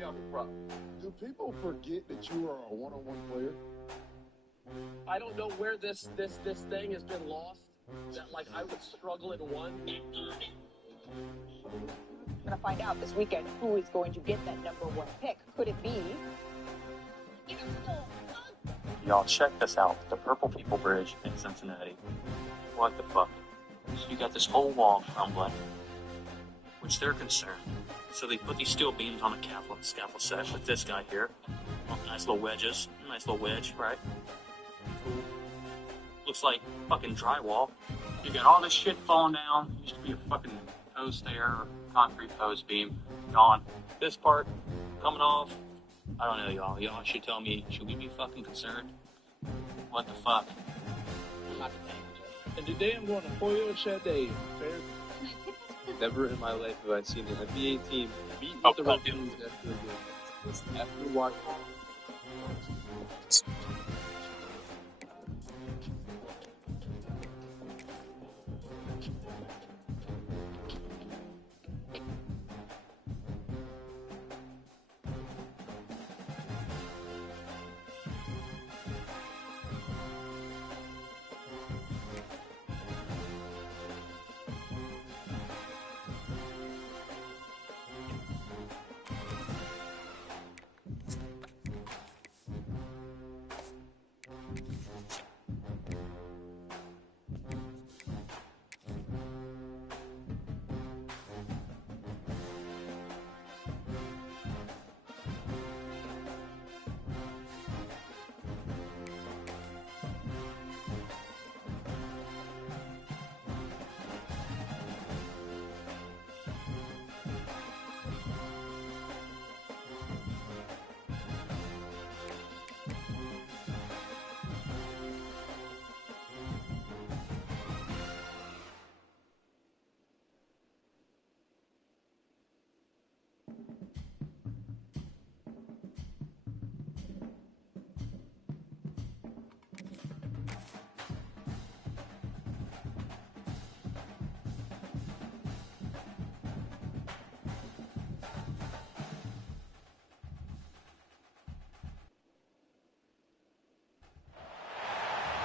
you have a problem. Do people forget that you are a one-on-one player? I don't know where this thing has been lost. That like I would struggle in one. We're gonna find out this weekend who is going to get that #1 pick. Could it be? Y'all check this out. The Purple People Bridge in Cincinnati. What the fuck? You got this whole wall crumbling, which they're concerned. So they put these steel beams on a scaffold set with this guy here. Nice little wedges. Nice little wedge, right? Cool. Looks like fucking drywall. You got all this shit falling down. Used to be a fucking post there, concrete post beam. Gone. This part coming off. I don't know, y'all. Y'all should tell me, should we be fucking concerned? What the fuck? I'm not the thing. And today I'm going to foil shed a fair. Never in my life have I seen an NBA team beat with the Rockies after watching.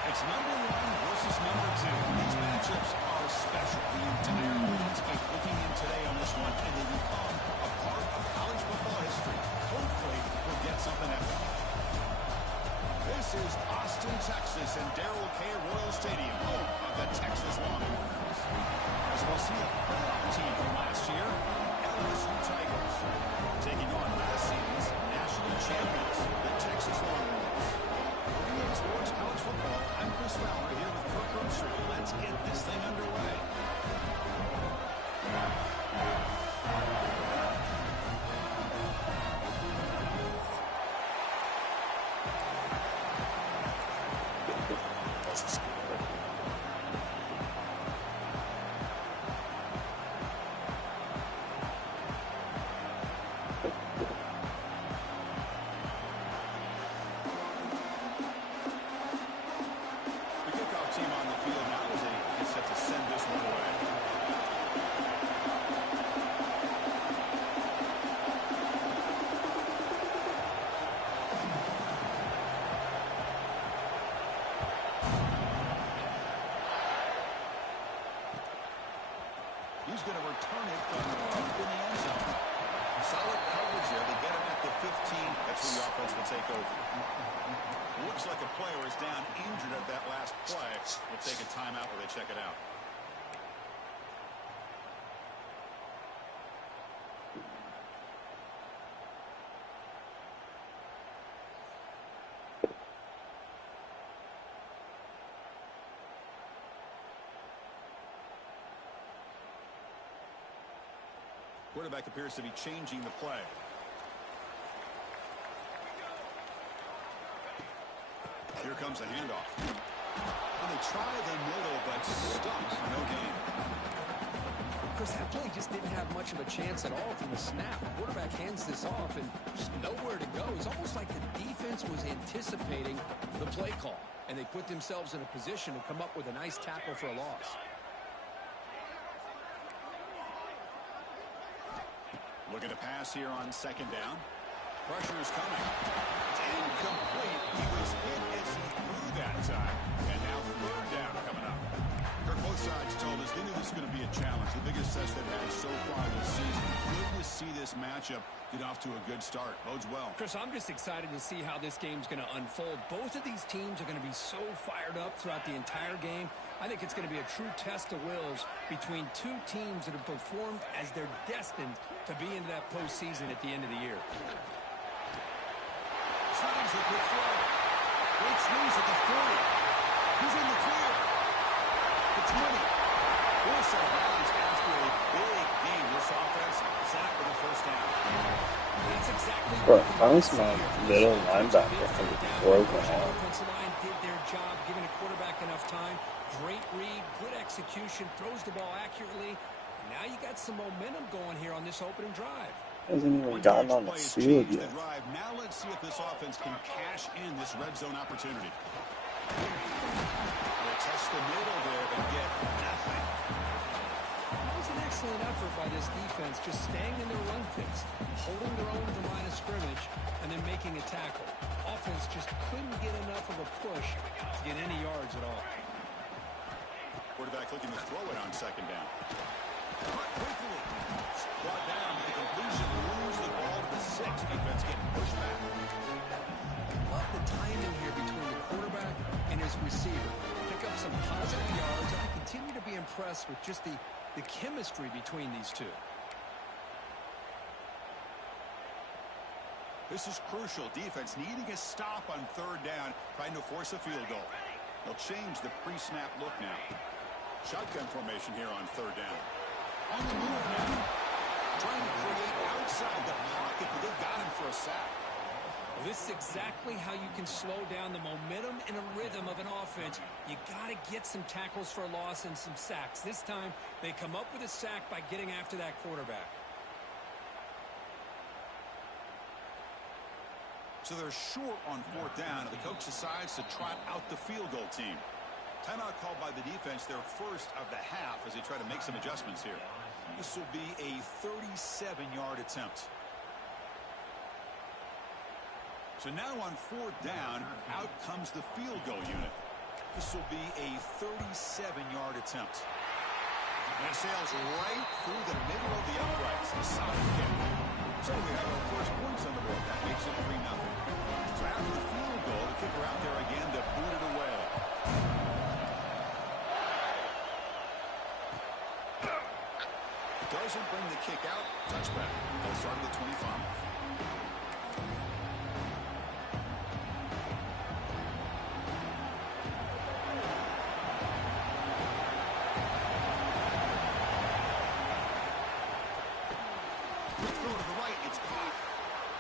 It's #1 versus #2. These matchups are special. The entire landscape looking in today on this one, and they become a part of college football history. Hopefully, we'll get something out of it. This is Austin, Texas, and Darrell K. Royal Stadium, home of the Texas Longhorns. As we'll see a playoff team from last year, LSU Tigers, taking on last season's national champions, the Texas Longhorns. Sports College Football. I'm Chris Fowler here with Kirk Herbstreit. Let's get this thing underway. He's going to return it from deep in the end zone. Solid coverage there. They get him at the 15. That's where the offense will take over. Looks like a player is down injured at that last play. We'll take a timeout where they check it out. Quarterback appears to be changing the play. Here comes the handoff. And they try the middle, but stuck. No gain. Chris, that play just didn't have much of a chance at all from the snap. The quarterback hands this off and just nowhere to go. It's almost like the defense was anticipating the play call, and they put themselves in a position to come up with a nice tackle for a loss. Looking to pass here on second down. Pressure is coming. It's incomplete. He was hit as he threw that time. And now third down coming up. Kirk, both sides told us they knew this was going to be a challenge. The biggest test they've had so far this season. Good to see this matchup get off to a good start. Bodes well. Chris, I'm just excited to see how this game's going to unfold. Both of these teams are going to be so fired up throughout the entire game. I think it's going to be a true test of wills between two teams that have performed as they're destined to be into that postseason at the end of the year. Slides a good throw. Great swings at the 40. He's in the clear. The 20. Four set of rounds after a big game. This offense set up for the first down. That's exactly Bro, finally my middle linebacker from the broken out. Offensive line did their job, giving a quarterback enough time. Great read, good execution, throws the ball accurately. Now you got some momentum going here on this opening drive. Hasn't even gotten on the field yet. Now let's see if this offense can cash in this red zone opportunity. They'll test the middle there and get nothing. That was an excellent effort by this defense, just staying in their run fix, holding their own to line of scrimmage, and then making a tackle. Offense just couldn't get enough of a push to get any yards at all. Quarterback looking to throw it on second down. Cut quickly. Brought down with the completion. Lose the ball to the 6. Defense getting pushed back. Love the timing here between the quarterback and his receiver. Pick up some positive yards. I continue to be impressed with just the chemistry between these two. This is crucial. Defense needing a stop on third down, trying to force a field goal. They'll change the pre-snap look now. Shotgun formation here on third down. On the move now. Trying to create outside the pocket, but they've got him for a sack. Well, this is exactly how you can slow down the momentum and a rhythm of an offense. You got to get some tackles for a loss and some sacks. This time, they come up with a sack by getting after that quarterback. So they're short on fourth down, and the coach decides to trot out the field goal team. Timeout called by the defense, their first of the half, as they try to make some adjustments here. This will be a 37-yard attempt. So now on fourth down, out comes the field goal unit. This will be a 37-yard attempt. And it sails right through the middle of the uprights. A solid kick. So we have our first points on the board. That makes it 3-0. So after the field goal, the kicker out there again to boot it away. Doesn't bring the kick out. Touchback. They'll start at the 25.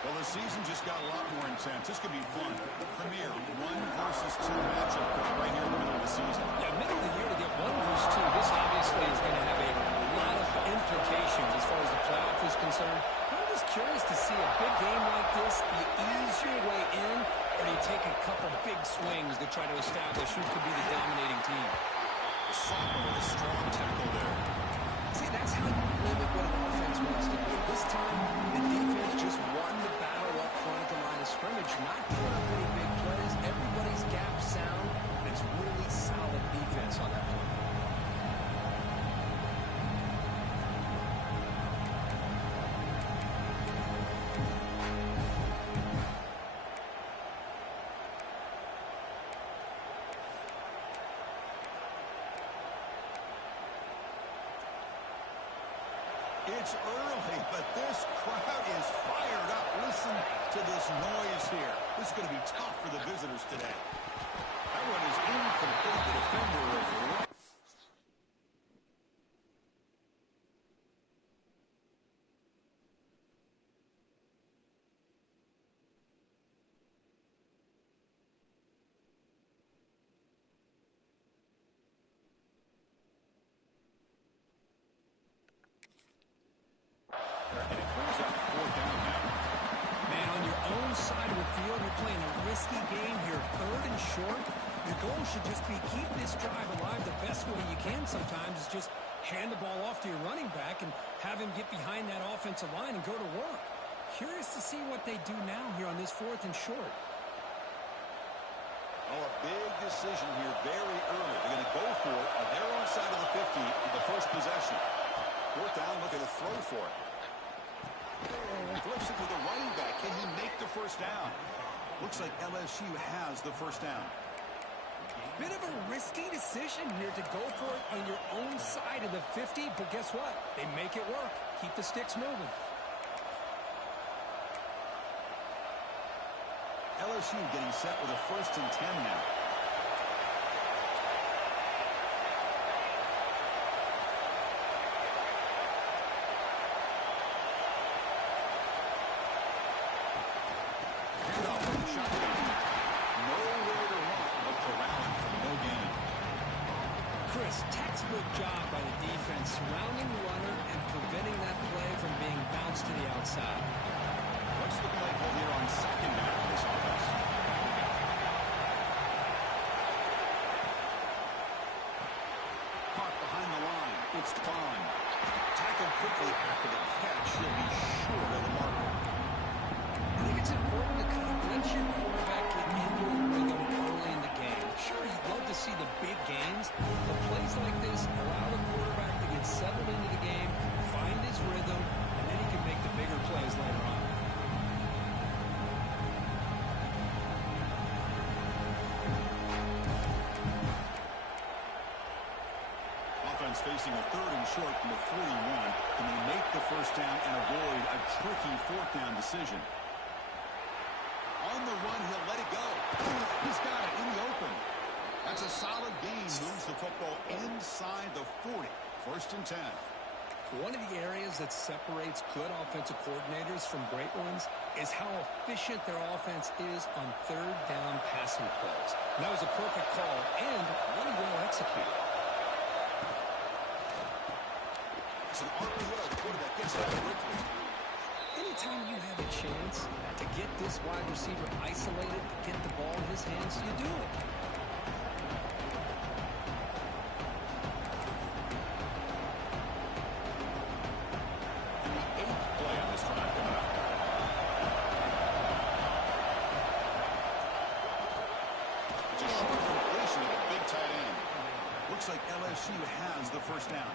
Well, the season just got a lot more intense. This could be fun. The premier 1 versus 2 matchup right here in the middle of the season. Yeah, middle of the year to get 1 versus 2. This obviously is going to have a lot of implications as far as the playoff is concerned. I'm just curious to see a big game like this. Do you ease your way in, or do you take a couple big swings to try to establish who could be the dominating team? Sommer with a strong tackle there. See, that's how you limit what an offense wants to do. This time, the defense just won the battle up front at the line of scrimmage. Not doing any big plays. Everybody's gap sound. It's really solid defense on that play. It's early, but this crowd is fired up. Listen to this noise here. This is going to be tough for the visitors today. That one is incomplete. The defender over. Should just be keep this drive alive the best way you can sometimes is just hand the ball off to your running back and have him get behind that offensive line and go to work. Curious to see what they do now here on this 4th and short. Oh, a big decision here very early. They're going to go for it on their own side of the 50 with the first possession. 4th down, looking to throw for it. Flips it to the running back. Can he make the first down? Looks like LSU has the first down. Bit of a risky decision here to go for it on your own side of the 50, but guess what? They make it work. Keep the sticks moving. LSU getting set with a 1st and 10 now. Textbook job by the defense surrounding the runner and preventing that play from being bounced to the outside. What's the play call here on 2nd down for this offense? Caught behind the line. It's Bond. Tackled quickly after the catch. He'll be short of the marker. I think it's important to kind of let your quarterback get into a rhythm early in the game. Sure, you'd love to see the big games, but plays like this allow the quarterback to get settled into the game, find his rhythm, and then he can make the bigger plays later on. Offense facing a 3rd and short from the 41. Can they make the first down and avoid a tricky 4th down decision? On the run, he'll let it go. He's got it in the open. That's a solid gain. Moves the football inside the 40. 1st and 10. One of the areas that separates good offensive coordinators from great ones is how efficient their offense is on 3rd down passing plays. And that was a perfect call and really well executed. It's an RPO. The quarterback gets it out quickly. Anytime you have a chance to get this wide receiver isolated, to get the ball in his hands, you do it. Like LSU has the first down.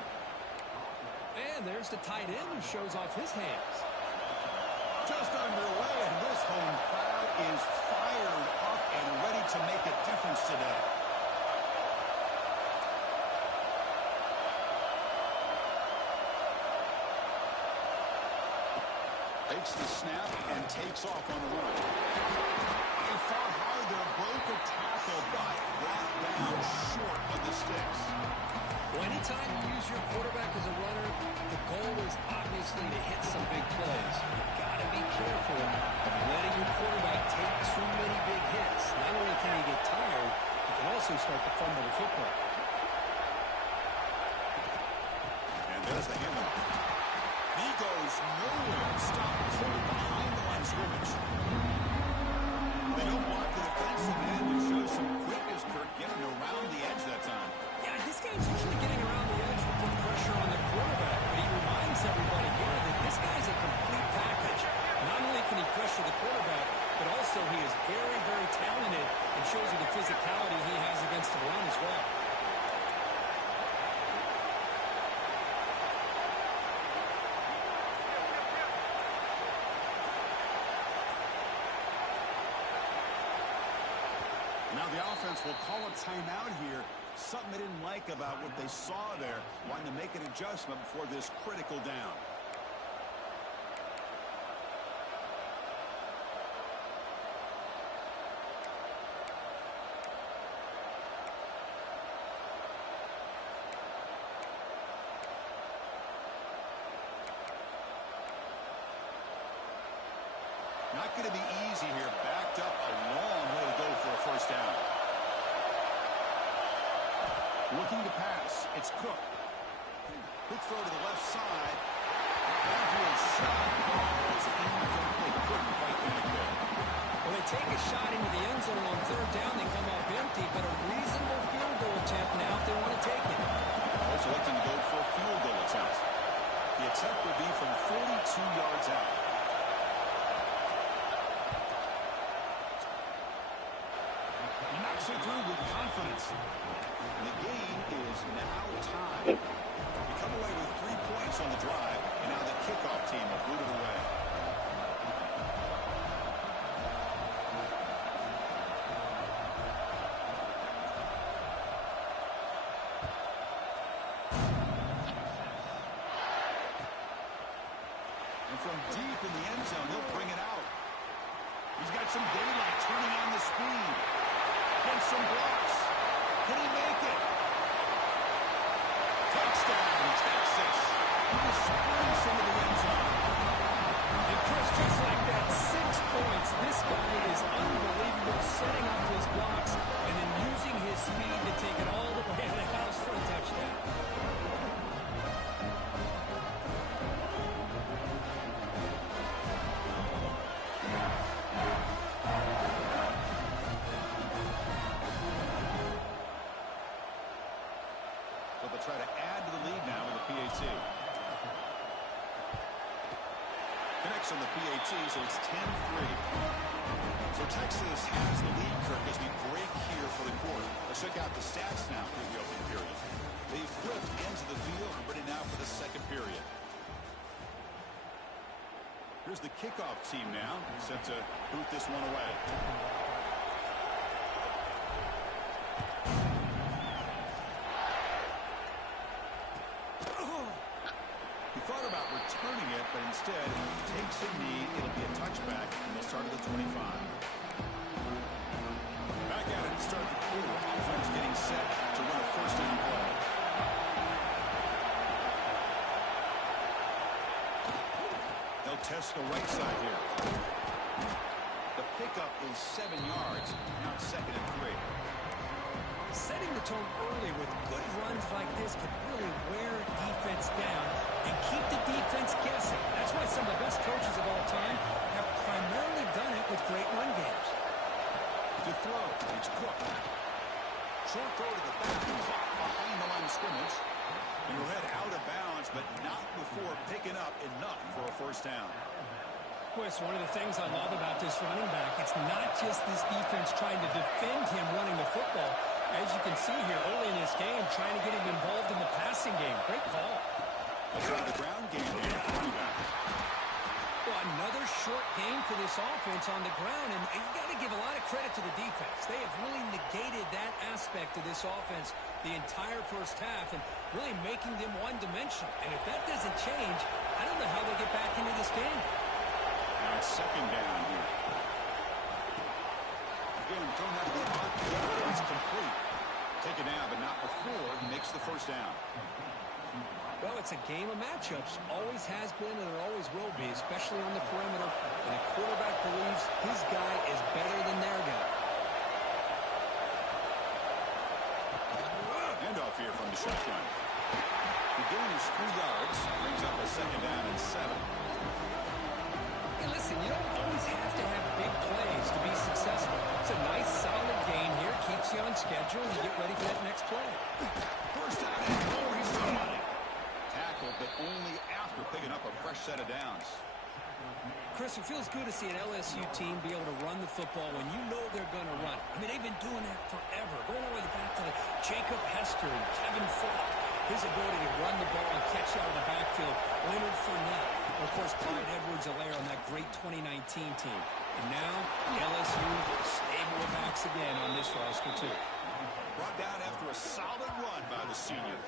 And there's the tight end who shows off his hands. Just underway, and this home crowd is fired up and ready to make a difference today. Takes the snap and takes off on the run. They fought hard there, broke a tackle, but brought down short of the sticks. Well, anytime you use your quarterback as a runner, the goal is obviously to hit some big plays. You've got to be careful of letting your quarterback take too many big hits. Not only can he get tired, he can also start to fumble the football. And there's the handoff. He goes nowhere. Stop cold behind the line of scrimmage. They don't block the defensive end and show some quickness, Kirk, getting around the edge that time. Yeah, this guy's usually getting around the edge to put pressure on the quarterback, but he reminds everybody here that this guy's a complete package. Not only can he pressure the quarterback, but also he is very, very talented and shows you the physicality he has against the run as well. Now the offense will call a timeout here. Something they didn't like about what they saw there. Wanting to make an adjustment before this critical down. Not going to be easy here. Backed up a long way to go for a first down. Looking to pass. It's Cook. Quick throw to the left side. Downfield shot. Falls incomplete. Couldn't quite finish there. Well, they take a shot into the end zone on 3rd down. They come up empty, but a reasonable field goal attempt now if they want to take it. Also looking to go for a field goal attempt. The attempt will be from 42 yards out. pushes through with confidence. And the game is now tied. We come away with 3 points on the drive, and now the kickoff team will boot it away. And from deep in the end zone, he'll bring it out. He's got some daylight turning on the speed. Gets some blocks. Can he make it? Touchdown, Texas. He just sprints into the end zone. And Chris, just like that, 6 points. This guy is unbelievable, setting up his blocks and then using his speed to take it all the way to the house for a touchdown. So they'll try to add to the lead now with a PAT. Connects on the PAT, so it's 10-3. So Texas has the lead, Kirk, as we break here for the quarter. Let's check out the stats now for the opening period. They flipped into the field and ready now for the second period. Here's the kickoff team now, set to boot this one away. He thought about returning it, but instead takes a knee. It'll be a touchback, and they'll start at the 25. Back at it to start the quarter. Offense getting set to run a first down play. They'll test the right side here. The pickup is 7 yards. Now it's 2nd and 3. Setting the tone early with good runs like this can really wear defense down and keep the defense guessing. That's why some of the best coaches of all time have primarily done it with great run games. To throw, it's Cook. Short throw to the back, behind the line of scrimmage. And he'll head out of bounds, but not before picking up enough for a first down. Boy, it's one of the things I love about this running back. It's not just this defense trying to defend him running the football. As you can see here early in this game, trying to get him involved in the passing game. Great call. Let's try the ground game here for running back. Well, another short game for this offense on the ground, and you got to give a lot of credit to the defense. They have really negated that aspect of this offense the entire first half and really making them one-dimensional. And if that doesn't change, I don't know how they get back into this game. Now it's 2nd down here. Again, don't have to be hot. It's complete. Take it down, but not before he makes the first down. Well, it's a game of matchups. Always has been and it always will be, especially on the perimeter. And a quarterback believes his guy is better than their guy. Handoff here from the shotgun. The gain is 3 yards. Brings up a 2nd down and 7. Hey, listen, you don't always have to have big plays to be successful. It's a nice, solid game here. Keeps you on schedule and you get ready for that next play. First down and more. He's done. Tackled, but only after picking up a fresh set of downs. Chris, it feels good to see an LSU team be able to run the football when you know they're going to run it. I mean, they've been doing that forever. Going all the way back to Jacob Hester and Kevin Falk. His ability to run the ball and catch out of the backfield. Leonard Fournette. And, of course, Clyde Edwards-Helaire on that great 2019 team. And now, LSU stable of backs again on this roster, too. Brought down after a solid run by the senior.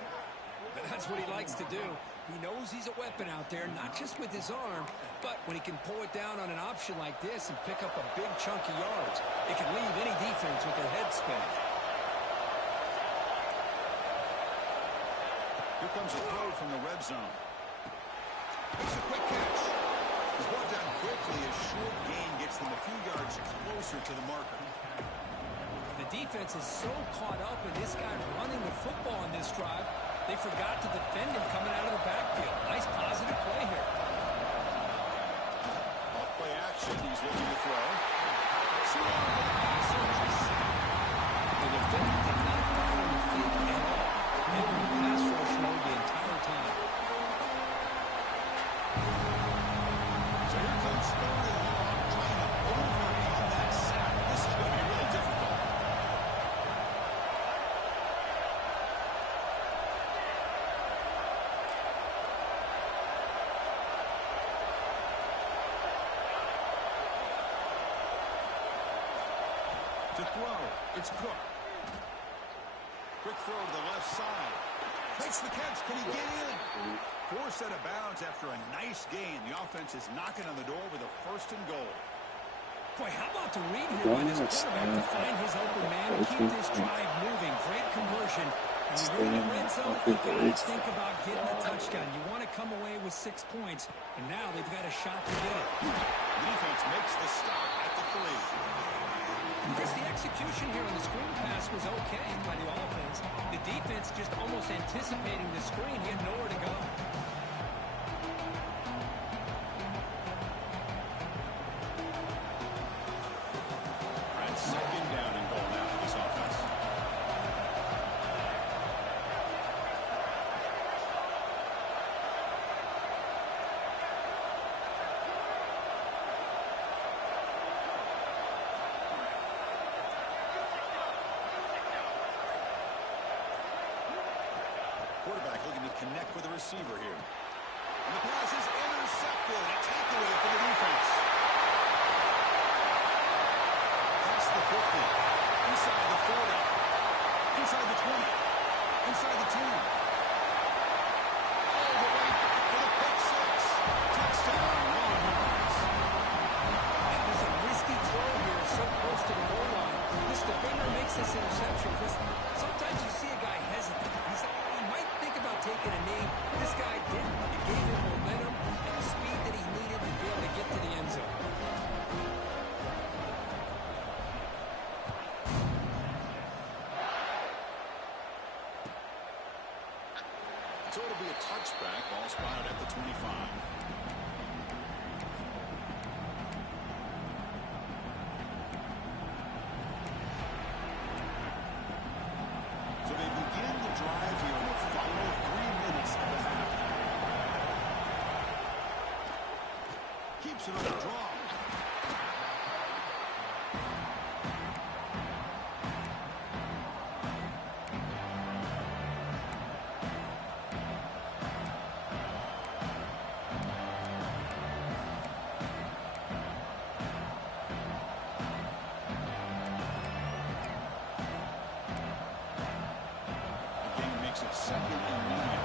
But that's what he likes to do. He knows he's a weapon out there, not just with his arm, but when he can pull it down on an option like this and pick up a big chunk of yards, it can leave any defense with their head spinning. Here comes a throw from the red zone. Makes a quick catch. He's brought down quickly as short gain gets them a few yards closer to the marker. The defense is so caught up in this guy running the football on this drive, they forgot to defend him coming out of the backfield. Nice positive play here. Off play action. He's looking to throw. The defender did not fire the fake at all. They were in pass rush mode the entire time. So here comes Spurrier trying to overcome that sack. This is going to be really difficult. To throw, it's Cook. Quick throw to the left side. Makes the catch. Can he get in? Forced out of bounds after a nice gain. The offense is knocking on the door with a 1st and goal. Boy, how about the read here by this quarterback to find his open man and keep this drive moving. Great conversion. And when you're in the red zone, you got to think about getting a touchdown. You want to come away with 6 points, and now they've got a shot to get it. The defense makes the stop at the 3. Because the execution here on the screen pass was okay by the offense. The defense just almost anticipating the screen. He had nowhere to go. And 2nd down and goal now for this offense. Quarterback looking to connect with the receiver here. And the pass is intercepted. A takeaway for the defense. Past the 50. Inside the 40. Inside the 20. Inside the 10. All the way for the pick 6. Touchdown, Ron Lawrence. That was a risky throw here, so close to the goal line. This defender makes this interception because sometimes you see a guy hesitate. He might think about taking a knee. This guy didn't. It gave him momentum and the speed that he needed to be able to get to the end zone. So it'll be a touchback. Ball spotted at the 25. So they begin the drive here in the final 3 minutes of the half. Keeps it on the draw. It's 2nd and medium.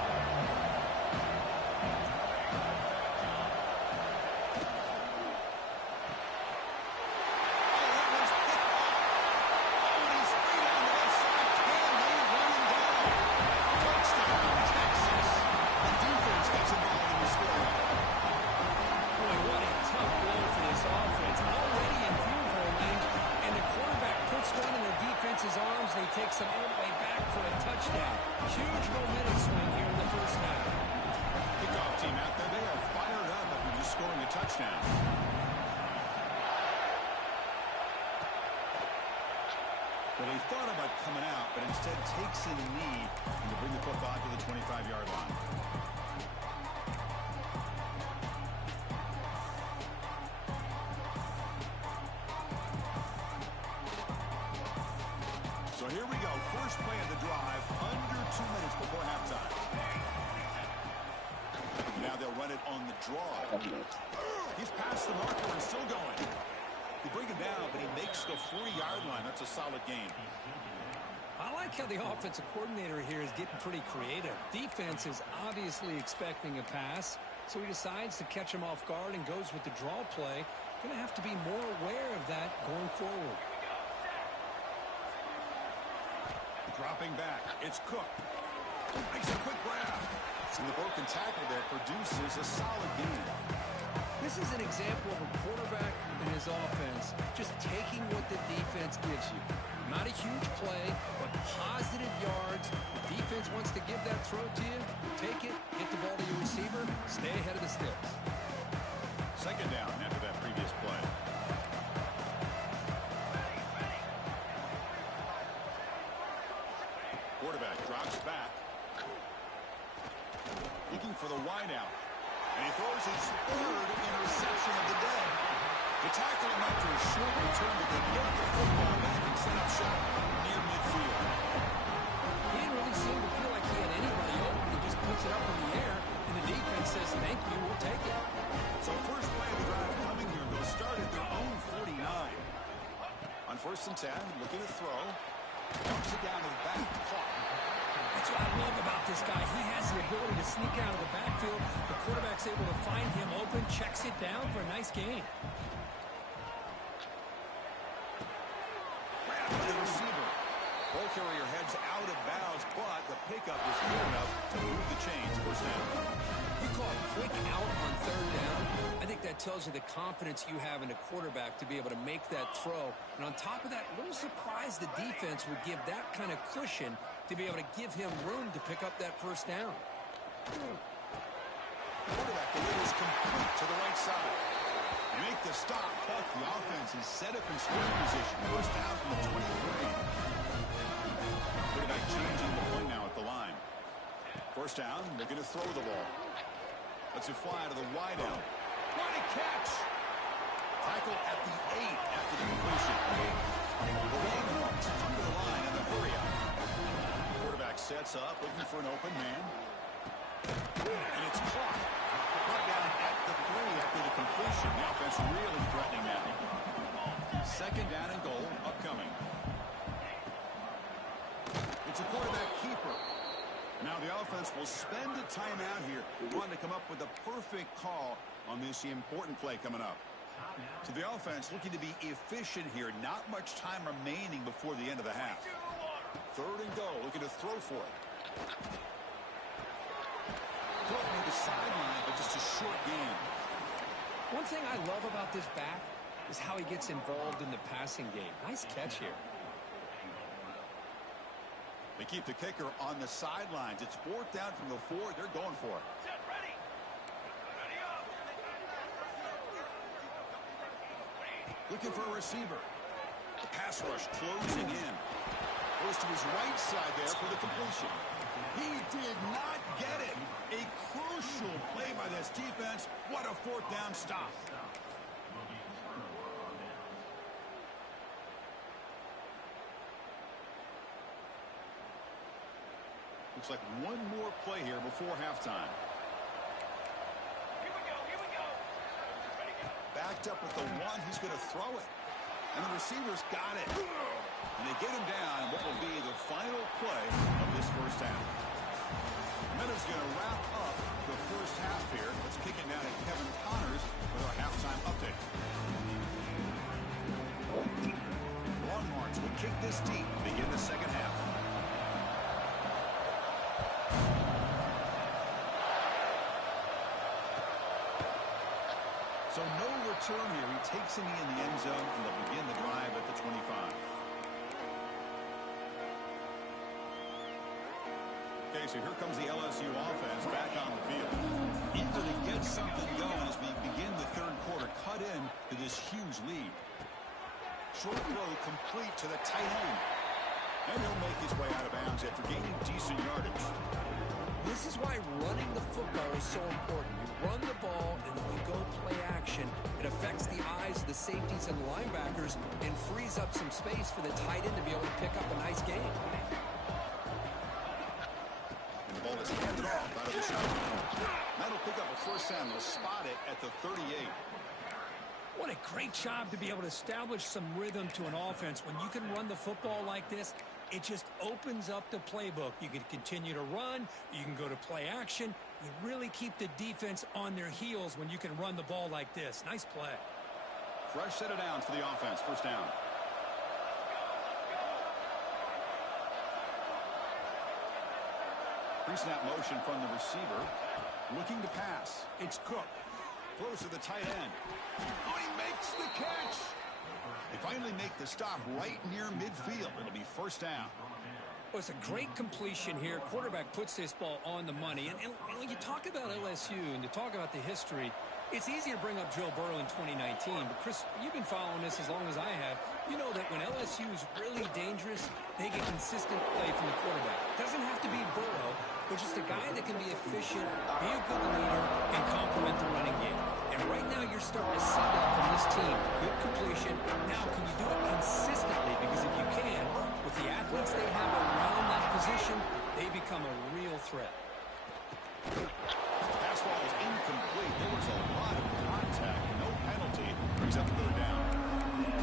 Arms, and he takes them all the way back for a touchdown. Huge momentum swing here in the 1st half. Kickoff team out there, they are fired up after just scoring a touchdown. Well, he thought about coming out, but instead takes a knee and to bring the football to the 25-yard line. So here we go. First play of the drive, under 2 minutes before halftime. Now they'll run it on the draw. He's past the marker and still going. They bring him down, but he makes the 40-yard line. That's a solid game. I like how the offensive coordinator here is getting pretty creative. Defense is obviously expecting a pass, so he decides to catch him off guard and goes with the draw play. Going to have to be more aware of that going forward. Dropping back, it's Cook. Makes a quick grab. And the broken tackle there produces a solid gain. This is an example of a quarterback and his offense just taking what the defense gives you. Not a huge play, but positive yards. The defense wants to give that throw to you. Take it, get the ball to your receiver, stay ahead of the sticks. 2nd down after that previous play. Quarterback drops back. Looking for the wideout. And he throws his 3rd interception of the day. The tackle him after a short return, but they get the football back and set up shop near midfield. He didn't really seem to feel like he had anybody open. He just puts it up in the air, and the defense says, thank you, we'll take it. So first play of the drive coming here. They'll start at their own 49. On 1st and defense end, looking to throw. Dumps it down to the back. Caught. That's what I love about this guy. He has the ability to sneak out of the backfield. The quarterback's able to find him open, checks it down for a nice gain. The receiver. Ball carrier heads out of bounds, but the pickup is good enough to move the chains. First down. You call it quick out on third down. I think that tells you the confidence you have in a quarterback to be able to make that throw. And on top of that, a little surprised the defense would give that kind of cushion to be able to give him room to pick up that first down. Quarterback delivers complete to the right side. They make the stop, but the offense is set up in scoring position. First down from the 23. Quarterback changing the play now at the line. First down, they're going to throw the ball. Lets it fly to the wide out. What a catch! Tackle at the 8 after the completion. The Longhorns come to the line in the hurry up. Quarterback sets up, looking for an open man. And it's caught. Brought down at the 3 after the completion. The offense really threatening now. Second down and goal upcoming. It's a quarterback keeper. Now the offense will spend a timeout here. We want to come up with a perfect call on this important play coming up. So the offense looking to be efficient here. Not much time remaining before the end of the half. Third and goal, looking to throw for it. Throw to the sideline, but just a short game. One thing I love about this back is how he gets involved in the passing game. Nice catch here. They keep the kicker on the sidelines. It's fourth down from the 4. They're going for it. Looking for a receiver. The pass rush closing in. Goes to his right side there for the completion. He did not get it. A crucial play by this defense. What a fourth down stop. Looks like one more play here before halftime. Here we go. Backed up with the 1, he's going to throw it. And the receiver's got it. And they get him down what will be the final play of this first half. Minutes going to wrap up the first half here. Let's kick it down to Kevin Connors with our halftime update. Longhorns will kick this deep to begin the second half. So no return here. He takes it in the end zone, and they'll begin the drive at the 25. Okay, so here comes the LSU offense back on the field. Eager to get something going as we begin the third quarter. Cut in to this huge lead. Short throw complete to the tight end. And he'll make his way out of bounds after gaining decent yardage. This is why running the football is so important. You run the ball, and then you go play action. It affects the eyes of the safeties and the linebackers and frees up some space for the tight end to be able to pick up a nice gain. And the ball is handed off out of the shotgun. That'll pick up a first down. They'll spot it at the 38. What a great job to be able to establish some rhythm to an offense. When you can run the football like this, it just opens up the playbook. You can continue to run. You can go to play action. You really keep the defense on their heels when you can run the ball like this. Nice play. Fresh set of downs for the offense. First down. Pre-snap motion from the receiver. Looking to pass. It's Cook. Throws to the tight end. Oh, he makes the catch. They finally make the stop right near midfield. It'll be first down. Well, it's a great completion here. Quarterback puts this ball on the money. And when you talk about LSU and you talk about the history, it's easy to bring up Joe Burrow in 2019. But, Chris, you've been following this as long as I have. You know that when LSU is really dangerous, they get consistent play from the quarterback. It doesn't have to be Burrow, but just a guy that can be efficient, be a good leader, and complement the running game. And right now you're starting to see that from this team. Good completion. Now, can you do it consistently? Because if you can, with the athletes they have around that position, they become a real threat. Pass ball is incomplete. There was a lot of contact. No penalty. Brings up third down.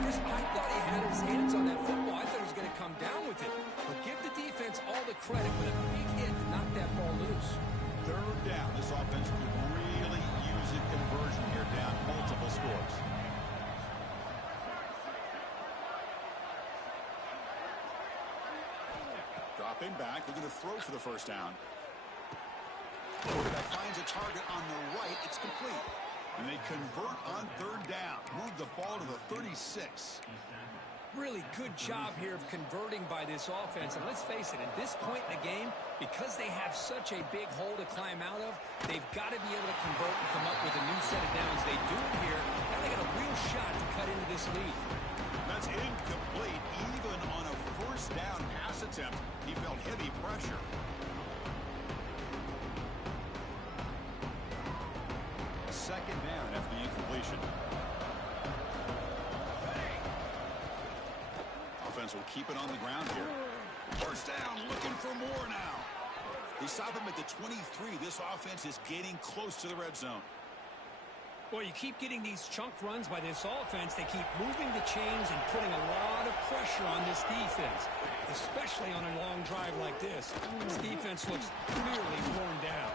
Chris, I thought he had his hands on that football. I thought he was going to come down with it. But give the defense all the credit with a big hit to knock that ball loose. Third down. This offense could really use a conversion here, down multiple scores. Dropping back, they're going to throw for the first down. Quarterback finds a target on the right. It's complete. And they convert on third down. Move the ball to the 36. Really good job here of converting by this offense. And let's face it, at this point in the game, because they have such a big hole to climb out of, they've got to be able to convert and come up with a new set of downs. They do it here. Now they got a real shot to cut into this lead. That's incomplete. Even on a first down pass attempt, he felt heavy pressure. Second down after the incompletion. Offense will keep it on the ground here. First down, looking for more now. They stop him at the 23. This offense is getting close to the red zone. Well, you keep getting these chunk runs by this offense. They keep moving the chains and putting a lot of pressure on this defense, especially on a long drive like this. This defense looks clearly worn down.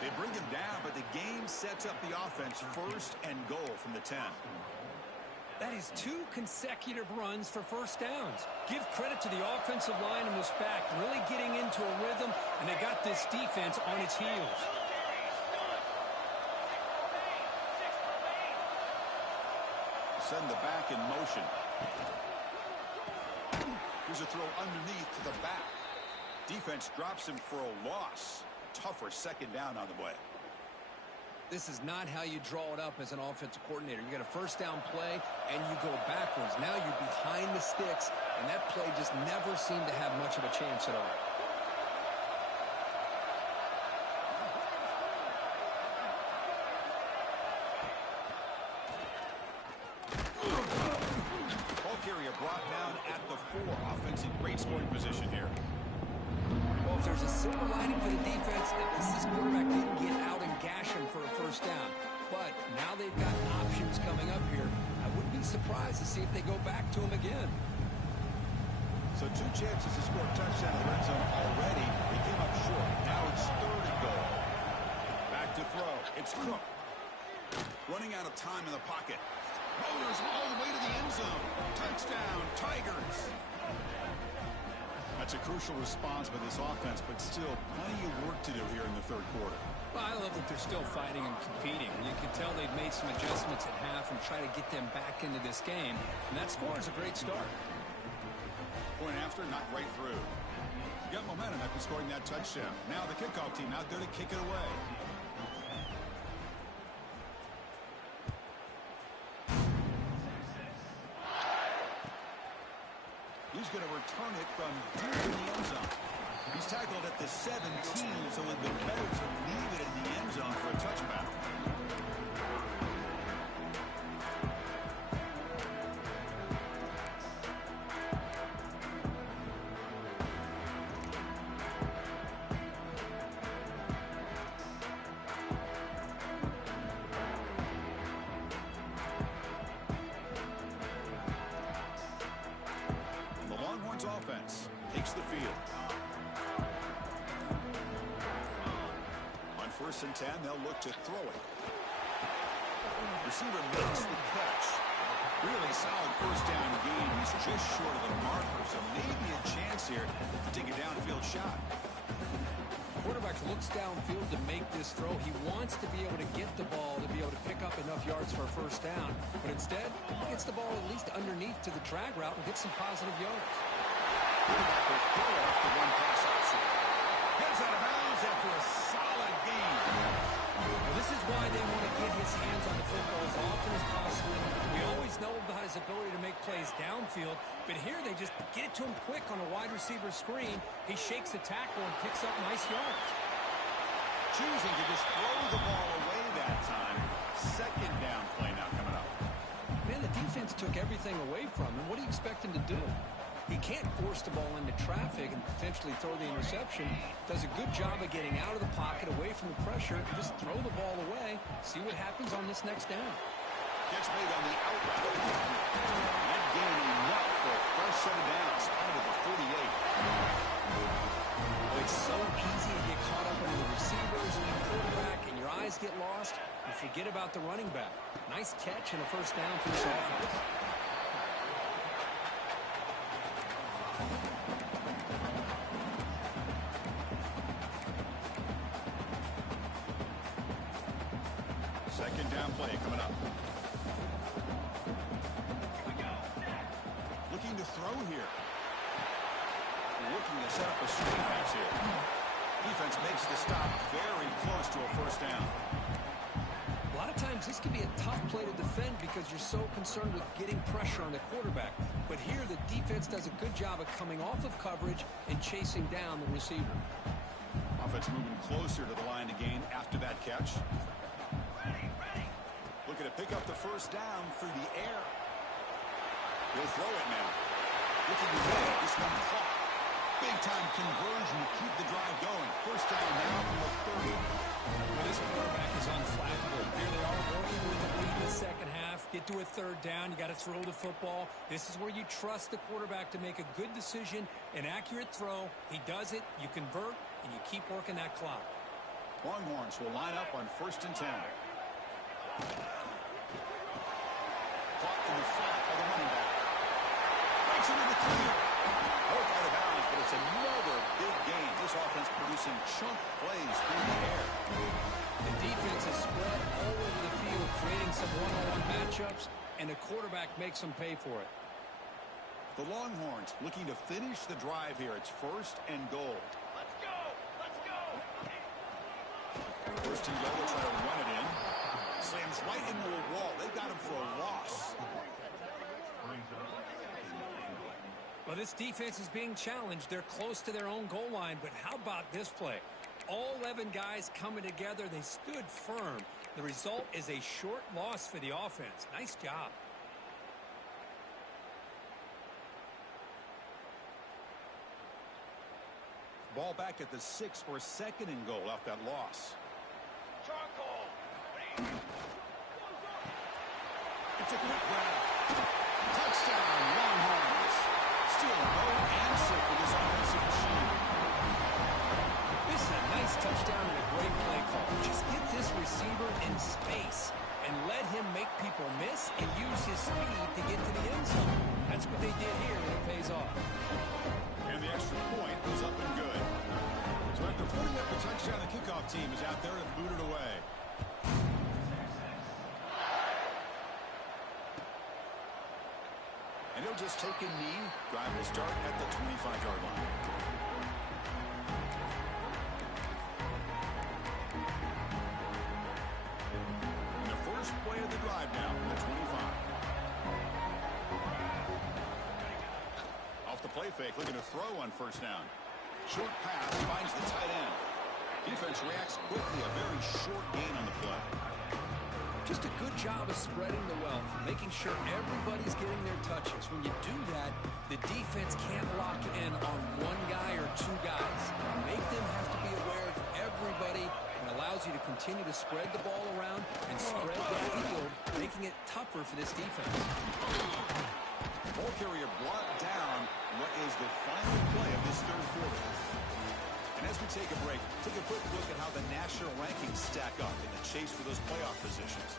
They bring him down, but the game sets up the offense first and goal from the 10. That is 2 consecutive runs for first downs. Give credit to the offensive line in this back, really getting into a rhythm, and they got this defense on its heels. Send the back in motion. Here's a throw underneath to the back. Defense drops him for a loss. Tougher second down on the way. This is not how you draw it up as an offensive coordinator. You got a first down play, and you go backwards. Now you're behind the sticks, and that play just never seemed to have much of a chance at all. Ball carrier brought down at the 4. Offense in great scoring position here. Well, if there's a silver lining for the defense, at least this quarterback didn't get out and gash him for a first down. But now they've got options coming up here. I wouldn't be surprised to see if they go back to him again. So 2 chances to score a touchdown in the red zone already. He came up short. Now it's third and goal. Back to throw. It's Cook. Running out of time in the pocket. Motors all the way to the end zone. Touchdown, Tigers. That's a crucial response by this offense, but still plenty of work to do here in the third quarter. Well, I love that they're still fighting and competing. You can tell they've made some adjustments at half and try to get them back into this game. And that score is a great start. Point after, not right through. Got momentum after scoring that touchdown. Now the kickoff team out there to kick it away. He's going to return it from deep in the end zone. He's tackled at the 17, so it would have been better to leave it in the end zone for a touchback. Offense takes the field. On 1st and 10, they'll look to throw it. Receiver makes the catch. Really solid first down gain. He's just short of the marker, so maybe a chance here to take a downfield shot. Quarterback looks downfield to make this throw. He wants to be able to get the ball to be able to pick up enough yards for a first down, but instead, he gets the ball at least underneath to the drag route and gets some positive yards. Quarterback goes full after one pass option. Gets out of bounds after a solid gain. Well, this is why they want to get his hands on the football as often as possible. We always know about his ability to make plays downfield, but here they just get it to him quick on a wide receiver screen. He shakes the tackle and picks up nice yards. Choosing to just throw the ball away that time. Second down play now coming up. Man, the defense took everything away from him. What do you expect him to do? He can't force the ball into traffic and potentially throw the interception. Does a good job of getting out of the pocket, away from the pressure, and just throw the ball away. See what happens on this next down. Gets made on the out route. gain enough for a fresh set of downs out of the 48. It's so easy to get caught up in the receivers and the quarterback, and your eyes get lost. You forget about the running back. Nice catch and a first down for this offense. Second down play coming up. Looking to throw here. Looking to set up a screen pass here. Defense makes the stop very close to a first down. A lot of times this can be a tough play to defend because you're so concerned with getting pressure on the quarterback. But here the defense does a good job of coming off of coverage and chasing down the receiver. Offense moving closer to the line to gain after that catch. Looking to pick up the first down through the air. He'll throw it now. Looking to get this one caught. Big-time conversion to keep the drive going. First down now from the 30. Well, this quarterback is unflappable. Here they are working with the lead in the second half. Get to a third down. You got to throw the football. This is where you trust the quarterback to make a good decision, an accurate throw. He does it. You convert, and you keep working that clock. Longhorns will line up on 1st and 10. Caught in the flat by the running back. Breaks into the clear. Both out of bounds, but it's another big gain. This offense producing chunk plays through the air. The defense is spread all over the field, creating some one-on-one matchups, and the quarterback makes them pay for it. The Longhorns looking to finish the drive here. It's 1st and goal. Let's go! Let's go! 1st and goal, they'll try to run it in. Slams right into a wall. They got him for a loss. Well, this defense is being challenged. They're close to their own goal line, but how about this play? All 11 guys coming together. They stood firm. The result is a short loss for the offense. Nice job. Ball back at the 6 for a 2nd and goal off that loss. It's a quick grab. Touchdown, Longhorns. Still no answer for this offensive machine. This is a nice touchdown and a great play call. Just get this receiver in space and let him make people miss and use his speed to get to the end zone. That's what they did here, and it pays off. And the extra point goes up and good. So after putting up the touchdown, the kickoff team is out there and booted away. And he'll just take a knee. Drive will start at the 25-yard line. And the first play of the drive now from the 25. Off the play fake, looking to throw on 1st down. Short pass finds the tight end. Defense reacts quickly, a very short gain on the play. Just a good job of spreading the wealth, making sure everybody's getting their touches. When you do that, the defense can't lock in on one guy or two guys. Make them have to be aware of everybody, and allows you to continue to spread the ball around and spread the field, making it tougher for this defense. Ball carrier brought down what is the final play of this 3rd quarter. And as we take a break, take a quick look at how the national rankings stack up in the chase for those playoff positions.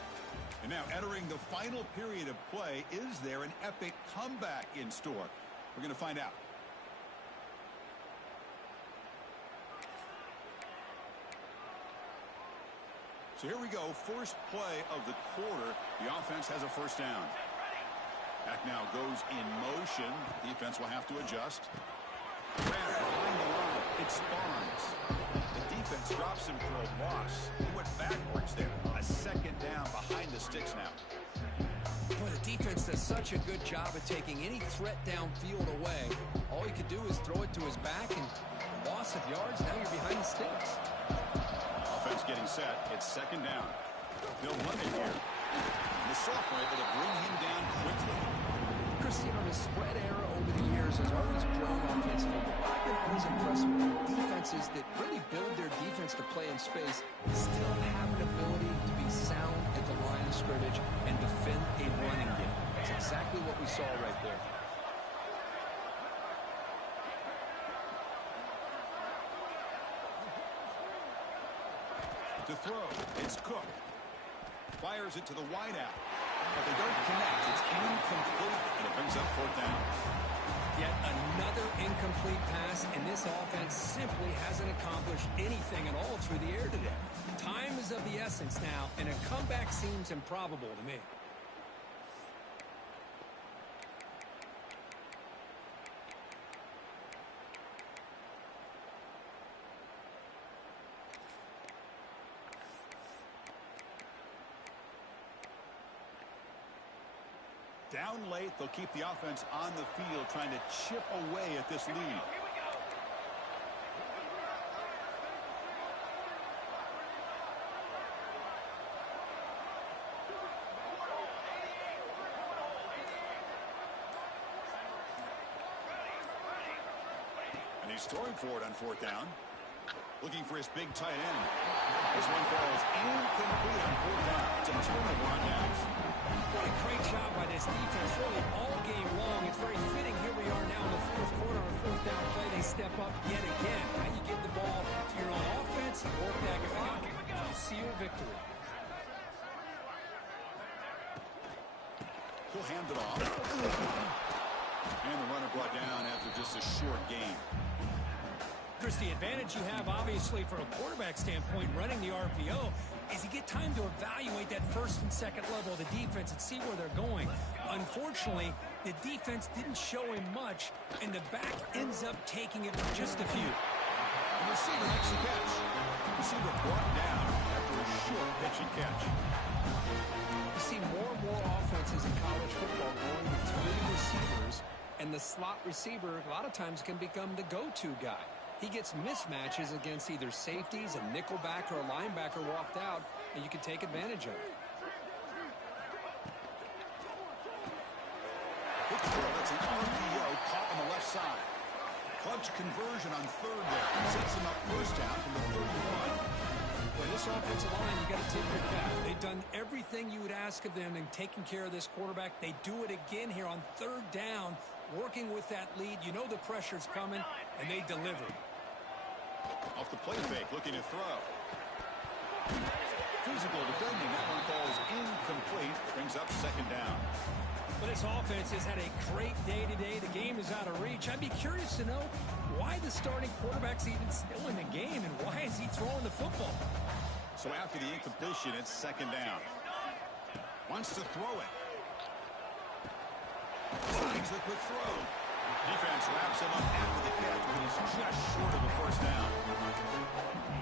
And now entering the final period of play, is there an epic comeback in store? We're going to find out. So here we go, first play of the quarter. The offense has a first down. Back now goes in motion. Defense will have to adjust. Grab behind the line. It's Barnes. The defense drops him for a loss. He went backwards there. A 2nd down behind the sticks now. Boy, the defense does such a good job of taking any threat downfield away. All you could do is throw it to his back, and loss of yards, now you're behind the sticks. Offense getting set. It's 2nd down. They'll run it here. The sophomore able to bring him down quickly. Chris, you know, the spread era over the years has always grown offensively. But what I've been always impressed with defenses that really build their defense to play in space still have an ability to be sound at the line of scrimmage and defend a running game. That's exactly what we saw right there. To throw, it's Cook. Fires it to the wideout. But they don't connect. It's incomplete, and it brings up 4th down. Yet another incomplete pass, and this offense simply hasn't accomplished anything at all through the air today. Time is of the essence now, and a comeback seems improbable to me. Down late, they'll keep the offense on the field, trying to chip away at this lead. And he's throwing for it on 4th down. Looking for his big tight end. This one falls incomplete on 4th down. It's a turnover on downs. What a great job by this defense, really all game long. It's very fitting. Here we are now in the 4th quarter. On 4th down play, they step up yet again. How you give the ball to your own offense, you work that clock, you seal victory. He'll hand it off. And the runner brought down after just a short gain. Chris, the advantage you have, obviously, from a quarterback standpoint, running the RPO, is you get time to evaluate that first and second level of the defense and see where they're going. Unfortunately, the defense didn't show him much, and the back ends up taking it for just a few. The receiver makes the catch. The receiver brought down after a short pitch and catch. You see more and more offenses in college football going with 3 receivers, and the slot receiver a lot of times can become the go-to guy. He gets mismatches against either safeties, a nickelback, or a linebacker walked out, and you can take advantage of it. That's an RPO caught on the left side. Clutch conversion on 3rd down. Sets him up 1st down from the 31. Well, this offensive line, you got to tip your cap. They've done everything you would ask of them in taking care of this quarterback. They do it again here on 3rd down, working with that lead. You know the pressure's coming, and they deliver. Off the play fake, looking to throw. Physical defending. That one falls incomplete. Brings up 2nd down. But this offense has had a great day today. The game is out of reach. I'd be curious to know why the starting quarterback's even still in the game, and why is he throwing the football? So after the incompletion, it's 2nd down. Wants to throw it. Finds the quick throw. Defense wraps him up after the catch, but he's just short of the 1st down.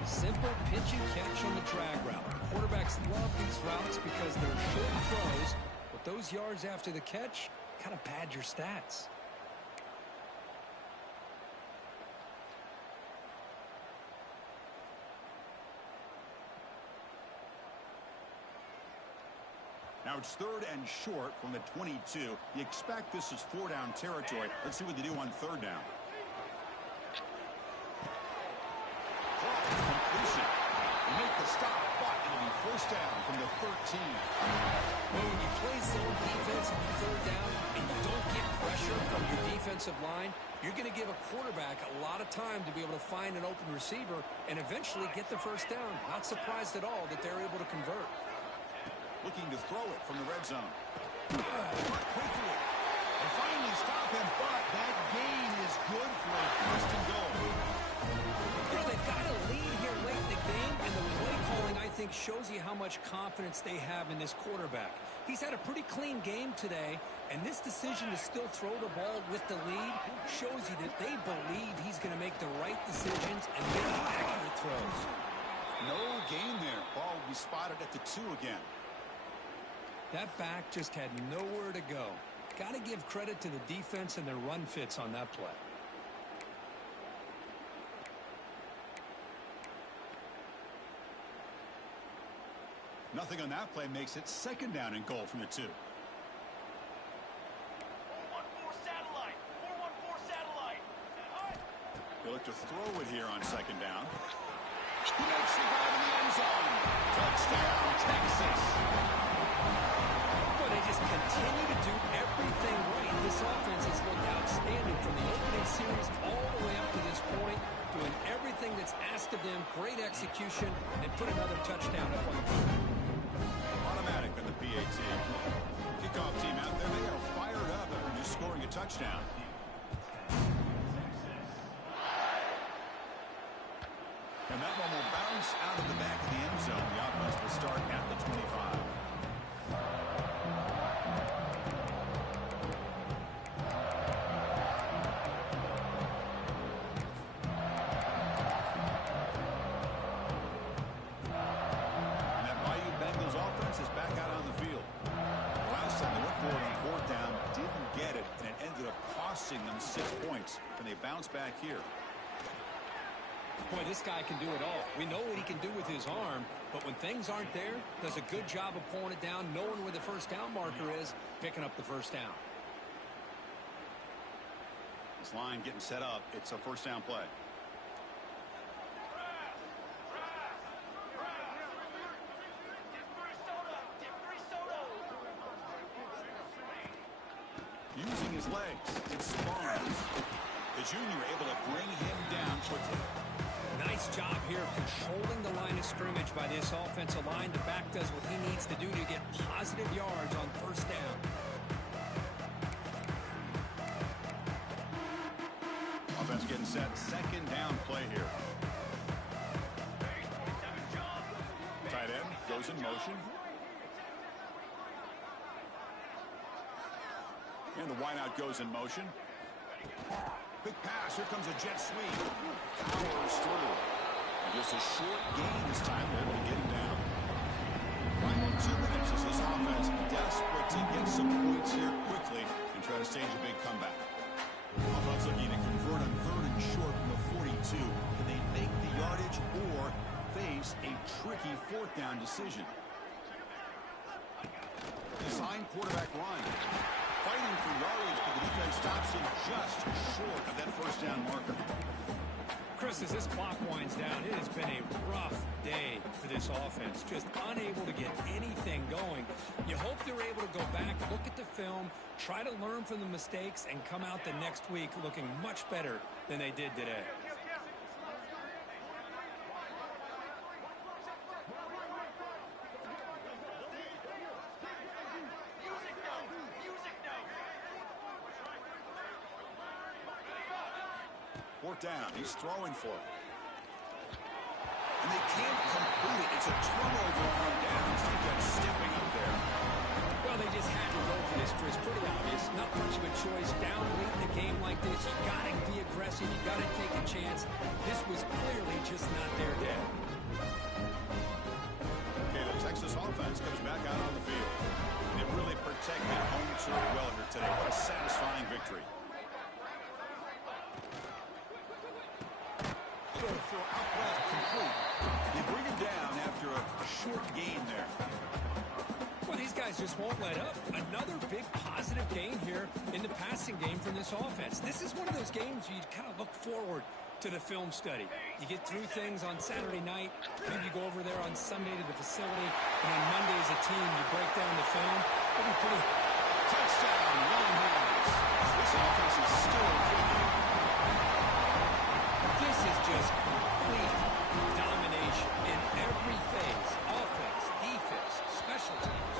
Simple pitch and catch on the drag route. Quarterbacks love these routes because they're short throws, but those yards after the catch kind of pad your stats. Now it's 3rd and short from the 22. You expect this is 4-down territory. Let's see what they do on 3rd down. Completion. Make the stop, but it'll be 1st down from the 13. Well, when you play zone defense on 3rd down and you don't get pressure from your defensive line, you're going to give a quarterback a lot of time to be able to find an open receiver and eventually get the 1st down. Not surprised at all that they're able to convert. Looking to throw it from the red zone. Quickly. They finally stop him, but that gain is good for a 1st and goal. You know, they've got a lead here late in the game, and the play calling, I think, shows you how much confidence they have in this quarterback. He's had a pretty clean game today, and this decision to still throw the ball with the lead shows you that they believe he's going to make the right decisions and make accurate throws. No gain there. Ball will be spotted at the 2 again. That back just had nowhere to go. Got to give credit to the defense and their run fits on that play. Nothing on that play makes it 2nd down and goal from the 2. 4-1-4 satellite. 4-1-4 satellite. They look to throw it here on 2nd down. He makes the grab in the end zone. Touchdown, Texas. Well, they just just continue to do everything right. This offense has looked outstanding from the opening series all the way up to this point, doing everything that's asked of them, great execution, and put another touchdown up on the board. Automatic on the PAT. Kickoff team out there, they are fired up after just scoring a touchdown. And that one will bounce out of the back of the end zone. The offense will start at the 25. And that Bayou Bengals offense is back out on the field. Last time they went for it on fourth down, didn't get it, and it ended up costing them 6 points. Can they bounce back here? Boy, this guy can do it all. We know what he can do with his arm, but when things aren't there, does a good job of pulling it down, knowing where the first down marker is, picking up the first down. This line getting set up. It's a first down play. Using his legs, it's Barnes. The junior able to bring him down quickly. Nice job here of controlling the line of scrimmage by this offensive line. The back does what he needs to do to get positive yards on first down. Offense getting set. Second down play here. Tight end goes in motion. And the wideout goes in motion. Quick pass. Here comes a jet sweep. Powers through. And just a short gain this time. They're able to get him down. Final 2 minutes as this offense desperate to get some points here quickly and try to stage a big comeback. Offense looking to convert on third and short from the 42. Can they make the yardage or face a tricky fourth down decision? Design quarterback run. Fighting for yardage, but the defense stops him just short of that first down marker. Chris, as this clock winds down, it has been a rough day for this offense. Just unable to get anything going. You hope they're able to go back, look at the film, try to learn from the mistakes, and come out the next week looking much better than they did today. Fourth down. He's throwing for it. And they can't complete it. It's a turnover on downs. Defense stepping up there. Well, they just had to go for this, Chris. Pretty obvious. Not much of a choice. Down late in the game like this, you got to be aggressive. You got to take a chance. This was clearly just not their day. Okay, the Texas offense comes back out on the field. They really protected home turf well here today. What a satisfying victory. Throw out left, complete. They bring him down after a short gain there. Well, these guys just won't let up. Another big positive gain here in the passing game from this offense. This is one of those games you kind of look forward to the film study. You get through things on Saturday night, maybe you go over there on Sunday to the facility, and on Monday as a team you break down the film. It'll be pretty. Touchdown, Williams. This offense is still clicking. This is just complete domination in every phase. Offense, defense, special teams.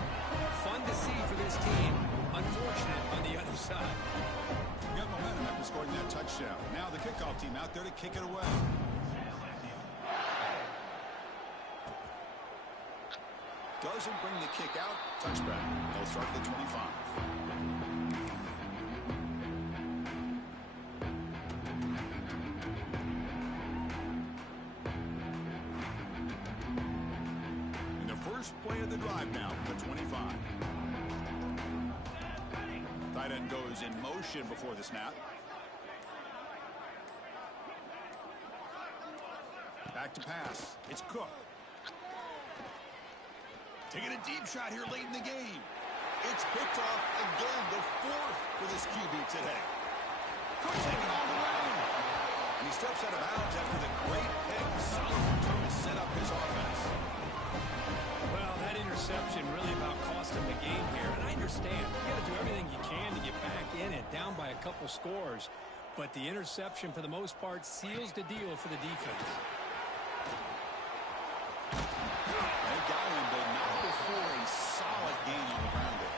Fun to see for this team. Unfortunate on the other side. Got momentum after scoring that touchdown. Now the kickoff team out there to kick it away. Doesn't bring the kick out. Touchback. They'll start at the 25. First play of the drive now from the 25. Tight end goes in motion before the snap. Back to pass. It's Cook. Taking a deep shot here late in the game. It's picked off again, the fourth for this QB today. Cook taking all the way. And he steps out of bounds after the great pick. Solid return to set up his offense. Well, that interception really about cost him the game here. And I understand. You got to do everything you can to get back in it, down by a couple scores. But the interception, for the most part, seals the deal for the defense. They got him, but not before a solid gain on the ground there.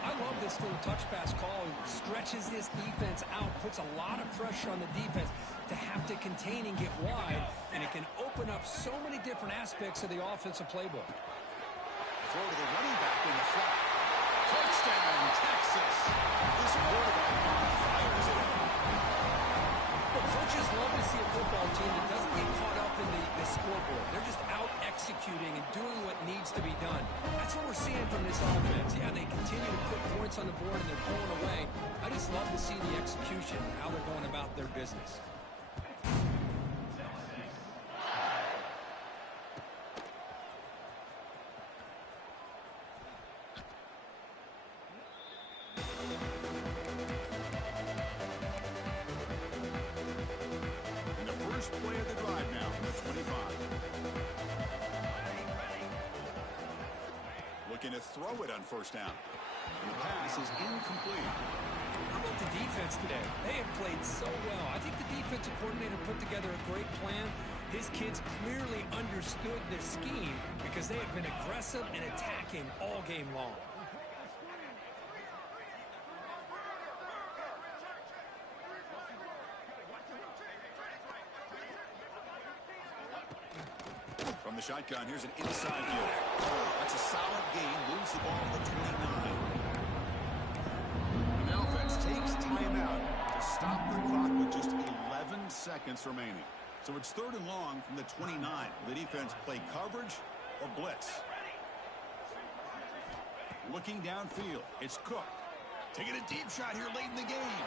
I love this little touch pass call. It stretches this defense out, puts a lot of pressure on the defense to have to contain and get wide, and it can open up so many different aspects of the offensive playbook. Throw to the running back in the flat. Touchdown, Texas. This quarterback fires it up. Well, coaches love to see a football team that doesn't get caught up in the scoreboard. They're just out executing and doing what needs to be done. That's what we're seeing from this offense. Yeah, they continue to put points on the board and they're pulling away. I just love to see the execution and how they're going about their business. Play of the drive now from the 25. Looking to throw it on first down. And the pass is incomplete. How about the defense today? They have played so well. I think the defensive coordinator put together a great plan. His kids clearly understood their scheme because they have been aggressive and attacking all game long. From the shotgun, here's an inside kick. That's a solid gain. Moves the ball to the 29. And the offense takes timeout to stop the clock with just 11 seconds remaining. So it's 3rd and long from the 29. The defense play coverage or blitz. Looking downfield, it's Cook. Taking a deep shot here late in the game.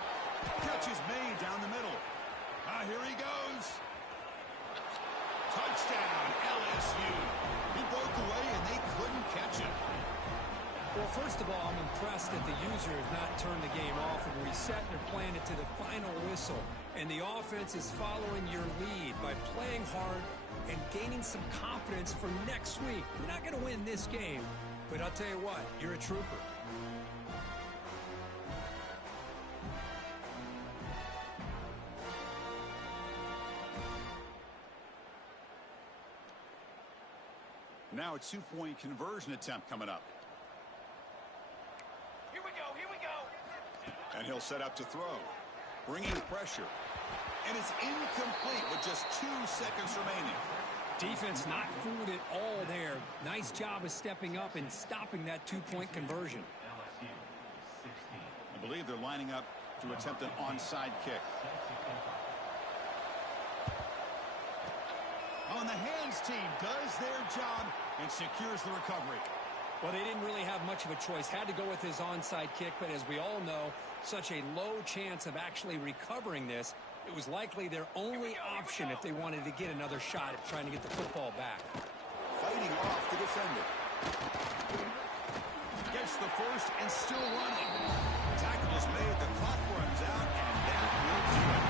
Catch is made down the middle. Here he goes. Touchdown, LSU. He broke away, and they couldn't catch him. Well, first of all, I'm impressed that the user has not turned the game off and reset. They're playing it to the final whistle. And the offense is following your lead by playing hard and gaining some confidence for next week. We're not going to win this game, but I'll tell you what, you're a trooper. Now a 2-point conversion attempt coming up. Here we go, here we go. And he'll set up to throw. Bringing pressure. And it's incomplete with just 2 seconds remaining. Defense not fooled at all there. Nice job of stepping up and stopping that 2-point conversion. I believe they're lining up to attempt an onside kick. On the hands team does their job and secures the recovery. Well, they didn't really have much of a choice. Had to go with his onside kick, but as we all know, such a low chance of actually recovering this. It was likely their only option if they wanted to get another shot at trying to get the football back. Fighting off the defender. Gets the first and still running. Tackle is made, the clock runs out, and that will do it.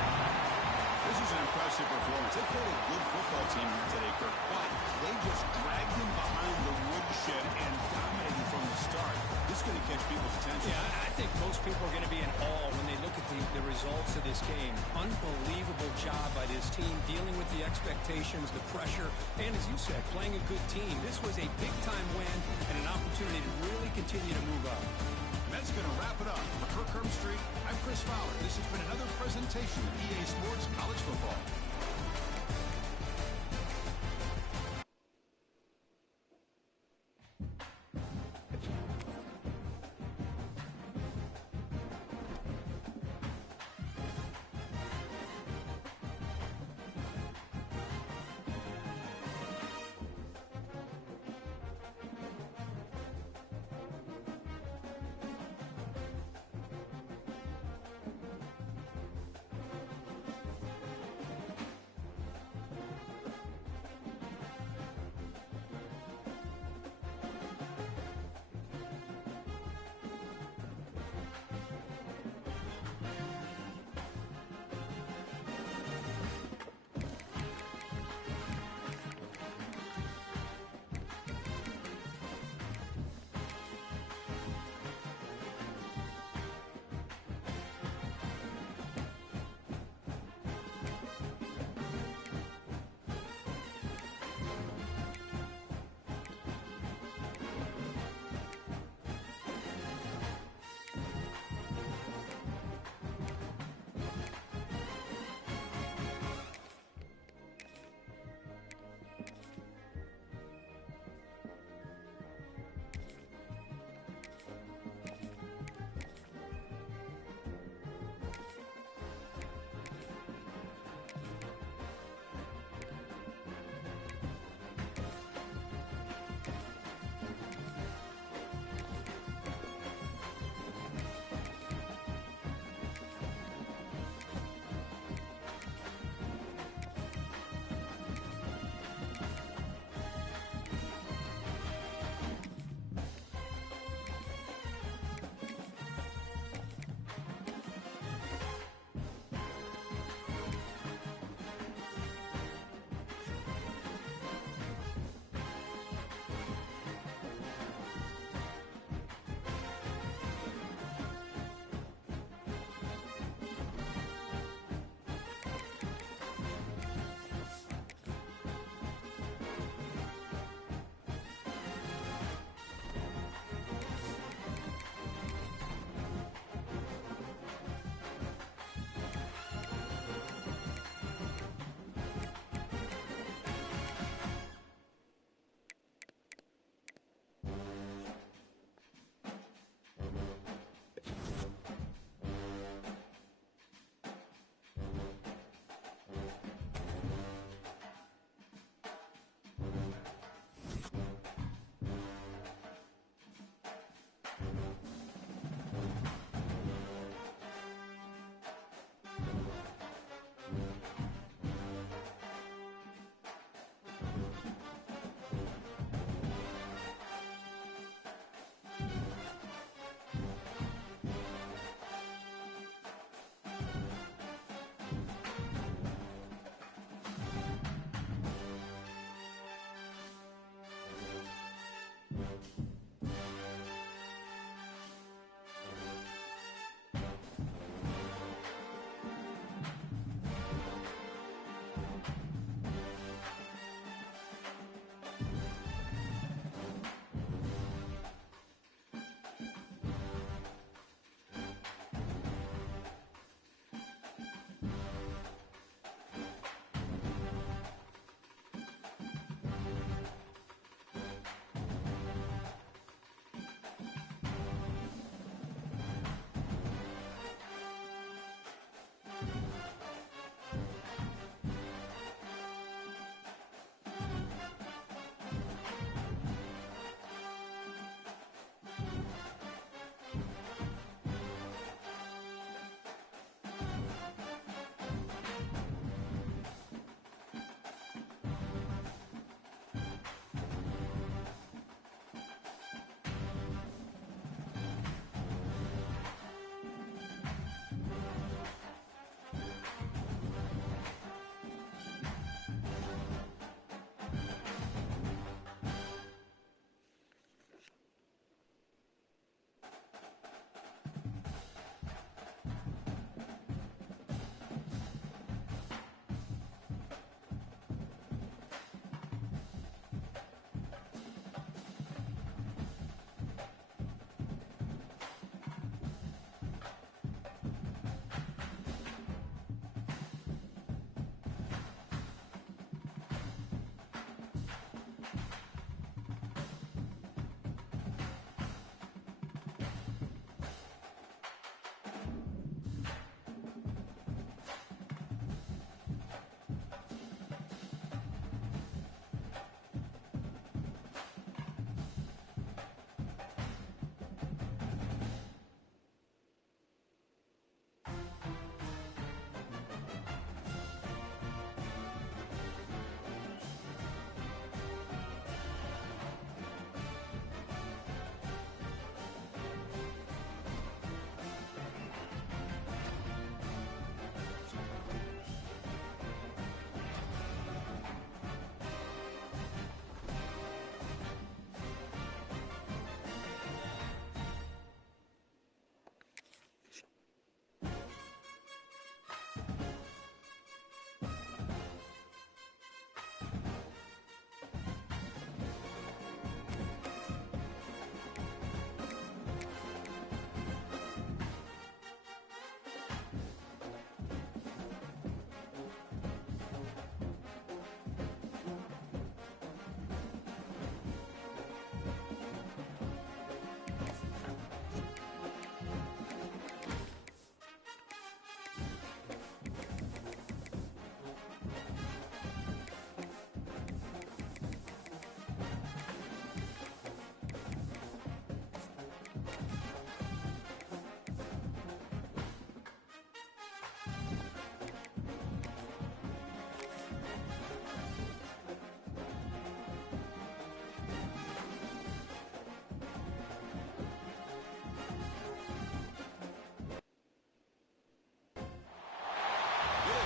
This is an impressive performance. They played a good football team here today, Kirk, but they just dragged him behind the woodshed and dominated from the start. This is going to catch people's attention. Yeah, I think most people are going to be in awe when they look at the results of this game. Unbelievable job by this team dealing with the expectations, the pressure, and as you said, playing a good team. This was a big-time win and an opportunity to really continue to move up. That's going to wrap it up. For Kirk Herbstreit, I'm Chris Fowler. This has been another presentation of EA Sports College Football.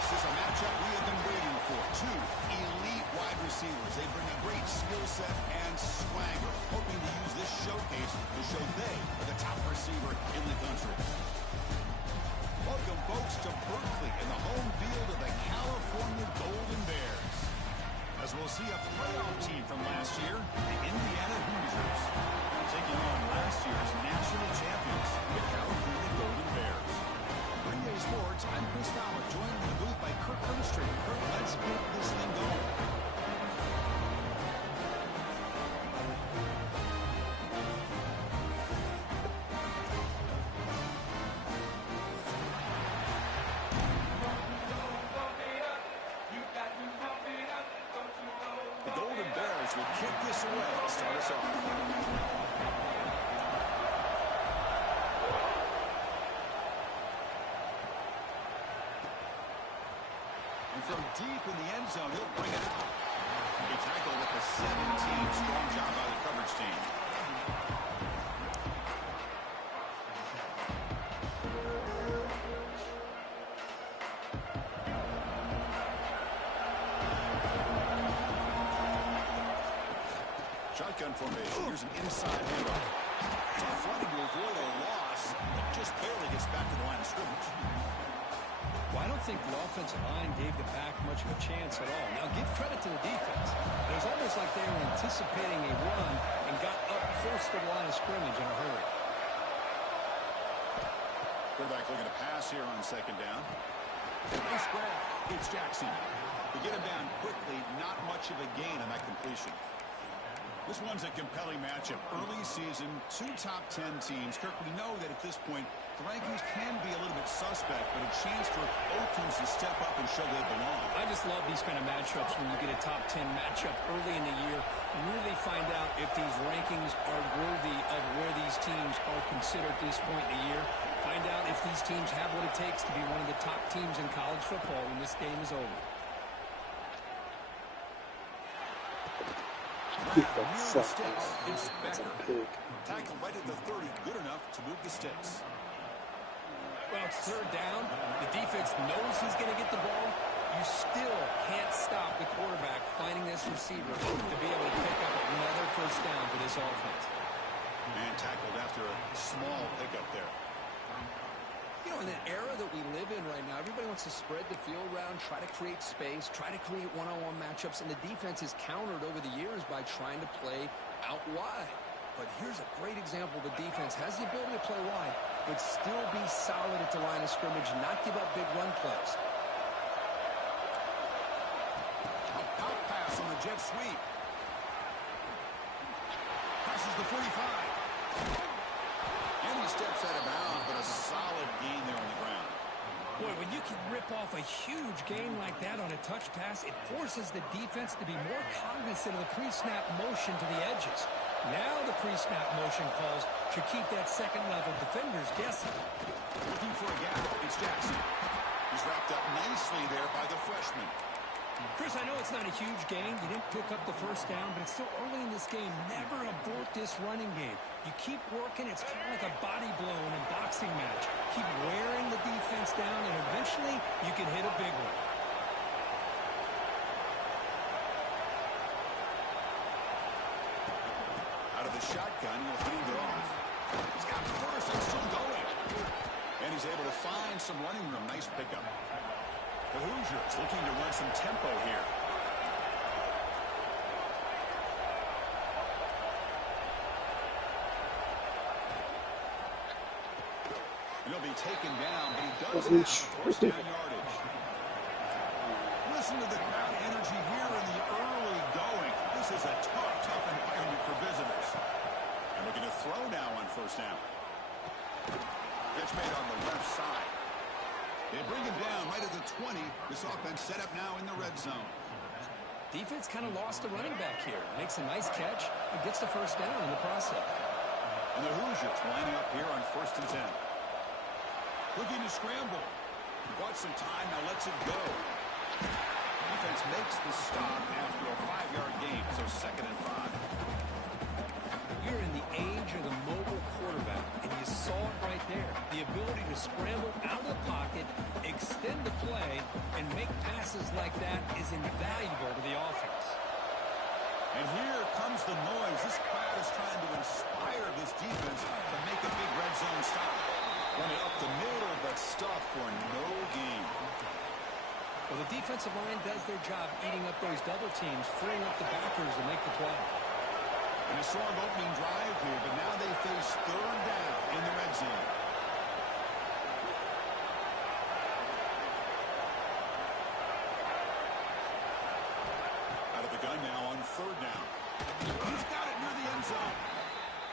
This is a matchup we have been waiting for. Two elite wide receivers. They bring a great skill set and swagger, hoping to use this showcase to show they are the top receiver in the country. Welcome, folks, to Berkeley in the home field of the California Golden Bears. As we'll see a playoff team from last year, the Indiana Hoosiers, taking on last year's national champions, the California Golden Bears. For EA Sports, I'm Chris Fowler, joined in the booth by Kirk Hermstreet. Kirk, let's get this thing going. The Golden Bears will kick this away to start us off. And from deep in the end zone, he'll bring it out. He tackled at the 17. Strong job by the coverage team. Shotgun formation. Here's an inside handoff. Tough running to avoid a loss. Just barely gets back to the line of scrimmage. Well, I don't think the offensive line gave the back much of a chance at all. Now, give credit to the defense. It was almost like they were anticipating a run and got up close to the line of scrimmage in a hurry. Quarterback looking to pass here on second down. Nice grab. It's Jackson. To get him down quickly, not much of a gain on that completion. This one's a compelling matchup. Early season, two top 10 teams. Kirk, we know that at this point, the rankings can be a little bit suspect, but a chance for both teams to step up and show they belong. I just love these kind of matchups when you get a top 10 matchup early in the year. Really find out if these rankings are worthy of where these teams are considered at this point in the year. Find out if these teams have what it takes to be one of the top teams in college football when this game is over. It's Becker. Tackle right at the 30, good enough to move the sticks. Well, it's third down. The defense knows he's going to get the ball. You still can't stop the quarterback finding this receiver to be able to pick up another first down for this offense. Man tackled after a small pickup there. You know, in the era that we live in right now, everybody wants to spread the field around, try to create space, try to create one-on-one matchups, and the defense has countered over the years by trying to play out wide. But here's a great example. The defense has the ability to play wide, but still be solid at the line of scrimmage, not give up big run plays. A pop pass on the jet sweep. Passes the 45. And he steps out of bounds, but a solid gain there on the ground. Boy, when you can rip off a huge gain like that on a touch pass, it forces the defense to be more cognizant of the pre-snap motion to the edges. Now the pre-snap motion calls should keep that second-level defenders guessing. Looking for a gap, it's Jackson. He's wrapped up nicely there by the freshman. Chris, I know it's not a huge gain. You didn't pick up the first down, but it's still early in this game. Never abort this running game. You keep working. It's kind of like a body blow in a boxing match. Keep wearing the defense down, and eventually you can hit a big one. Out of the shotgun, he'll hand it off. He's got the first and still going. And he's able to find some running room. Nice pickup. The Hoosiers looking to run some tempo here. And he'll be taken down, but he does have first down yardage. Listen to the crowd energy here in the early going. This is a tough environment for visitors. And looking to throw now on first down. Pitch made on the left side. They bring him down right at the 20. This offense set up now in the red zone. Defense kind of lost a running back here. Makes a nice catch and gets the first down in the process. And the Hoosiers lining up here on 1st and 10. Looking to scramble. Bought some time, now lets it go. Defense makes the stop after a 5-yard gain, so 2nd and 5. You're in the age of the mobile quarterback, and you saw it right there. The ability to scramble out of the pocket, extend the play, and make like that is invaluable to the offense. And here comes the noise. This crowd is trying to inspire this defense to make a big red zone stop. Run it up the middle, but stuff for no gain. Well, the defensive line does their job eating up those double teams, freeing up the backers to make the play. And a strong opening drive here, but now they face third down in the red zone. Out of the gun now on third down. He's got it near the end zone.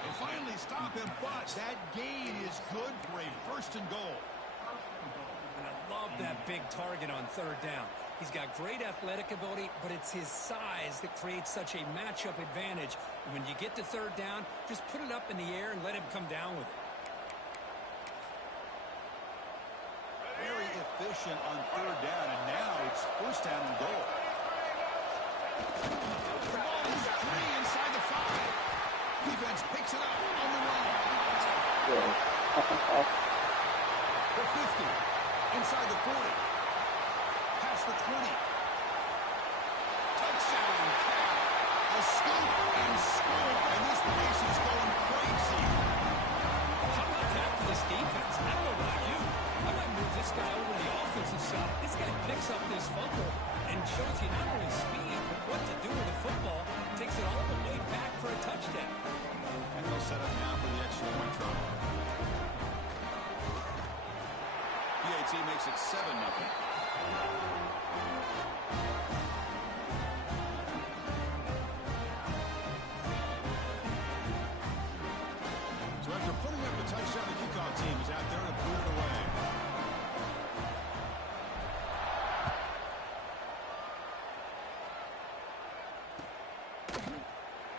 They finally stop him, but that gain is good for a first and goal. And I love that big target on third down. He's got great athletic ability, but it's his size that creates such a matchup advantage. When you get to third down, just put it up in the air and let him come down with it. Very efficient on third down, and now it's first down and goal. The ball is 3 inside the 5. Defense picks it up on the run. The 50, inside the 40. Past the 20. Touchdown, Cal. A scoop and scoop, and this place is going crazy. How about that for this defense? I don't know about you. I might move this guy over to the offensive side. This guy picks up this fumble and shows you not only speed, but what to do with the football. Takes it all the way back for a touchdown. And they'll set up now for the extra point try. PAT makes it 7-0. So after putting up a touchdown, the kickoff team is out there to boot it away.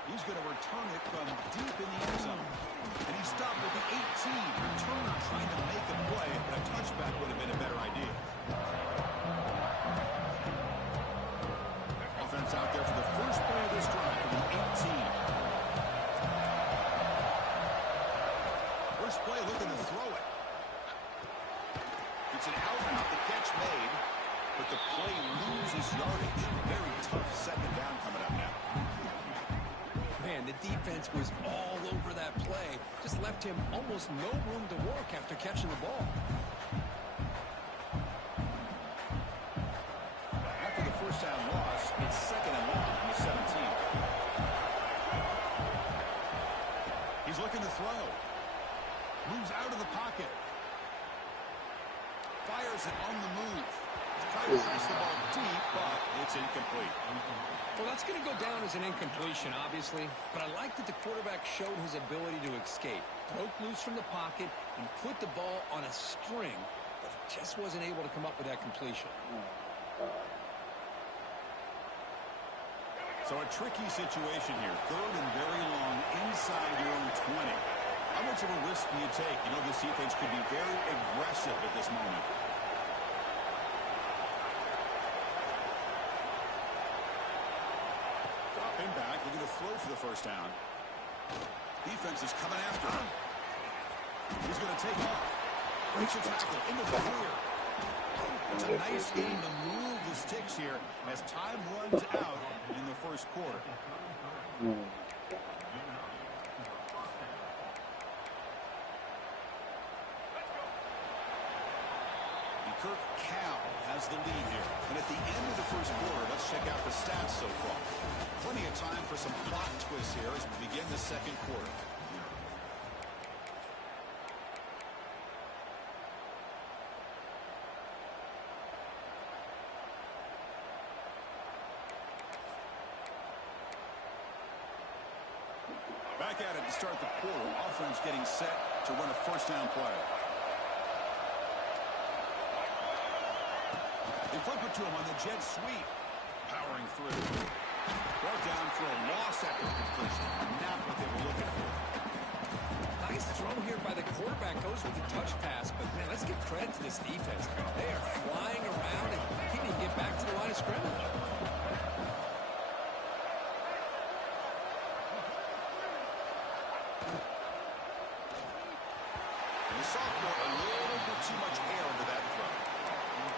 He's going to return it from deep in the end zone. And he stopped with the 18. Returner trying to make a play, but a touchback would have been a better idea. Offense out there for the first play of this drive from the 18. First play looking to throw it. It's an out route, the catch made, but the play loses yardage. Very tough second down coming up now. Man, the defense was all over that play. Just left him almost no room to work after catching the ball. After the first down loss, it's second and long from the 17. He's looking to throw. Moves out of the pocket. Fires it on the move. Trying to press the ball deep, but it's incomplete. Well, that's going to go down as an incompletion, obviously. But I like that the quarterback showed his ability to escape. Broke loose from the pocket and put the ball on a string, but just wasn't able to come up with that completion. So a tricky situation here. Third and very long inside your own 20. How much of a risk do you take? You know, this defense could be very aggressive at this moment. Dropping back, looking to throw for the first down. Defense is coming after him. He's going to take off. Breaks a tackle into the rear. It's a nice game to move the sticks here as time runs out in the first quarter. Kirk Cal has the lead here. And at the end of the first quarter, let's check out the stats so far. Plenty of time for some plot twists here as we begin the second quarter. Back at it to start the quarter. Offense getting set to run a first down play. They flip it to him on the jet sweep. Powering through. Brought down for a loss after the completion. Not what they were looking for. Nice throw here by the quarterback. Goes with the touch pass. But, man, let's give credit to this defense. They are flying around and he didn't get back to the line of scrimmage. And the sophomore a little bit too much air into that throw.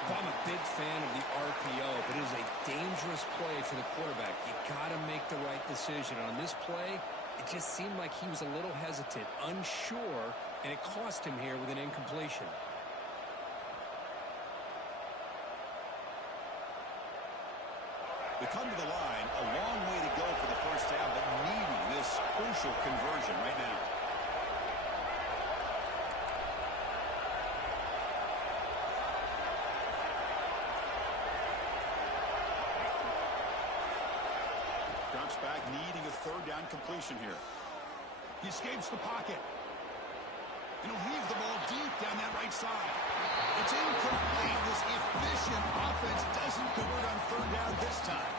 I'm a big fan of the RPO, but it dangerous play for the quarterback. You got to make the right decision. On this play, it just seemed like he was a little hesitant, unsure, and it cost him here with an incompletion. They come to the line, a long way to go for the first down, but needing this crucial conversion right now. Drops back, needing a third down completion here. He escapes the pocket. And he'll heave the ball deep down that right side. It's incomplete. This efficient offense doesn't convert on third down this time.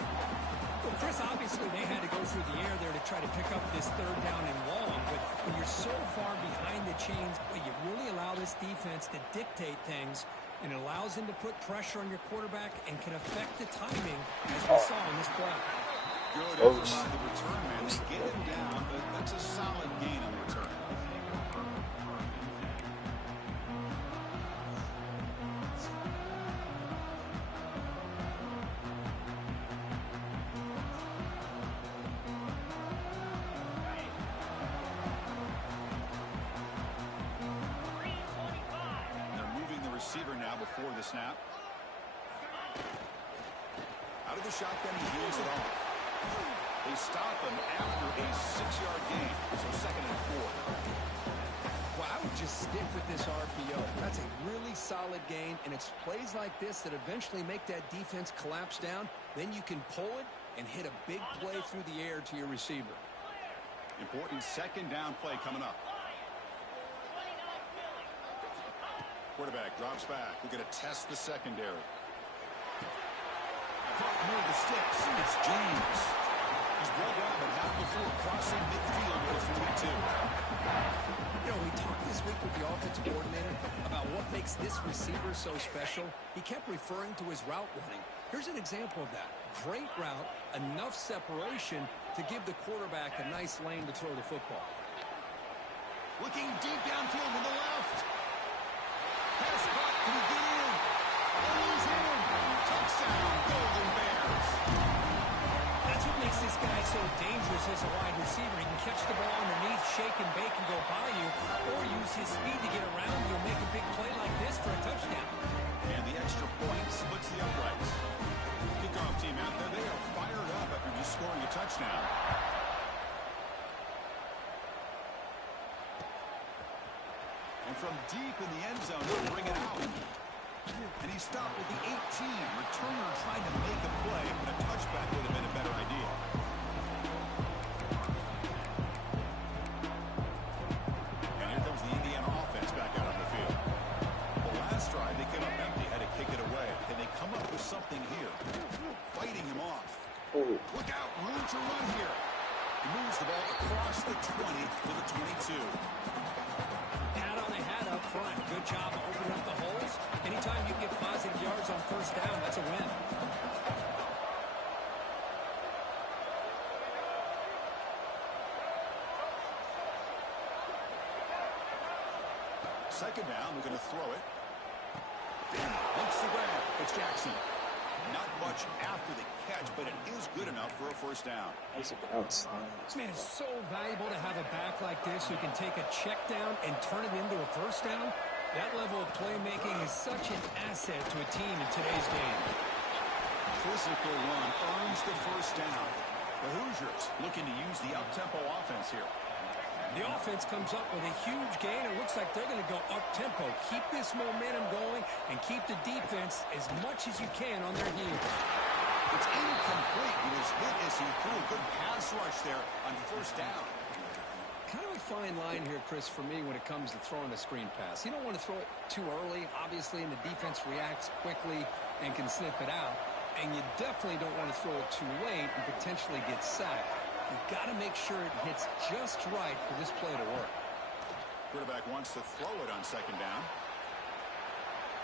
Well, Chris, obviously they had to go through the air there to try to pick up this third down and long, but when you're so far behind the chains, you really allow this defense to dictate things, and it allows them to put pressure on your quarterback and can affect the timing, as we saw in this play. Good effort by the return man. They get him down, but that's a solid gain on the return. Receiver now before the snap. Out of the shotgun, he heels it off. They stop him after a 6-yard gain, so 2nd and 4. Well, I would just stick with this RPO. That's a really solid gain, and it's plays like this that eventually make that defense collapse down. Then you can pull it and hit a big play through the air to your receiver. Important 2nd down play coming up. Quarterback drops back. We're going to test the secondary. Caught near the sticks. It's James. He's well down, but not before crossing midfield with a 42. You know, we talked this week with the offensive coordinator about what makes this receiver so special. He kept referring to his route running. Here's an example of that. Great route, enough separation to give the quarterback a nice lane to throw the football. Looking deep downfield to the left. Pass caught. Can he get in? Oh, he's in. Touchdown, Golden Bears. That's what makes this guy so dangerous as a wide receiver. He can catch the ball underneath, shake and bake and go by you, or use his speed to get around you and make a big play like this for a touchdown. And the extra point splits the uprights. Kickoff team out there, they are fired up after just scoring a touchdown. And from deep in the end zone, they'll bring it out. And he stopped with the 18. Returner trying to make a play, but a touchback would have been a better idea. And here comes the Indiana offense back out on the field. The last drive, they came up empty, had to kick it away. Can they come up with something here? Fighting him off. Look out, room to run here. He moves the ball across the 20 to the 22. Up front. Good job of opening up the holes. Anytime you get positive yards on first down, that's a win. Second down, we're going to throw it. Makes the grab. It's Jackson. Not much after the catch, but it is good enough for a first down. Man, it's so valuable to have a back like this who can take a check down and turn it into a first down. That level of playmaking is such an asset to a team in today's game. Physical run earns the first down. The Hoosiers looking to use the up-tempo offense here. The offense comes up with a huge gain. It looks like they're going to go up-tempo. Keep this momentum going and keep the defense as much as you can on their heels. It's incomplete. He was hit as he threw a good pass rush there on first down. Kind of a fine line here, Chris, for me when it comes to throwing a screen pass. You don't want to throw it too early, obviously, and the defense reacts quickly and can sniff it out. And you definitely don't want to throw it too late and potentially get sacked. You've got to make sure it hits just right for this play to work. Quarterback wants to throw it on second down.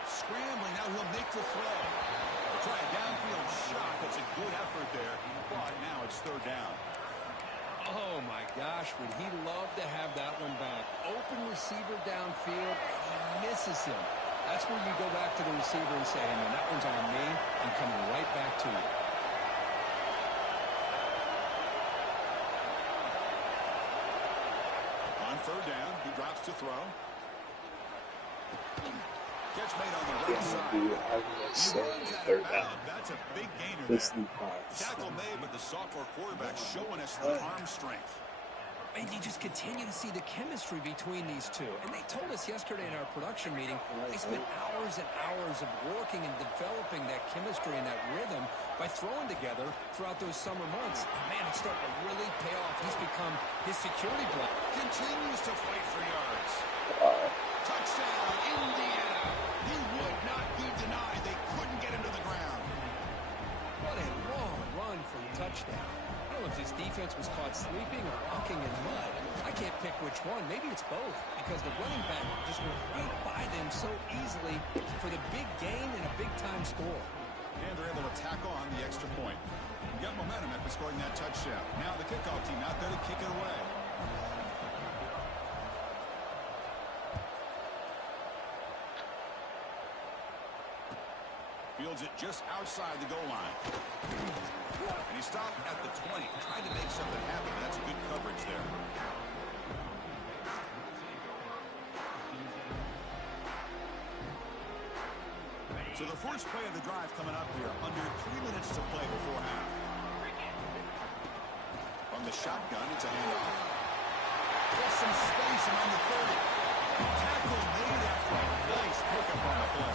Scrambling, now he'll make the throw. They'll try a downfield shot. That's a good effort there. But now it's third down. Oh, my gosh, would he love to have that one back. Open receiver downfield, and he misses him. That's where you go back to the receiver and say, hey, man, that one's on me. I'm coming right back to you. drops to throw. Catch made on the right side. Dude, I was saying third down. That's a big gainer This there. pass. Tackle made, but the sophomore quarterback showing us the arm strength. And you just continue to see the chemistry between these two. And they told us yesterday in our production meeting, they spent hours and hours of working and developing that chemistry and that rhythm by throwing together throughout those summer months. And man, it's starting to really pay off. He's become his security blanket. Continues to fight for yards. Touchdown, Indiana. He would not be denied. They couldn't get him to the ground. What a long run for the touchdown. I don't know if this defense was caught sleeping or walking in mud. I can't pick which one. Maybe it's both, because the running back just went right by them so easily for the big gain and a big-time score. And they're able to tack on the extra point. We got momentum after scoring that touchdown. Now the kickoff team out there to kick it away. Fields it just outside the goal line. And he stopped at the 20, trying to make something happen. That's good coverage there. So the first play of the drive coming up here, under 3 minutes to play before half. From the shotgun, it's a handoff. Plus some space around the 30. Tackle made after a nice pickup on the play.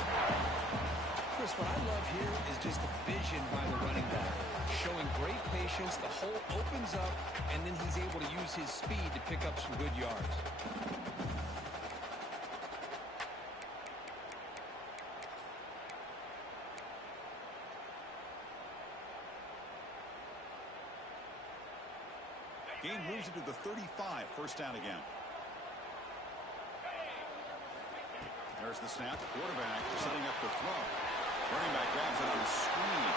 Chris, what I love here is just the vision by the running back. Showing great patience, the hole opens up, and then he's able to use his speed to pick up some good yards. Game moves it to the 35, first down again. There's the snap. Quarterback setting up the throw. Running back grabs it on the screen.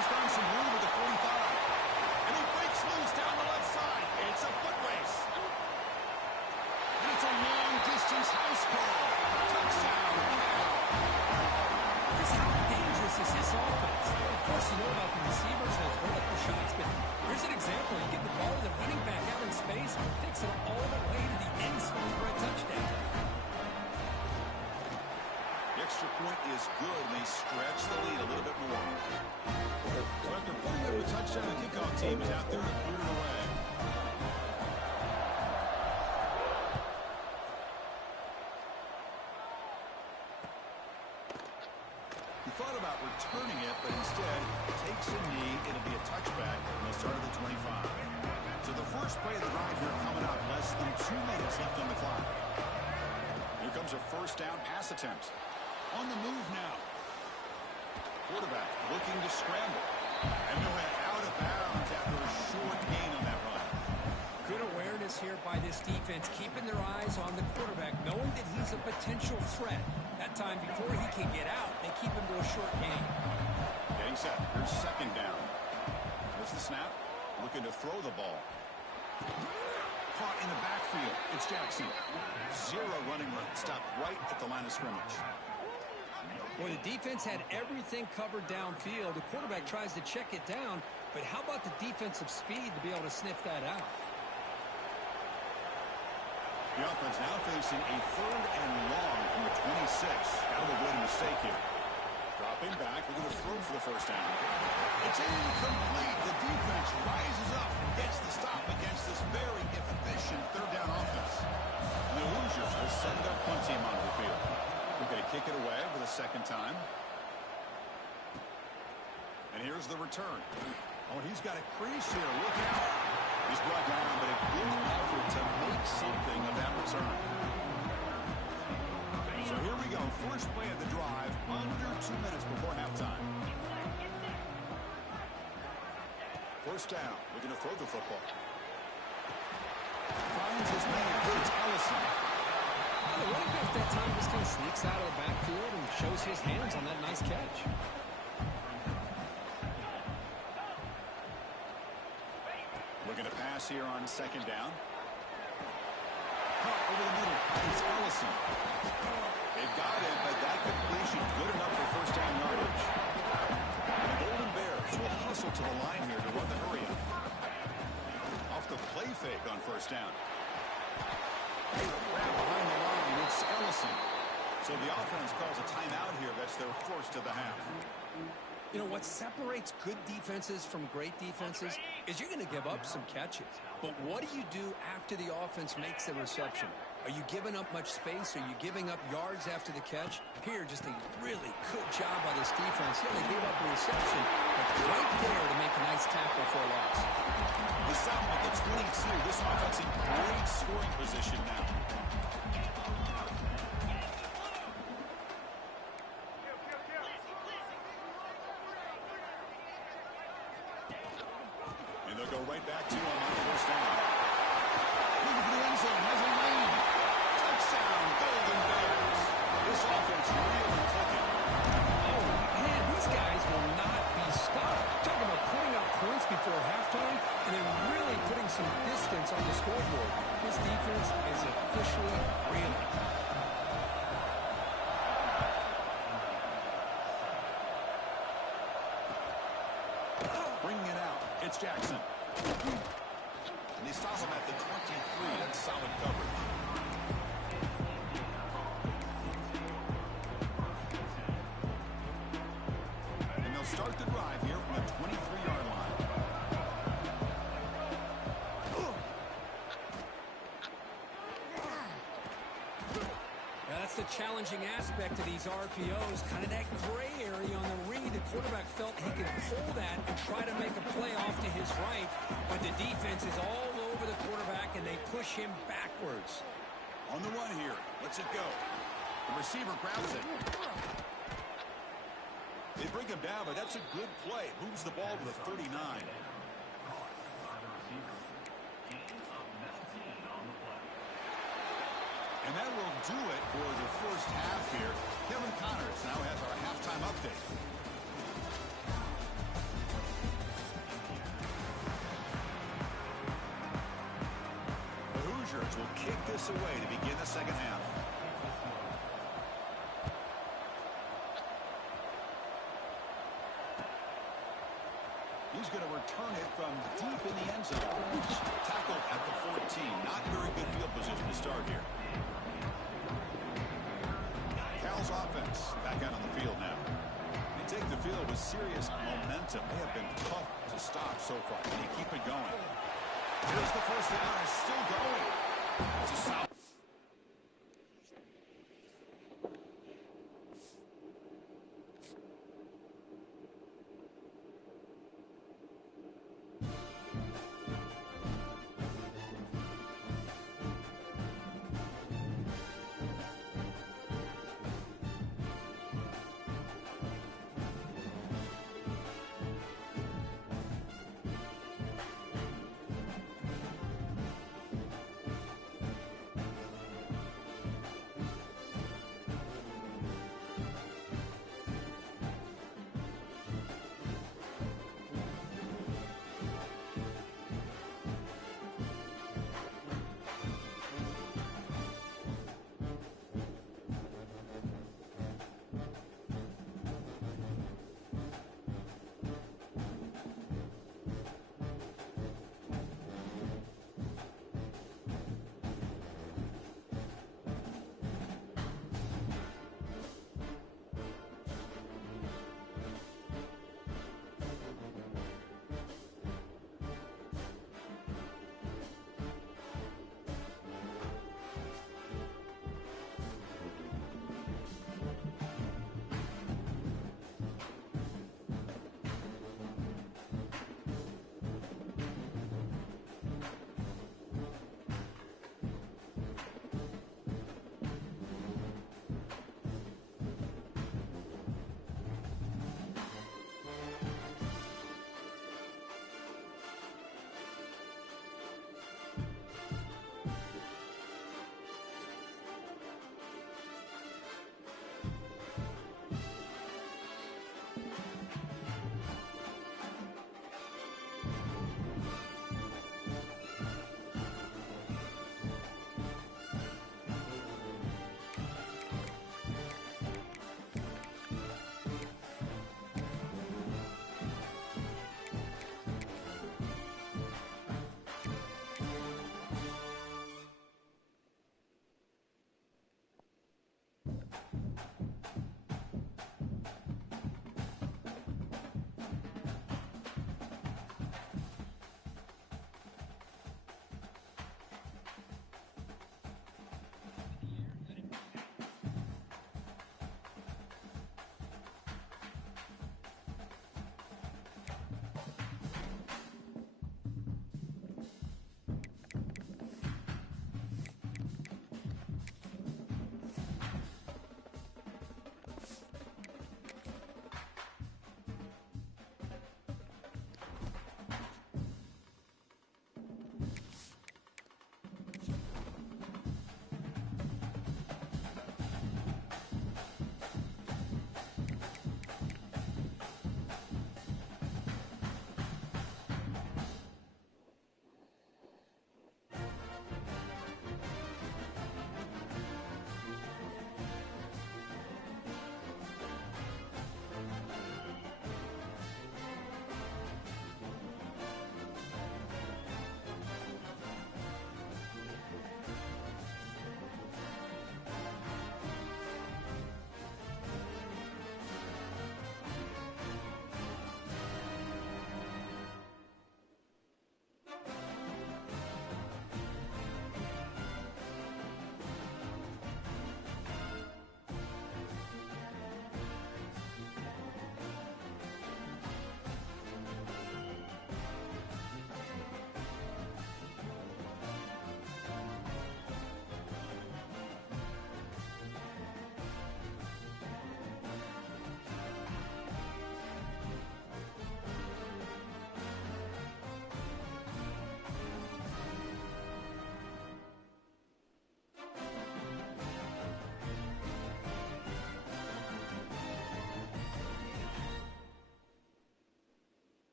He's found some room with the 45. And he breaks loose down the left side. It's a foot race. And it's a long-distance house call. Touchdown. Just how dangerous is this offense? Of course, you know about the receivers and those vertical shots, but here's an example. You get the ball to the running back out in space, takes it all the way to the end zone for a touchdown. Extra point is good, and they stretch the lead a little bit more. So after putting up a touchdown, the kickoff team is out there to clear it away. He thought about returning it, but instead takes a knee. It'll be a touchback, and they'll start at the 25. So the first play of the drive here coming up. Less than 2 minutes left on the clock. Here comes a first down pass attempt. On the move now. Quarterback looking to scramble. And they went out of bounds after a short gain on that run. Good awareness here by this defense, keeping their eyes on the quarterback, knowing that he's a potential threat. That time before he can get out, they keep him to a short gain. Getting set. Here's second down. There's the snap. Looking to throw the ball. Caught in the backfield. It's Jackson. Zero running room. Stopped right at the line of scrimmage. Boy, the defense had everything covered downfield. The quarterback tries to check it down, but how about the defensive speed to be able to sniff that out? The offense now facing a third and long from the 26. Got to avoid a mistake here. Dropping back, we're going to throw for the first down. It's incomplete. The defense rises up and gets the stop against this very efficient third down offense. And the Hoosiers will send their punt team onto the field. We're going to kick it away for the second time. And here's the return. Oh, he's got a crease here. Look out. He's brought down, but a good effort to make something of that return. So here we go. First play of the drive, under 2 minutes before halftime. First down. We're going to throw the football. Finds his man. It's Ellison. The running back that time just kind of sneaks out of the backfield and shows his hands on that nice catch. Looking to pass here on second down. Caught over the middle. It's Ellison. They've got it, but that completion good enough for first down yardage. And the Golden Bears will hustle to the line here to run the hurry up. Off the play fake on first down. Jackson. So the offense calls a timeout here. That's their first of the half. You know, what separates good defenses from great defenses is you're going to give up some catches. But what do you do after the offense makes the reception? Are you giving up much space? Are you giving up yards after the catch? Here, just a really good job by this defense. Yeah, they gave up a reception, but right there to make a nice tackle for a loss. The South at the 22. This offense in great scoring position now. And they'll go right back to him on first down. Looking for the end zone, has a lane. Touchdown, Golden Bears. This offense really clicking. Oh, man, these guys will not be stopped. Talking about putting up points before halftime and then really putting some distance on the scoreboard. This defense is officially reeling. Bringing it out, it's Jackson. And they stop him at the 23. That's solid coverage. And they'll start the drive here from the 23-yard line. Now, that's the challenging aspect of these RPOs, kind of that gray area on the read. The quarterback felt he could pull that and try to make a play off to his right, but the defense is all over the quarterback, and they push him backwards. On the run here, lets it go. The receiver grabs it. They bring him down, but that's a good play. Moves the ball to the 39. And that will do it for the first half here. Kevin Connors now has our halftime update. The Hoosiers will kick this away to begin the second half. He's going to return it from deep in the end zone. Tackled at the 14. Not very good field position to start here. Cal's offense back out on the field now. They take the field with serious momentum. They have been tough to stop so far. And they keep it going. Here's the first down. It's still going. It's a stop.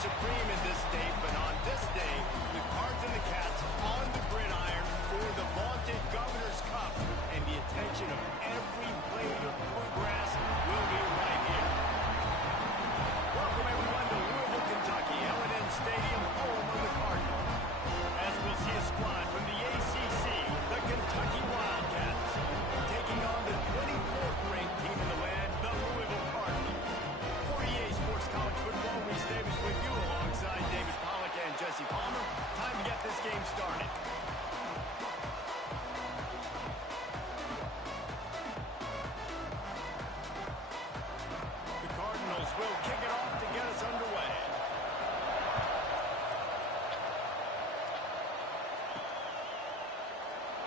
supreme in this state, but on this day, the Cards and the Cats on the gridiron for the vaunted Governor's Cup, and the attention of every blade of bluegrass will be right here. Welcome everyone to Louisville, Kentucky, L&N Stadium, home of the Cardinals. As we'll see a squad from the ACC, the Kentucky Wildcats, taking on the 24th ranked team in the land, the Louisville Cardinals. For EA Sports College Football, Reese Davis with you alongside David Pollack and Jesse Palmer. Time to get this game started. The Cardinals will kick it off to get us underway.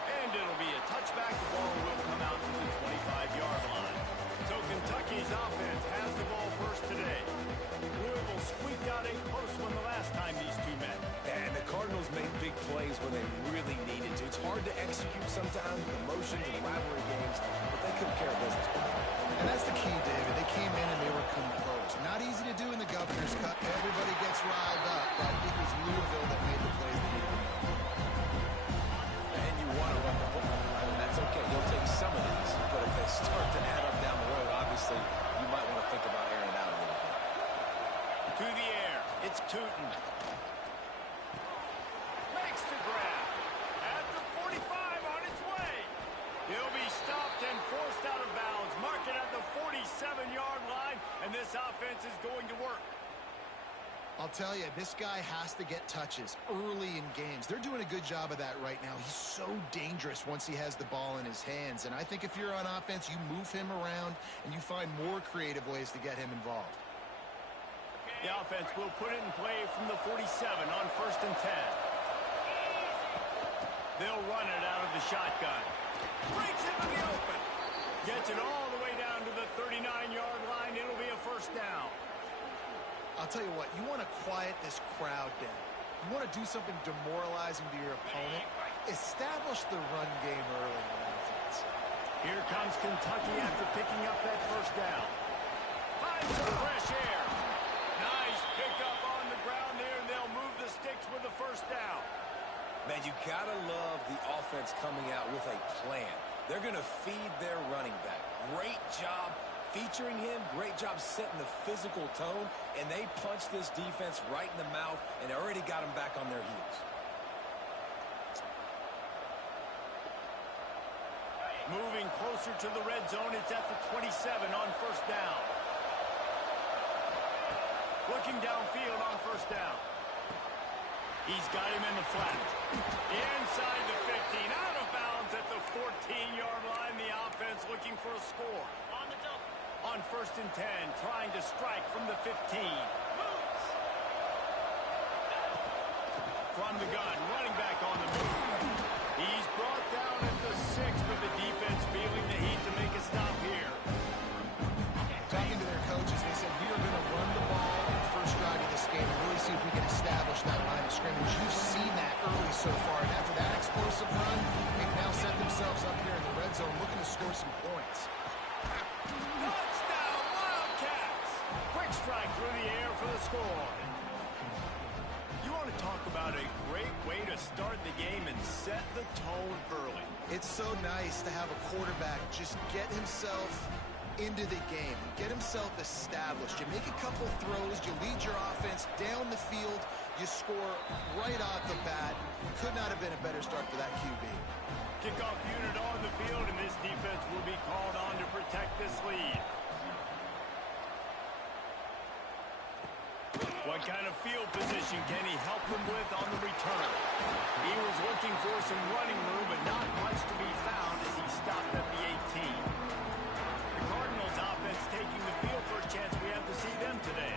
And it'll be a touchback. The ball will come out to the 25-yard line. So Kentucky's offense has the ball first today. Louisville squeaked out a close one the last time these two met. And the Cardinals made big plays when they really needed to. It's hard to execute sometimes with emotions and rivalry games, but they couldn't care business. And that's the key, David. They came in and they were composed. Not easy to do in the Governor's Cup. Everybody gets riled up, but it was Louisville that made the plays they needed to make. And you want to run the football. I mean, that's okay. You'll take some of these, but if they start to add up down the road, obviously, you might want to think about airing it out a little bit. To the air, it's Tootin. Makes the grab. At the 45 on its way. He'll be stopped and forced out of bounds. Mark it at the 47-yard line, and this offense is going to work. I'll tell you, this guy has to get touches early in games. They're doing a good job of that right now. He's so dangerous once he has the ball in his hands. And I think if you're on offense, you move him around and you find more creative ways to get him involved. The offense will put it in play from the 47 on 1st and 10. They'll run it out of the shotgun. Breaks into the open. Gets it all the way down to the 39-yard line. It'll be a first down. I'll tell you what, you want to quiet this crowd down. You want to do something demoralizing to your opponent. Establish the run game early in offense. Here comes Kentucky after picking up that first down. Finds some fresh air. Nice pickup on the ground there, and they'll move the sticks with the first down. Man, you got to love the offense coming out with a plan. They're going to feed their running back. Great job featuring him, great job setting the physical tone, and they punched this defense right in the mouth and already got them back on their heels. Moving closer to the red zone, it's at the 27 on 1st down. Looking downfield on 1st down. He's got him in the flat. Inside the 15, out of bounds at the 14-yard line. The offense looking for a score. On 1st and 10, trying to strike from the 15. From the gun, running back on the move. He's brought down at the 6, but the defense feeling the heat to make a stop here. Talking to their coaches, they said, we are going to run the ball in the first drive of this game and really see if we can establish that line of scrimmage. You've seen that early so far, and after that explosive run, they've now set themselves up here in the red zone looking to score some points. Touchdown, Wildcats! Quick strike through the air for the score. You want to talk about a great way to start the game and set the tone early. It's so nice to have a quarterback just get himself into the game, get himself established. You make a couple throws, you lead your offense down the field, you score right off the bat. Could not have been a better start for that QB. Kickoff unit on the field, and this defense will be called on to protect this lead. What kind of field position can he help them with on the return? He was looking for some running room, but not much to be found as he stopped at the 18. The Cardinals offense taking the field for a chance. We have to see them today.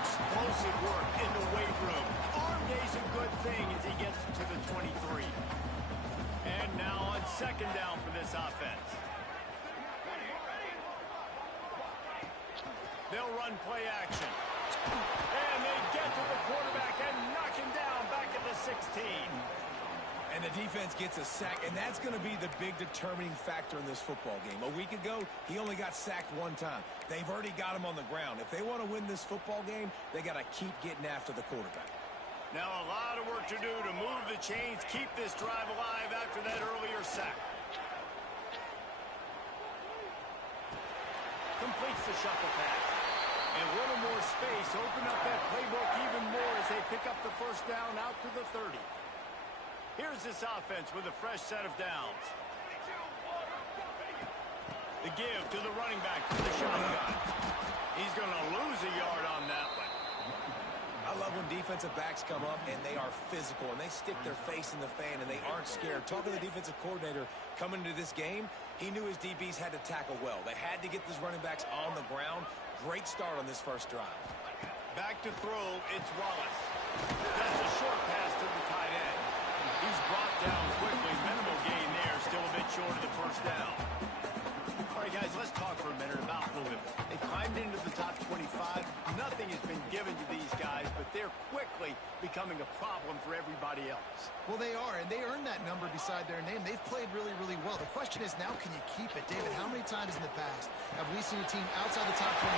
Explosive work in the weight room. Arm day's a good thing as he gets to the 23. And now on 2nd down for this offense. They'll run play action. And they get to the quarterback and knock him down back at the 16. And the defense gets a sack, and that's going to be the big determining factor in this football game. A week ago, he only got sacked one time. They've already got him on the ground. If they want to win this football game, they got to keep getting after the quarterback. Now a lot of work to do to move the chains, keep this drive alive after that earlier sack. Completes the shuffle pass. And a little more space, open up that playbook even more as they pick up the first down out to the 30. Here's this offense with a fresh set of downs. The give to the running back from the shotgun. He's going to lose a yard on that one. I love when defensive backs come up and they are physical and they stick their face in the fan and they aren't scared. Talking to the defensive coordinator coming into this game, he knew his DBs had to tackle well. They had to get these running backs on the ground. Great start on this first drive. Back to throw, it's Wallace. That's a short pass to the tight end. He's brought down quickly. Minimal gain there, still a bit short of the first down. All right, guys, let's talk for a minute about Louisville. They climbed into the top 25. Nothing has been given to these guys, but they're quickly becoming a problem for everybody else. Well, they are, and they earned that number beside their name. They've played really, really well. The question is now, can you keep it? David, how many times in the past have we seen a team outside the top 25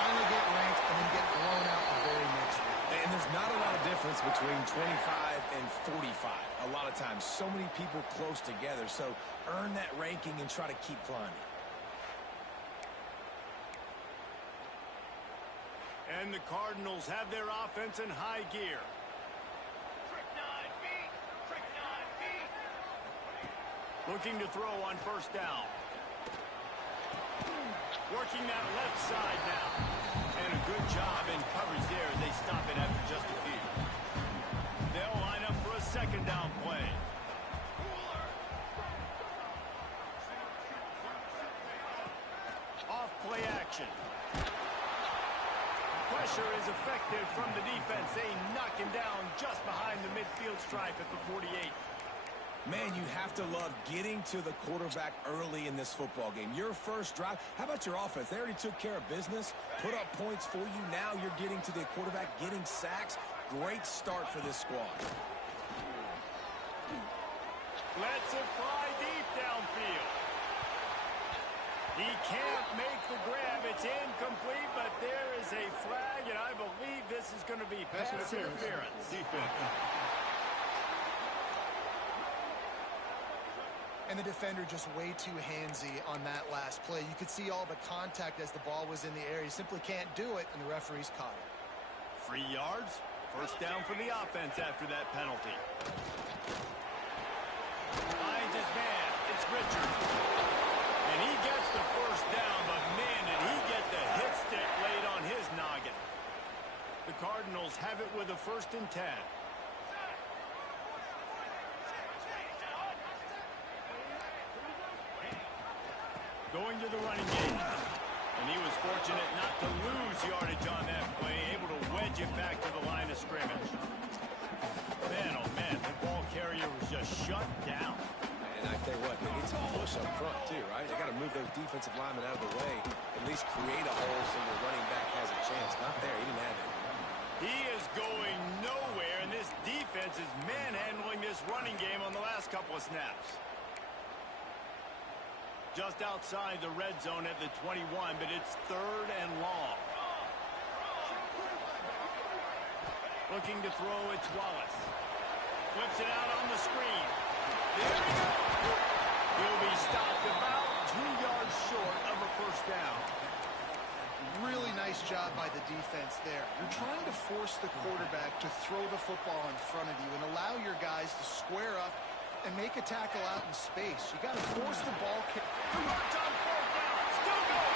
finally get ranked and then get blown out the very next week? And there's not a lot of difference between 25 and 45. A lot of times, so many people close together. So earn that ranking and try to keep climbing. And the Cardinals have their offense in high gear. Looking to throw on first down. Working that left side now. And a good job in coverage there. They stop it after just a few. They'll line up for a second down play. Off play action. Pressure is effective from the defense. They knock him down just behind the midfield stripe at the 48. Man, you have to love getting to the quarterback early in this football game. Your first drive, how about your offense? They already took care of business, put up points for you. Now you're getting to the quarterback, getting sacks. Great start for this squad. Lets it fly deep downfield. He can't make the grab. It's incomplete, but there is a flag, and I believe this is going to be pass interference. Defense. And the defender just way too handsy on that last play. You could see all the contact as the ball was in the air. He simply can't do it, and the referees caught it. 3 yards. First down for the offense after that penalty. Finds his man. It's Richard. And he gets the first down, but man, did he get the hit stick laid on his noggin. The Cardinals have it with a 1st and 10. Going to the running game. And he was fortunate not to lose yardage on that play, able to wedge it back to the line of scrimmage. Man, oh man, the ball carrier was just shut down. And I tell you what, they need some push up front too, right? They got to move those defensive linemen out of the way, at least create a hole so the running back has a chance. Not there, he didn't have it. He is going nowhere, and this defense is manhandling this running game on the last couple of snaps. Just outside the red zone at the 21, but it's 3rd and long. Looking to throw, it's Wallace. Flips it out on the screen. There he goes. He'll be stopped about 2 yards short of a first down. Really nice job by the defense there. You're trying to force the quarterback to throw the football in front of you and allow your guys to square up and make a tackle out in space. You got to force the ball. 2 yards on 4th down. Still going.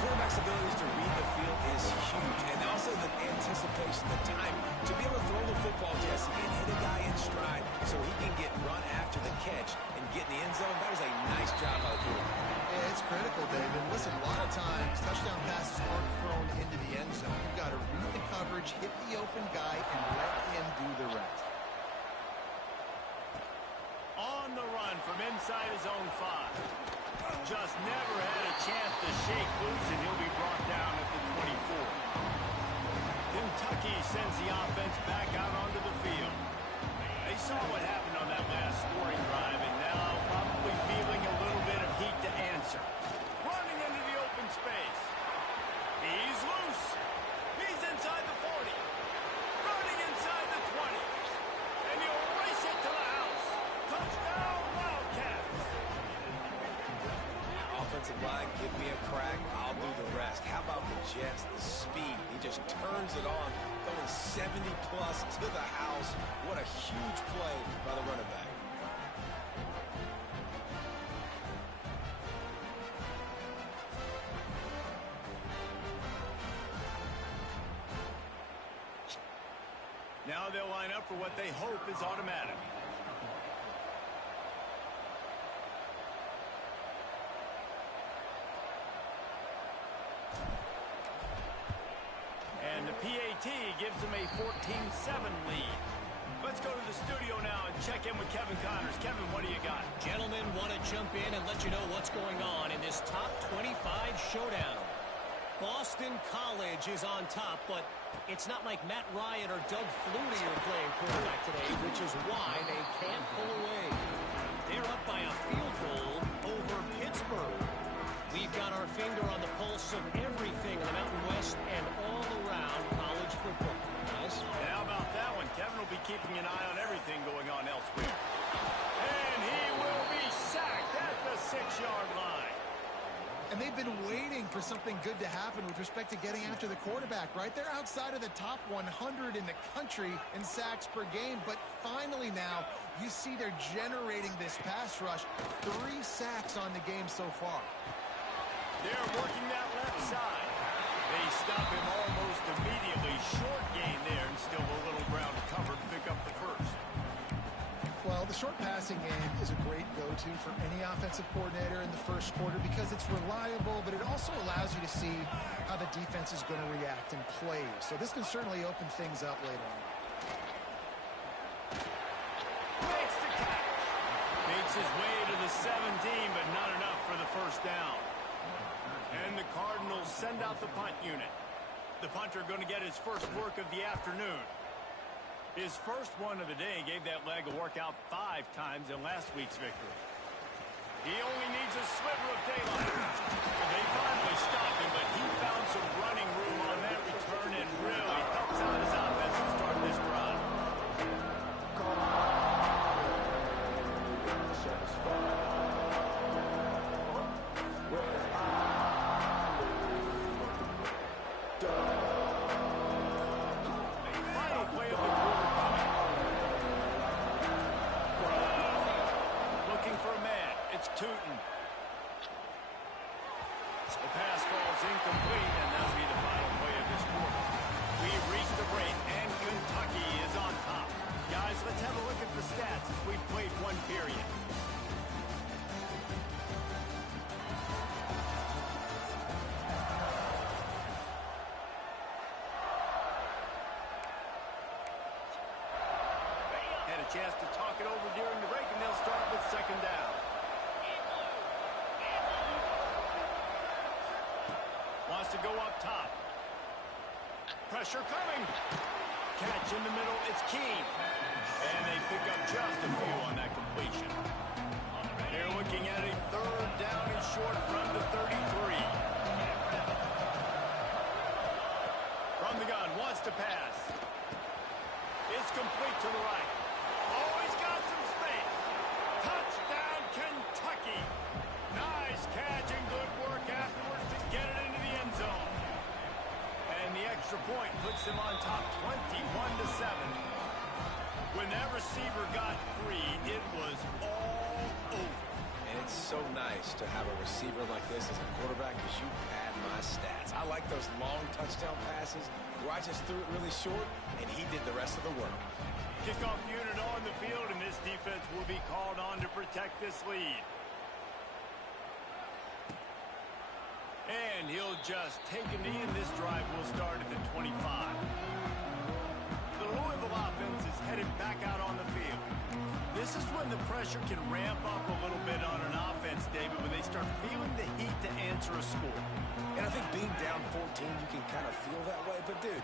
Quarterback's abilities to read the field is huge, and also the anticipation, the time to be able to throw the football, Jesse, and hit a guy in stride so he can get run after the catch and get in the end zone. That was a nice job by the quarterback. Yeah, it's critical, David. Listen, a lot of times touchdown passes aren't thrown into the end zone. You've got to read the coverage, hit the open guy, and let him do the rest. On the run, run from inside his own 5. Just never had a chance to shake loose, and he'll be brought down at the 24. Kentucky sends the offense back out onto the field. They saw what happened on that last scoring drive, and now probably feeling a little bit of heat to answer. Running into the open space. He's loose. He's inside the 40. Running inside the 20. And he'll race it to the house. Touchdown, Wildcats. Offensive line, give me a crack. I'll do the rest. How about the Jets, the speed? He just turns it on, going 70-plus to the house. What a huge play by the running back. Now they'll line up for what they hope is automatic. And the PAT gives them a 14-7 lead. Let's go to the studio now and check in with Kevin Connors. Kevin, what do you got? Gentlemen, want to jump in and let you know what's going on in this top 25 showdown. Boston College is on top, but it's not like Matt Ryan or Doug Flutie are playing quarterback today, which is why they can't pull away. They're up by a field goal over Pittsburgh. We've got our finger on the pulse of everything in the Mountain West and all around college football. Guys? How about that one? Kevin will be keeping an eye on everything going on elsewhere. And he will be sacked at the 6-yard line. And they've been waiting for something good to happen with respect to getting after the quarterback, right? They're outside of the top 100 in the country in sacks per game, but finally now you see they're generating this pass rush. 3 sacks on the game so far. They're working that left side. They stop him almost immediately. Short gain there, and still a little ground to cover to pick up the first. Well, the short passing game is a great go-to for any offensive coordinator in the first quarter because it's reliable, but it also allows you to see how the defense is going to react and play. So this can certainly open things up later on. Makes the catch. Makes his way to the 17, but not enough for the first down. And the Cardinals send out the punt unit. The punter going to get his first work of the afternoon. His first one of the day gave that leg a workout 5 times in last week's victory. He only needs a sliver of daylight. They finally stopped him, but he found some running room on that return and really helps out his offense to start this drive. Chance to talk it over during the break, and they'll start with second down. Wants to go up top. Pressure coming. Catch in the middle. It's Keene. And they pick up just a few on that completion. They're looking at a third down and short from the 33. From the gun, wants to pass. It's complete to the right. Oh, he's got some space. Touchdown, Kentucky. Nice catch and good work afterwards to get it into the end zone. And the extra point puts them on top 21-7. When that receiver got free, it was all over. And it's so nice to have a receiver like this as a quarterback because you pad my stats. I like those long touchdown passes where I just threw it really short and he did the rest of the work. Kickoff unit on the field, and this defense will be called on to protect this lead. And he'll just take a knee, and this drive will start at the 25. The Louisville offense is headed back out on the field. This is when the pressure can ramp up a little bit on an offense, David, when they start feeling the heat to answer a score. And I think being down 14, you can kind of feel that way. But, dude,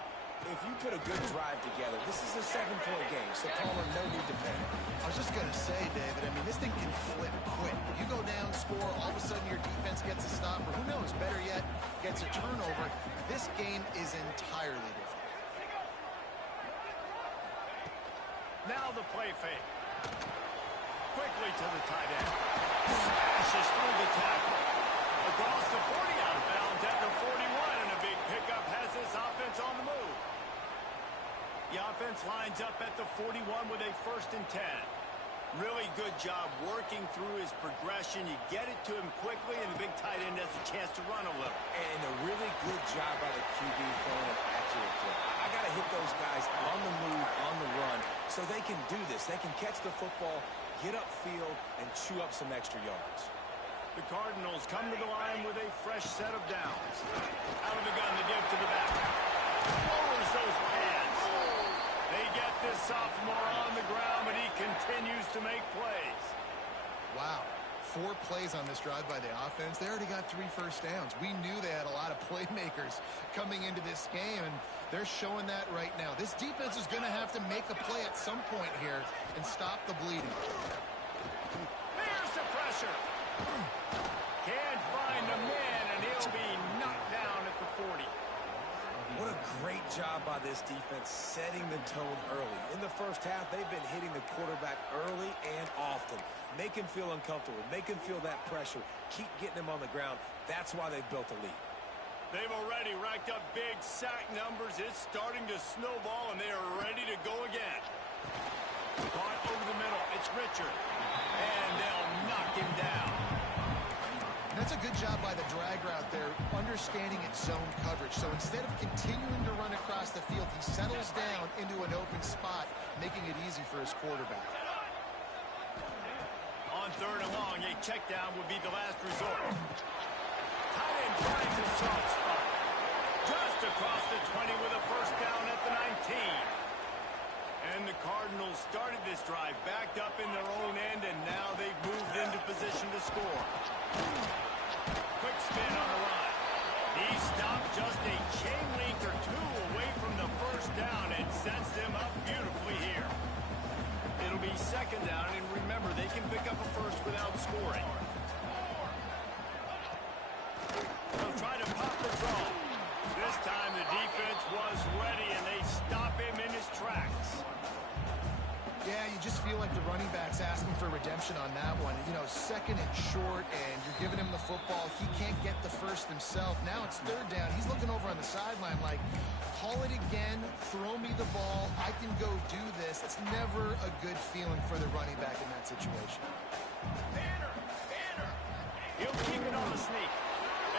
if you put a good drive together, this is a 7-point game, so Palmer, no need to panic. I was just going to say, David, I mean, this thing can flip quick. You go down, score, all of a sudden your defense gets a stop, or who knows, better yet, gets a turnover. This game is entirely different. Now the play fake. Quickly to the tight end. Smashes through the tackle. Across the 40 out of bounds at the 41, and a big pickup has this offense on the move. The offense lines up at the 41 with a 1st and 10. Really good job working through his progression. You get it to him quickly, and the big tight end has a chance to run a little. And a really good job by the QB throwing an accurate throw. I got to hit those guys on the move, on the run, so they can do this. They can catch the football, get upfield, and chew up some extra yards. The Cardinals come to the line with a fresh set of downs. Out of the gun, the give to the back. Lowers those pads. They get this sophomore on the ground, but he continues to make plays. Wow. 4 plays on this drive by the offense. They already got 3 first downs. We knew they had a lot of playmakers coming into this game, and they're showing that right now. This defense is going to have to make a play at some point here and stop the bleeding. There's the pressure. Can't find the man, and he'll be knocked down at the 40. What a great job by this defense setting the tone early. In the first half, they've been hitting the quarterback early and often. Make him feel uncomfortable. Make him feel that pressure. Keep getting him on the ground. That's why they've built a lead. They've already racked up big sack numbers. It's starting to snowball, and they are ready to go again. Caught over the middle. It's Richard. And they'll knock him down. That's a good job by the drag route there, understanding its zone coverage. So instead of continuing to run across the field, he settles down into an open spot, making it easy for his quarterback. On 3rd and long, a check down would be the last resort. Tight end finds a soft spot. Just across the 20 with a 1st down at the 19. And the Cardinals started this drive backed up in their own end, and now they've moved into position to score. Quick spin on the run. He stopped just a chain link or 2 away from the 1st down and sets them up beautifully here. It'll be 2nd down, and remember, they can pick up a 1st without scoring. They'll try to pop the draw. This time the defense was ready, and they stop him in his tracks. Yeah, you just feel like the running back's asking for redemption on that one. You know, 2nd and short, and you're giving him the football. He can't get the 1st himself. Now it's 3rd down. He's looking over on the sideline like, call it again, throw me the ball, I can go do this. It's never a good feeling for the running back in that situation. Banner! He'll keep it on the sneak.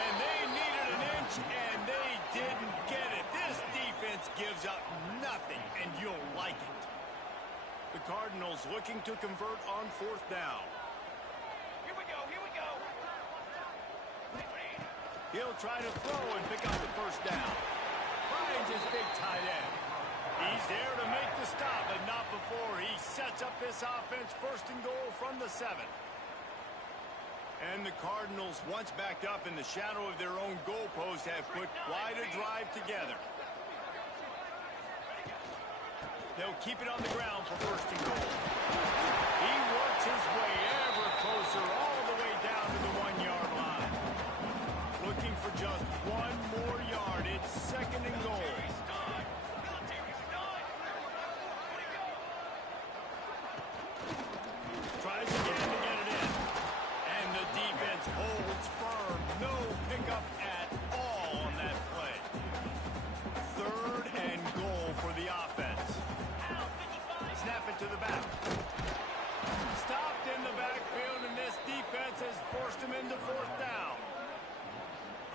And they needed an inch, and they didn't get it. This defense gives up nothing, and you'll like it. The Cardinals looking to convert on 4th down. Here we go. He'll try to throw and pick up the 1st down. Finds his big tight end. He's there to make the stop, but not before he sets up this offense 1st and goal from the 7. And the Cardinals, once backed up in the shadow of their own goalpost, have put quite a drive together. They'll keep it on the ground for 1st and goal. He works his way ever closer all the way down to the 1-yard line. Looking for just 1 more yard. It's 2nd and goal. Tries again to get it in. And the defense holds firm. No pickup at all on that play. 3rd and goal for the offense. Snap it to the back. Stopped in the backfield, and this defense has forced him into 4th down.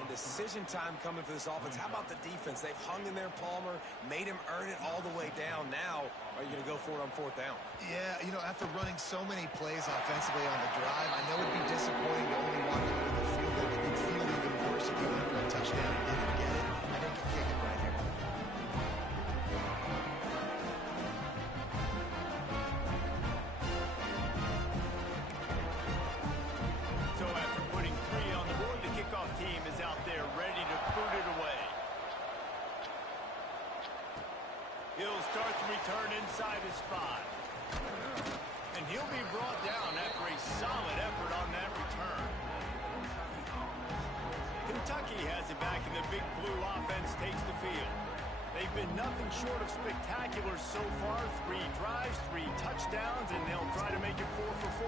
And decision time coming for this offense. How about the defense? They've hung in there, Palmer, made him earn it all the way down. Now, are you going to go for it on 4th down? Yeah, you know, after running so many plays offensively on the drive, I know it'd be disappointing to only walk into the field. It would feel even worse if you went for a touchdown and didn't get it. I think you kick it right here. He'll start the return inside his 5. And he'll be brought down after a solid effort on that return. Kentucky has it back, and the Big Blue offense takes the field. They've been nothing short of spectacular so far. 3 drives, 3 touchdowns, and they'll try to make it 4 for 4.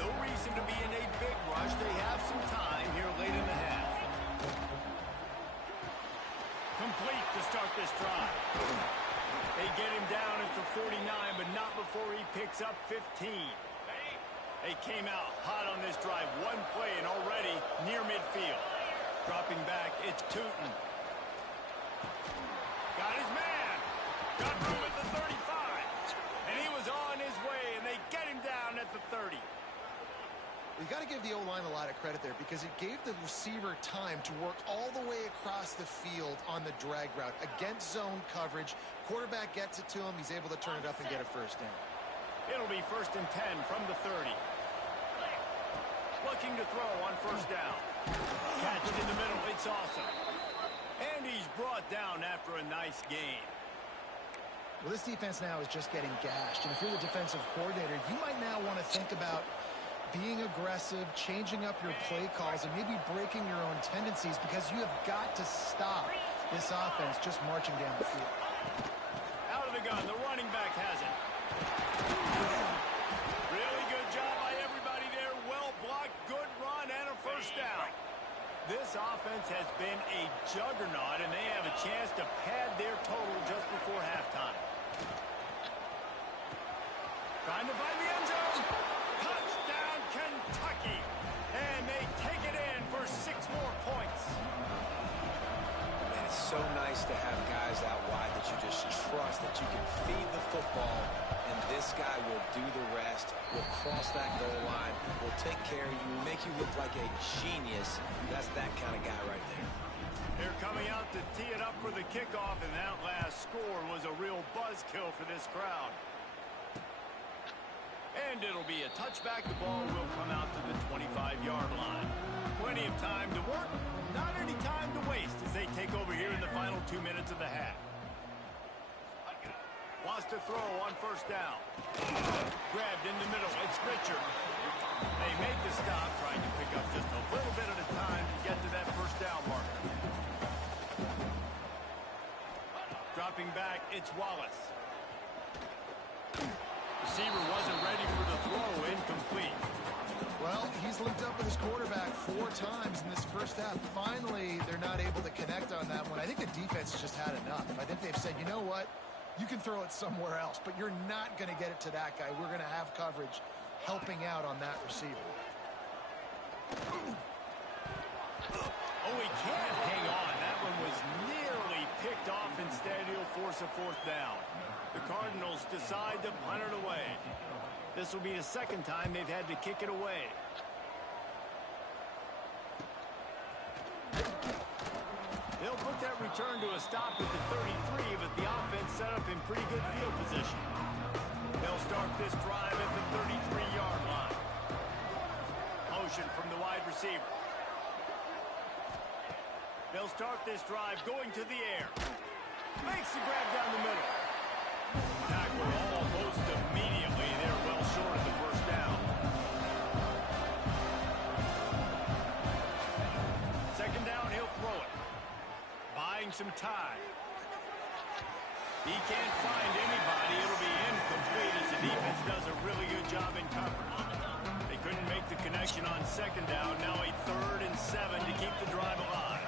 No reason to be in a big rush. They have some time here late in the half. Complete to start this drive. They get him down at the 49, but not before he picks up 15. They came out hot on this drive. 1 play and already near midfield. Dropping back, it's Tootin. Got his man. Got room at the 35. And he was on his way, and they get him down at the 30. You got to give the O-line a lot of credit there because it gave the receiver time to work all the way across the field on the drag route against zone coverage. Quarterback gets it to him. He's able to turn it up and get a first down. It'll be 1st and 10 from the 30. Looking to throw on 1st down. Catch it in the middle. It's awesome. And he's brought down after a nice gain. Well, this defense now is just getting gashed. And if you're the defensive coordinator, you might now want to think about being aggressive, changing up your play calls, and maybe breaking your own tendencies because you have got to stop this offense just marching down the field. Out of the gun, the running back has it. Really good job by everybody there. Well blocked, good run, and a 1st down. This offense has been a juggernaut, and they have a chance to pad their total just before halftime. Trying to find the end zone. Touchdown, Kentucky. And they take it in for 6 more points. Man, it's so nice to have guys out wide that you just trust that you can feed the football, and this guy will do the rest, will cross that goal line, will take care of you, make you look like a genius. That's that kind of guy right there. They're coming out to tee it up for the kickoff, and that last score was a real buzzkill for this crowd. And it'll be a touchback. The ball will come out to the 25-yard line. Plenty of time to work, not any time to waste as they take over here in the final 2 minutes of the half. Wants to throw on 1st down. Grabbed in the middle. It's Richard. They make the stop, trying to pick up just a little bit at a time to get to that 1st down marker. Dropping back, it's Wallace. Receiver wasn't ready for the throw, incomplete. Well, he's linked up with his quarterback 4 times in this 1st half. Finally, they're not able to connect on that one. I think the defense just had enough. I think they've said, you know what? You can throw it somewhere else, but you're not going to get it to that guy. We're going to have coverage helping out on that receiver. Oh, he can't hang on. That one was nearly picked off. Instead, he'll force a 4th down. The Cardinals decide to punt it away. This will be the 2nd time they've had to kick it away. They'll put that return to a stop at the 33, but the offense set up in pretty good field position. They'll start this drive at the 33-yard line. Motion from the wide receiver. They'll start this drive going to the air. Makes the grab down the middle. Tackler almost immediately. They're well short of the 1st down. 2nd down, he'll throw it. Buying some time. He can't find anybody. It'll be incomplete as the defense does a really good job in coverage. They couldn't make the connection on 2nd down. Now a 3rd and 7 to keep the drive alive.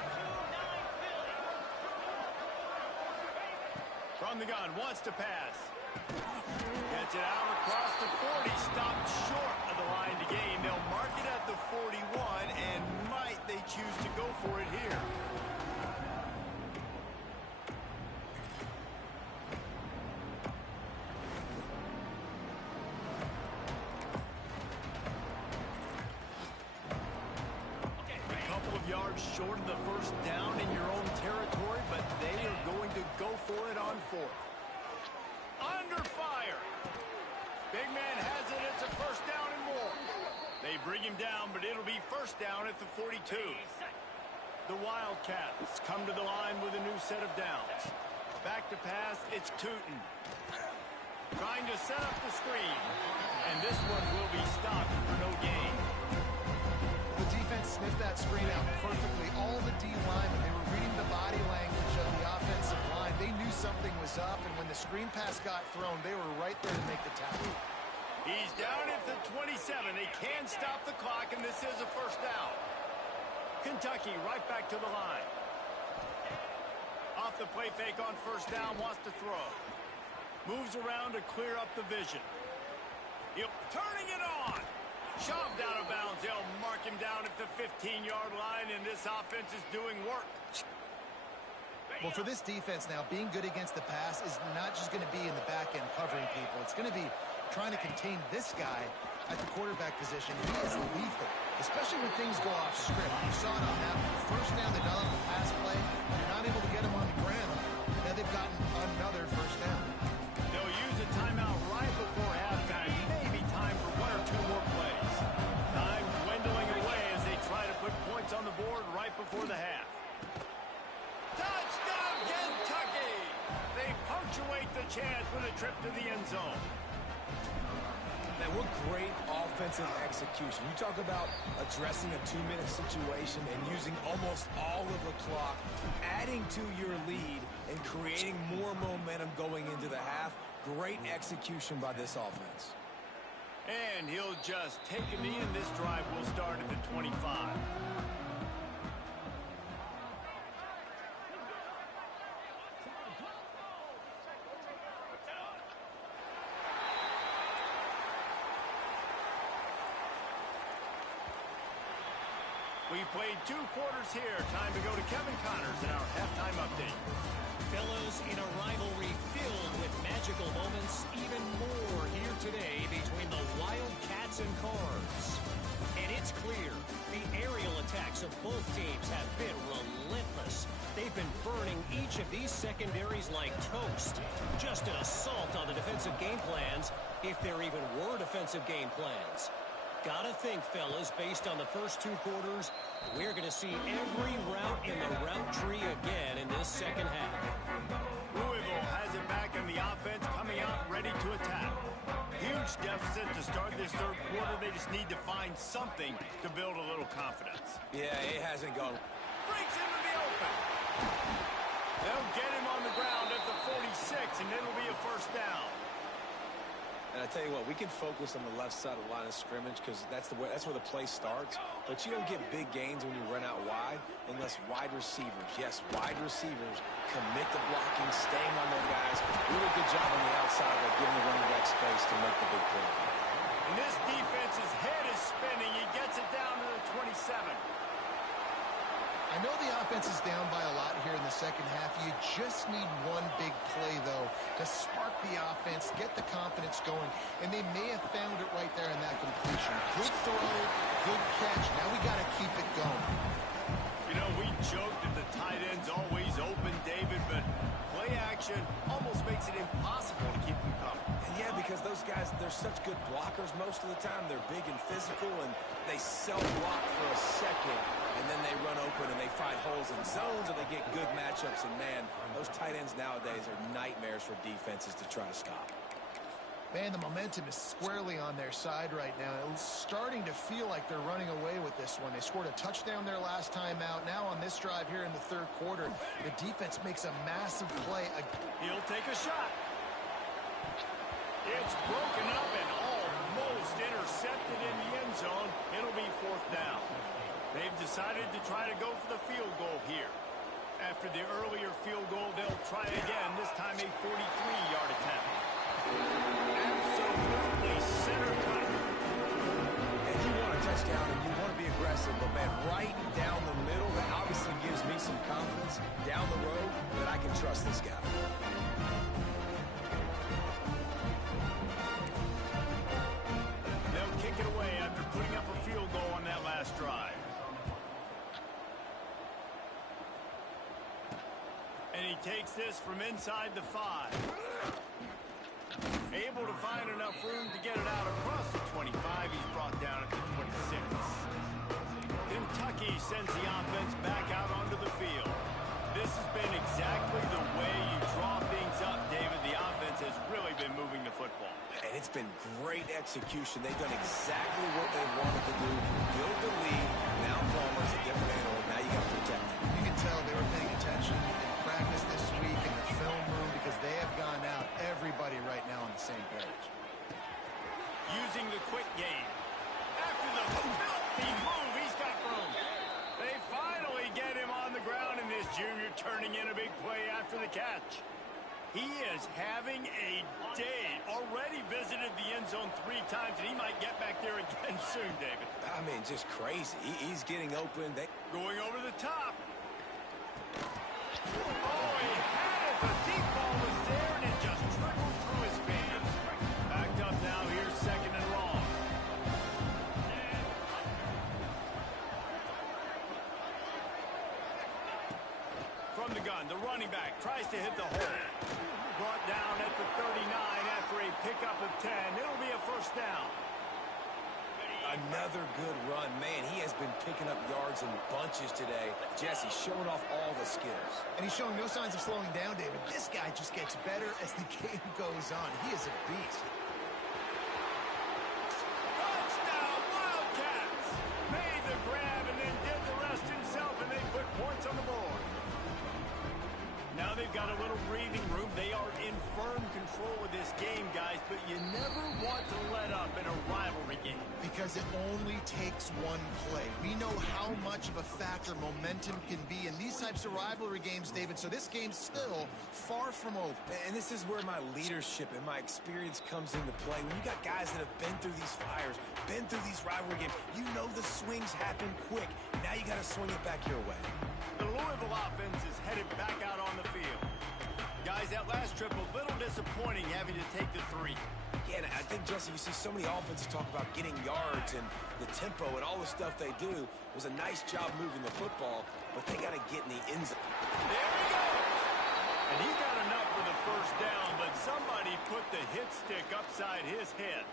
From the gun, wants to pass. Gets it out across the 40, stopped short of the line to gain. They'll mark it at the 41, and might they choose to go for it here. A couple of yards short of the 1st down in your own territory, but they are going to go for it on 4th. Under fire. Big man has it. It's a 1st down and more. They bring him down, but it'll be 1st down at the 42. The Wildcats come to the line with a new set of downs. Back to pass, it's Tootin. Trying to set up the screen. And this one will be stopped for no gain. The defense sniffed that screen out perfectly. All the D linemen, they were reading the body language of the offensive line. They knew something was up, and when the screen pass got thrown, they were right there to make the tackle. He's down at the 27. They can stop the clock, and this is a first down. Kentucky right back to the line. Off the play fake on first down, wants to throw. Moves around to clear up the vision. He'll turning it on. Shoved out of bounds. They'll mark him down at the 15-yard line, and this offense is doing work. Well, for this defense now, being good against the pass is not just going to be in the back end covering people. It's going to be trying to contain this guy at the quarterback position. He is lethal, especially when things go off script. You saw it on that one. First down, they dial up the pass play. They're not able to get him on the ground. Now they've gotten another first down. They'll use a timeout right before halftime. Maybe time for one or two more plays. Time dwindling away as they try to put points on the board right before the half. Touchdown, Kentucky! They punctuate the chance with a trip to the end zone. Man, what great offensive execution. You talk about addressing a 2-minute situation and using almost all of the clock, adding to your lead and creating more momentum going into the half. Great execution by this offense. And he'll just take a knee, and this drive will start at the 25. We've played 2 quarters here. Time to go to Kevin Connors in our halftime update. Fellows, in a rivalry filled with magical moments, even more here today between the Wildcats and Cards. And it's clear, the aerial attacks of both teams have been relentless. They've been burning each of these secondaries like toast. Just an assault on the defensive game plans, if there even were defensive game plans. Gotta think, fellas, based on the first 2 quarters, we're going to see every route in the route tree again in this second half. Louisville has it back in the offense, coming out ready to attack. Huge deficit to start this third quarter. They just need to find something to build a little confidence. Yeah, it hasn't gone. Breaks into the open. They'll get him on the ground at the 46, and it'll be a first down. And I tell you what, we can focus on the left side of the line of scrimmage because that's where the play starts. But you don't get big gains when you run out wide unless wide receivers, yes, wide receivers, commit to blocking, staying on their guys. Really good job on the outside by giving the running back space to make the big play. And this defense's head is spinning. He gets it down to the 27. I know the offense is down by a lot here in the second half. You just need one big play, though, to spark the offense, get the confidence going, and they may have found it right there in that completion. Good throw, good catch. Now we got to keep it going. You know, we joked that the tight end's always open, David, but play action almost makes it impossible to keep them coming. And yeah, because those guys, they're such good blockers most of the time. They're big and physical, and they self-block for a second, and then they run open and they find holes in zones, or they get good matchups. And, man, those tight ends nowadays are nightmares for defenses to try to stop. Man, the momentum is squarely on their side right now. It's starting to feel like they're running away with this one. They scored a touchdown their last time out. Now on this drive here in the third quarter, the defense makes a massive play. He'll take a shot. It's broken up and almost intercepted in the end zone. It'll be fourth down. They've decided to try to go for the field goal here. After the earlier field goal, they'll try again, this time a 43-yard attempt. Absolutely center cut. And you want a touchdown and you want to be aggressive, but, man, right down the middle, that obviously gives me some confidence down the road that I can trust this guy. They'll kick it away after putting up a field goal on that last drive. And he takes this from inside the 5. Able to find enough room to get it out across the 25. He's brought down at the 26. Kentucky sends the offense back out on execution. They've done exactly what they wanted to do. Build the lead. Now Palmer's a different animal. Now you got to protect him. You can tell they were paying attention in practice this week in the film room because they have gone out. Everybody right now on the same page. Using the quick game. After the filthy move, he's got room. They finally get him on the ground, and this junior turning in a big play after the catch. He is having a day. Already visited the end zone 3 times, and he might get back there again soon, David. I mean, just crazy. He's getting open. Going over the top. Oh, he had it. The deep ball was there, and it just trickled through his fingers. Backed up now. Here's 2nd and long. From the gun, the running back tries to hit the hole. Brought down at the 39 after a pickup of 10. It'll be a 1st down. Another good run. Man, he has been picking up yards in bunches today. Jesse showing off all the skills. And he's showing no signs of slowing down, David. This guy just gets better as the game goes on. He is a beast. Touchdown, Wildcats! Made the grab and then did the rest himself, and they put points on the board. Now they've got a little breathing room. They are in firm control of this game, guys, but you never want to let up in a rivalry game. Because it only takes one play. We know how much of a factor momentum can be in these types of rivalry games, David, so this game's still far from over. And this is where my leadership and my experience comes into play. When you got guys that have been through these fires, been through these rivalry games, you know the swings happen quick. Now you got to swing it back your way. The Louisville offense is headed back out on the field. Guys, that last trip a little disappointing having to take the 3. Yeah, and I think, Jesse, you see so many offenses talk about getting yards and the tempo and all the stuff they do. It was a nice job moving the football, but they got to get in the end zone. There he goes! And he got enough for the 1st down, but somebody put the hit stick upside his head.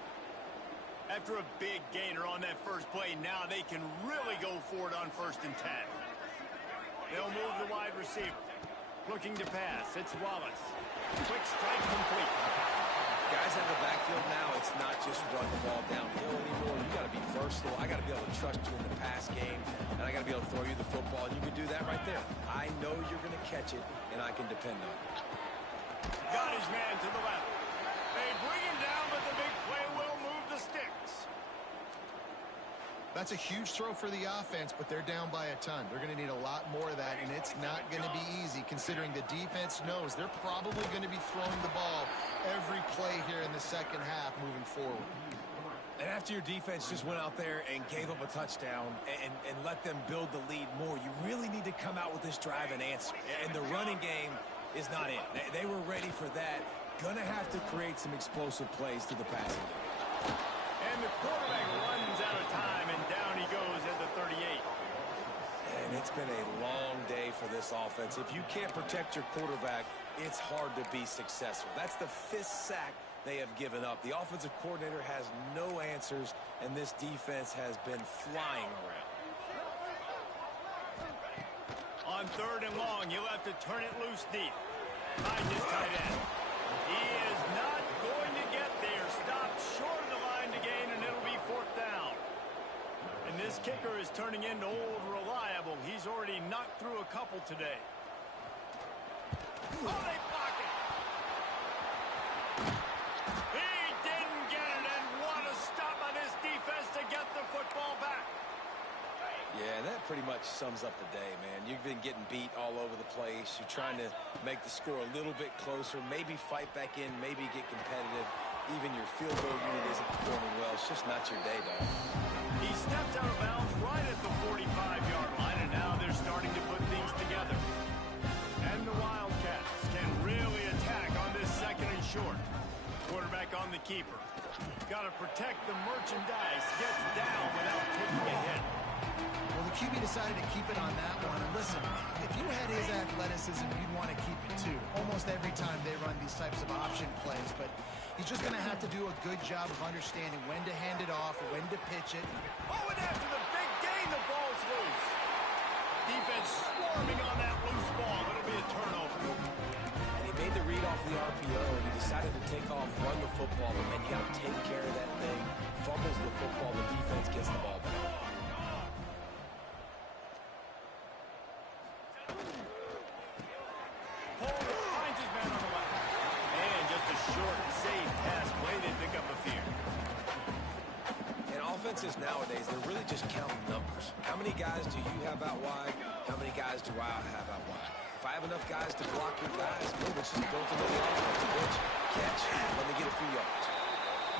After a big gainer on that first play, now they can really go for it on 1st and 10. They'll move the wide receiver. Looking to pass. It's Wallace. Quick strike complete. Guys in the backfield now, it's not just run the ball downhill anymore. You got to be versatile. I got to be able to trust you in the pass game, and I got to be able to throw you the football, and you can do that right there. I know you're going to catch it, and I can depend on it. Got his man to the left. They bring him down, but the big play will move the sticks. That's a huge throw for the offense, but they're down by a ton. They're going to need a lot more of that, and it's not going to be easy considering the defense knows they're probably going to be throwing the ball every play here in the 2nd half moving forward. And after your defense just went out there and gave up a touchdown and let them build the lead more, you really need to come out with this drive and answer. And the running game is not in. They were ready for that. Going to have to create some explosive plays to the passing game. And the quarterback runs out of time, and down he goes at the 38. And it's been a long day for this offense. If you can't protect your quarterback, it's hard to be successful. That's the 5th sack they have given up. The offensive coordinator has no answers, and this defense has been flying around. On 3rd and long, he'll have to turn it loose deep. Finds his tight end. He is not going to get there. Stopped short of the line to gain, and it'll be 4th down. And this kicker is turning into old reliable. He's already knocked through a couple today. Oh, they block it. He didn't get it, and what a stop by this defense to get the football back. Yeah, that pretty much sums up the day, man. You've been getting beat all over the place. You're trying to make the score a little bit closer, maybe fight back in, maybe get competitive. Even your field goal unit isn't performing well. It's just not your day, dog. He stepped out of bounds right at the 45-yard line, and now they're starting to put things together. And the Wildcats can really attack on this 2nd and short. Quarterback on the keeper. Got to protect the merchandise. Gets down without taking a hit. Well, the QB decided to keep it on that one. And listen, if you had his athleticism, you'd want to keep it too. Almost every time they run these types of option plays. But he's just going to have to do a good job of understanding when to hand it off, when to pitch it. Oh, and after the big gain, the ball's loose. Defense swarming on that loose ball. It'll be a turnover. And he made the read off the RPO, and he decided to take off, run the football, but then you got to take care of that thing. Fumbles the football, the defense gets the ball back. Finds his man on the left. And just a short, safe pass play. They pick up a few. And offenses nowadays, they're really just counting numbers. How many guys do you have out wide? How many guys do I have out wide? If I have enough guys to block your guys, move it. Just built into the offense. Pitch, catch, let me get a few yards.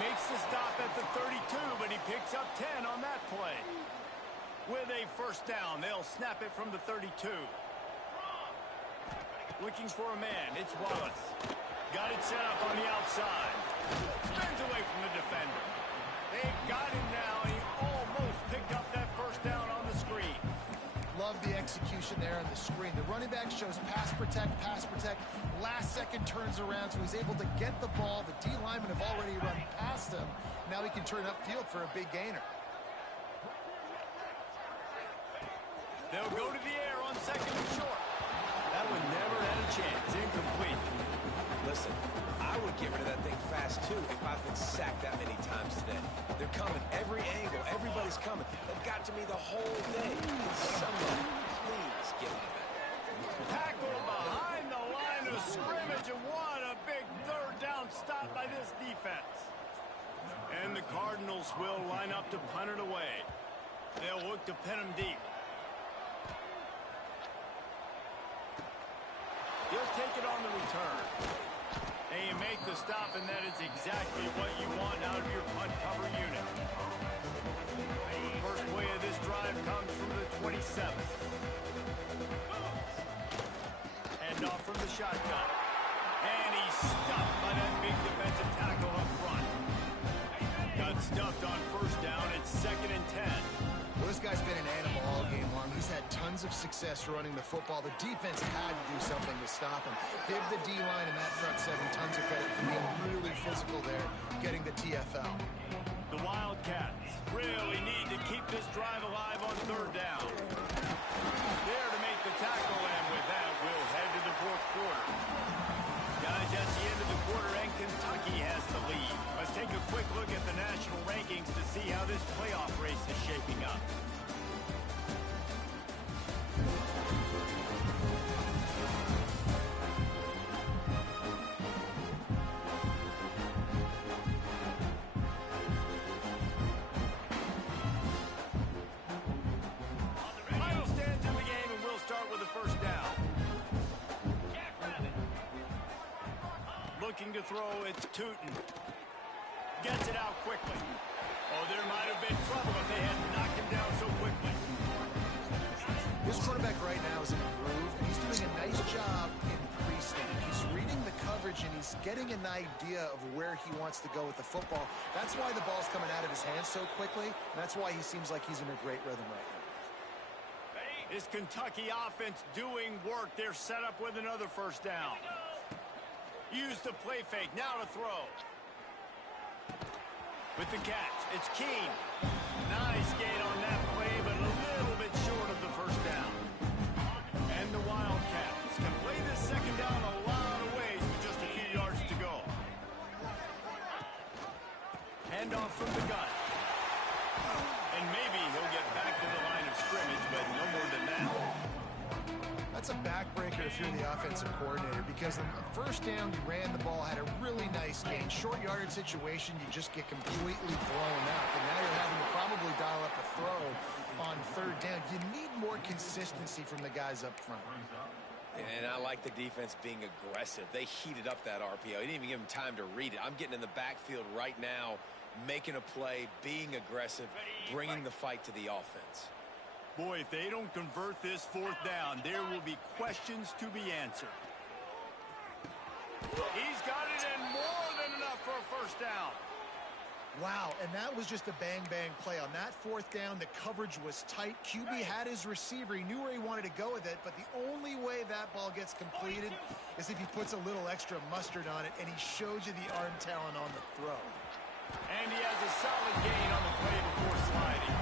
Makes the stop at the 32, but he picks up 10 on that play. With a first down, they'll snap it from the 32. Looking for a man, it's Wallace. Got it set up on the outside. Spins away from the defender. They've got him now, and he almost picked up that first down on the screen. Love the execution there on the screen. The running back shows pass protect. Last second turns around, so he's able to get the ball. The D linemen have already run past him. Now he can turn upfield for a big gainer. They'll go to the air on second and short. That one never had a chance. Incomplete. Listen, I would get rid of that thing fast, too, if I've been sacked that many times today. They're coming every angle. Everybody's coming. They've got to me the whole day. Somebody, please get on that. Tackle behind the line of scrimmage, and what a big third down stop by this defense. And the Cardinals will line up to punt it away. They'll look to pin him deep. He'll take it on the return. And you make the stop, and that is exactly what you want out of your punt cover unit. First play of this drive comes from the 27. And off from the shotgun. And he's stuffed by that big defensive tackle up front. Got stuffed on first down. It's 2nd and 10. Well, this guy's been an animal all game long. He's had tons of success running the football. The defense had to do something to stop him. Give the D-line and that front seven tons of credit for being really physical there, getting the TFL. The Wildcats really need to keep this drive alive on third down. There to make the tackle, and with that, we'll head to the fourth quarter. Guys, that's the end of the quarter, and Kentucky has the lead. Let's take a quick look at the national rankings to see how this playoff race is shaping up. Final stands in the game, and we'll start with the first down. Looking to throw, it's Tootin. Gets it out quickly. Oh, there might have been trouble if they hadn't knocked him down so quickly. This quarterback right now is in a groove, and he's doing a nice job in pre-snap. He's reading the coverage, and he's getting an idea of where he wants to go with the football. That's why the ball's coming out of his hands so quickly, and that's why he seems like he's in a great rhythm right now. This Kentucky offense doing work. They're set up with another first down. Use the play fake. Now to throw. With the catch, it's Keene. Nice gain on that play, but a little bit short of the first down. And the Wildcats can play this second down a lot of ways with just a few yards to go. Handoff from the gun. And maybe he'll get back to the line of scrimmage, but no more than that. That's a backbreaker if you're the offensive coordinator, because on the first down, you ran the ball, had a really nice gain. Short yardage situation, you just get completely blown up, and now you're having to probably dial up a throw on third down. You need more consistency from the guys up front. And I like the defense being aggressive. They heated up that RPO. He didn't even give him time to read it. I'm getting in the backfield right now, making a play, being aggressive, bringing the fight to the offense. Boy, if they don't convert this fourth down, there will be questions to be answered. He's got it in more than enough for a first down. Wow, and that was just a bang-bang play. On that fourth down, the coverage was tight. QB had his receiver. He knew where he wanted to go with it, but the only way that ball gets completed is if he puts a little extra mustard on it, and he shows you the arm talent on the throw. And he has a solid gain on the play before sliding.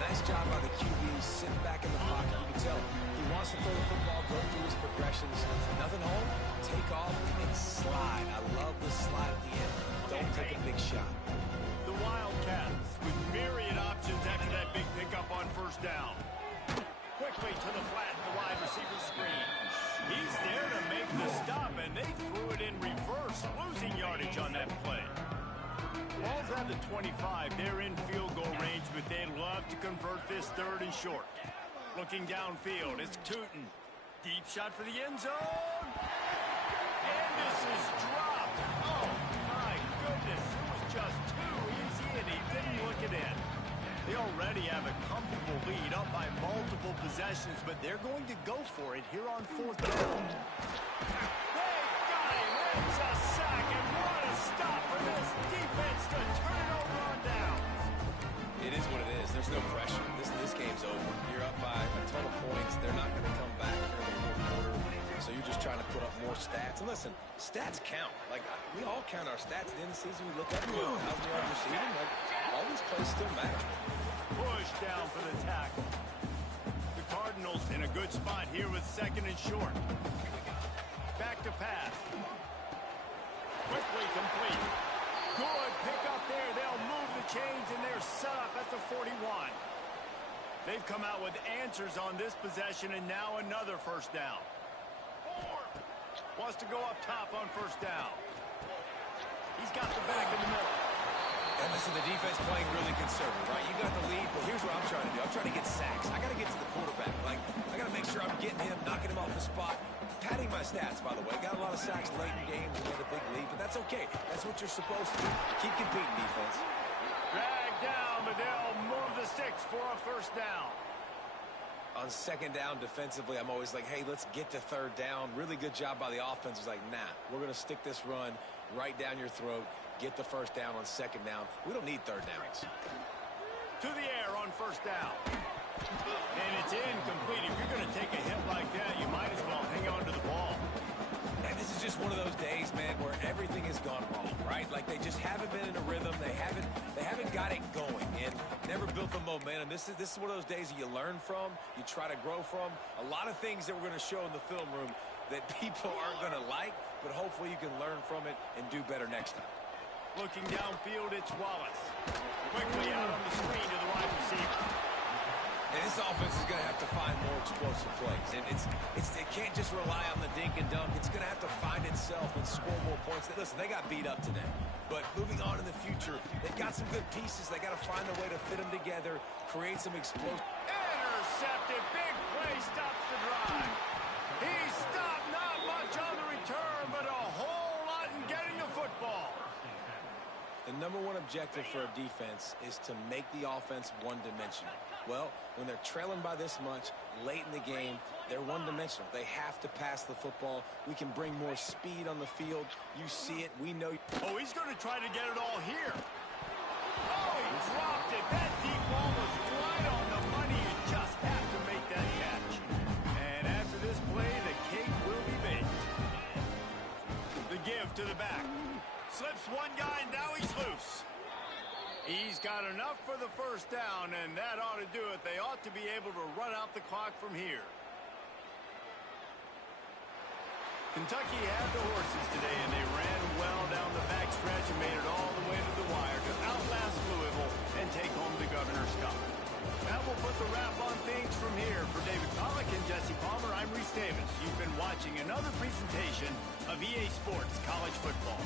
Nice job by the QBs He's sitting back in the pocket. You can tell he wants to throw the football, go through his progressions. Nothing home, take off, and slide. I love the slide at the end. Don't take a big shot. The Wildcats with myriad options after that big pickup on first down. Quickly to the flat in the wide receiver screen. He's there to make the stop, and they threw it in reverse, losing yardage on that play. Ball's at the 25. They're in field goal range, but they'd love to convert this third and short. Looking downfield, it's Tootin. Deep shot for the end zone. And this is dropped. Oh, my goodness. It was just too easy, and he didn't look it in. They already have a comfortable lead up by multiple possessions, but they're going to go for it here on fourth down. They got him. It's a sack, and what a stop for this defense to turn it over on downs. It is what it is. There's no pressure. This game's over. You're up by a ton of points. They're not going to come back here in the fourth quarter. So you're just trying to put up more stats. And listen, stats count. Like, we all count our stats at the end of the season. We look up 1,000 yards receiving. Like, all these plays still matter. Push down for the tackle. The Cardinals in a good spot here with second and short. Back to pass. Quickly complete. Good pick up there. They'll move the chains, and they're set up at the 41. They've come out with answers on this possession, and now another first down. Wants to go up top on first down. He's got the back in the middle. And listen, the defense playing really conservative, right? You got the lead, but here's what I'm trying to do. I'm trying to get sacks. I got to get to the quarterback. Like, I got to make sure I'm getting him, knocking him off the spot. Padding my stats, by the way. Got a lot of sacks late in games and made a big lead, but that's okay. That's what you're supposed to do. Keep competing, defense. Drag down, but they'll move the sticks for a first down. On second down defensively, I'm always like, hey, let's get to third down. Really good job by the offense. It's like, nah, we're going to stick this run right down your throat. Get the first down on second down. We don't need third downs. To the air on first down. And it's incomplete. If you're going to take a hit like that, you might as well hang on to the ball. And this is just one of those days, man, where everything has gone wrong, right? Like, they just haven't been in a rhythm. They haven't got it going and never built the momentum. This is one of those days that you learn from, you try to grow from. A lot of things that we're going to show in the film room that people aren't going to like, but hopefully you can learn from it and do better next time. Looking downfield, it's Wallace. Quickly out on the screen to the wide receiver. And this offense is going to have to find more explosive plays. And it can't just rely on the dink and dunk. It's going to have to find itself and score more points. Listen, they got beat up today. But moving on in the future, they've got some good pieces. They got to find a way to fit them together, create some explosive. Intercepted. Big play stops the drive. He stopped not much on the return, but a whole lot in getting the football. The number one objective for a defense is to make the offense one-dimensional. Well, when they're trailing by this much, late in the game, they're one-dimensional. They have to pass the football. We can bring more speed on the field. You see it. We know. Oh, he's going to try to get it all here. Oh, he dropped it. That deep ball was right on the money. You just have to make that catch. And after this play, the cake will be baked. The give to the back. Slips one guy, and now he's loose. He's got enough for the first down, and that ought to do it. They ought to be able to run out the clock from here. Kentucky had the horses today, and they ran well down the backstretch and made it all the way to the wire to outlast Louisville and take home the Governor's Cup. That will put the wrap on things from here. For David Pollack and Jesse Palmer, I'm Reese Davis. You've been watching another presentation of EA Sports College Football.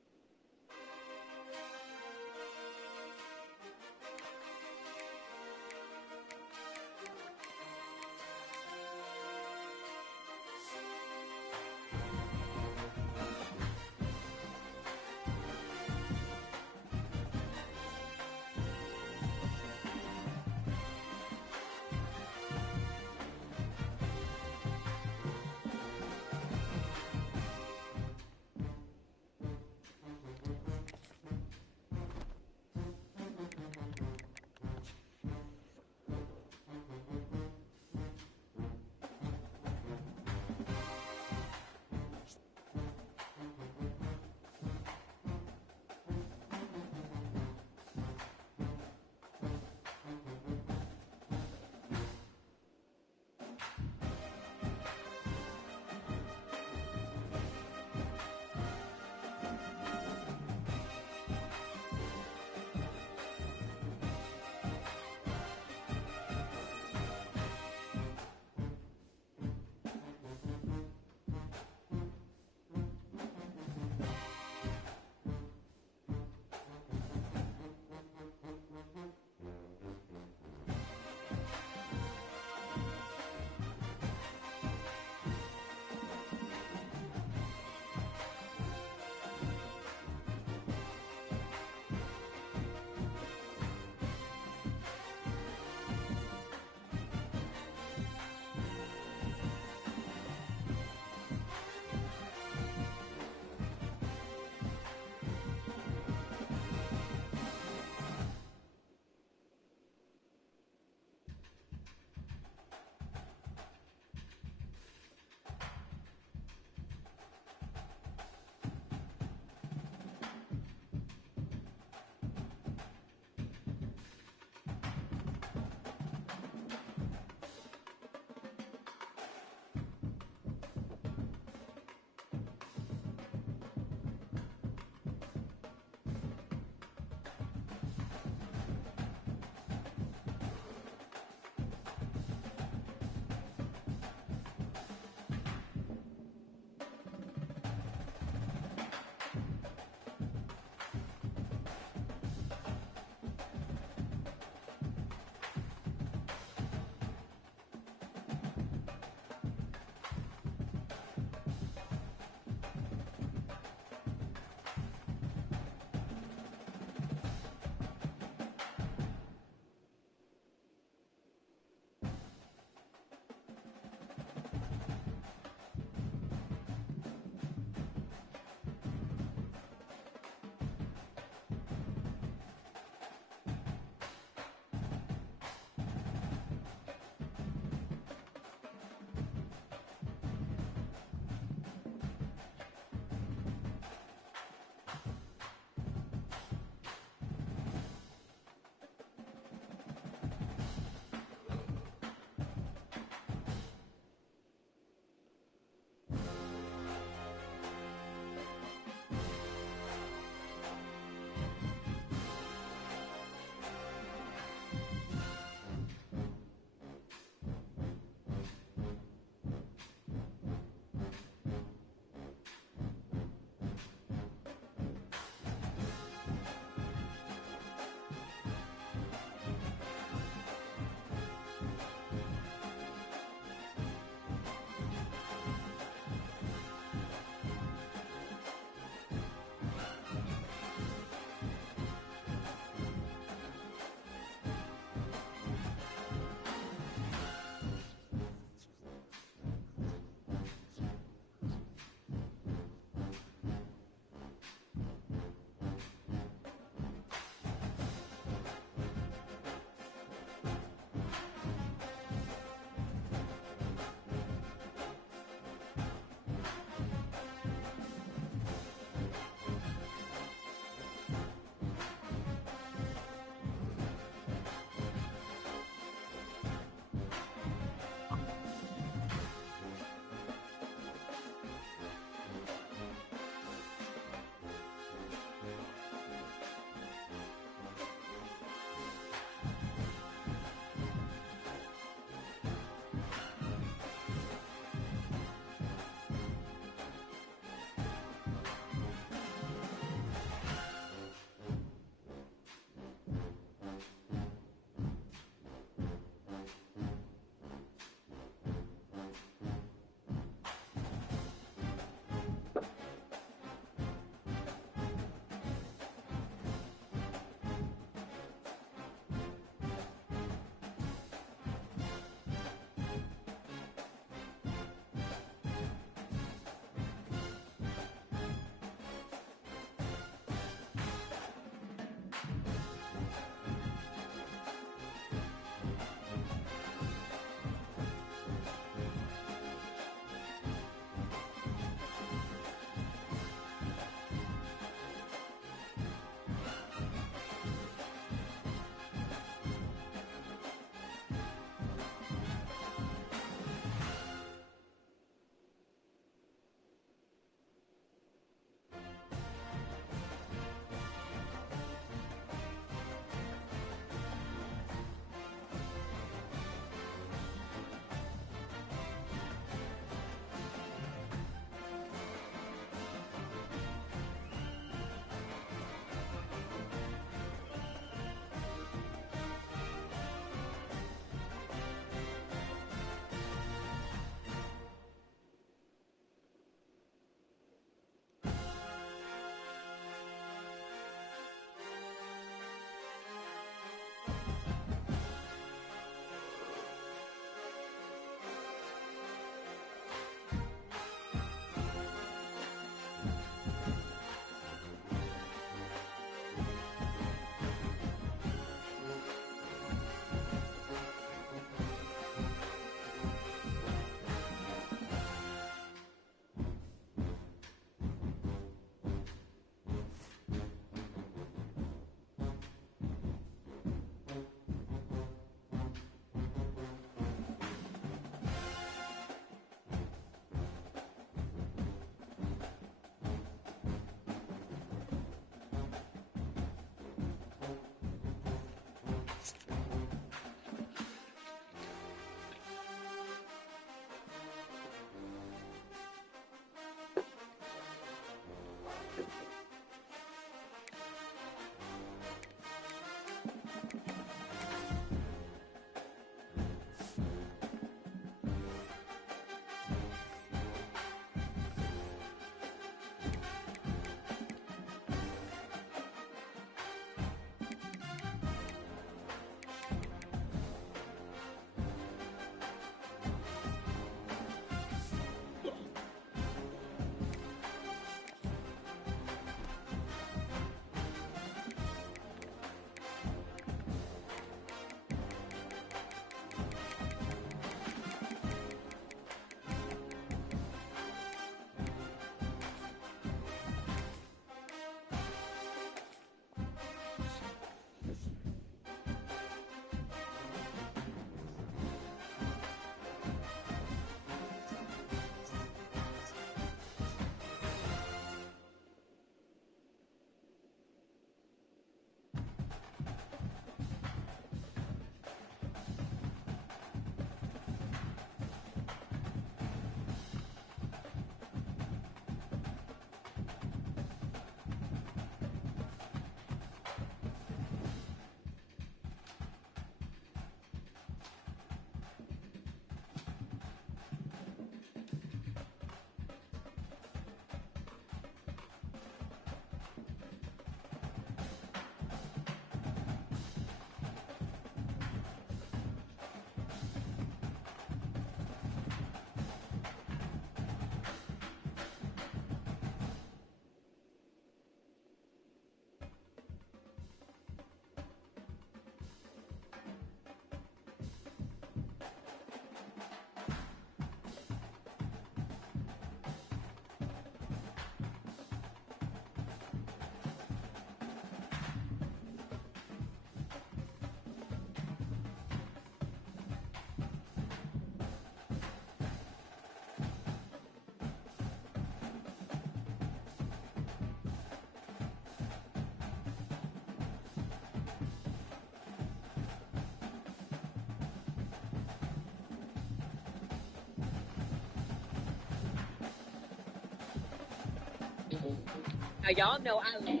Now, y'all know I love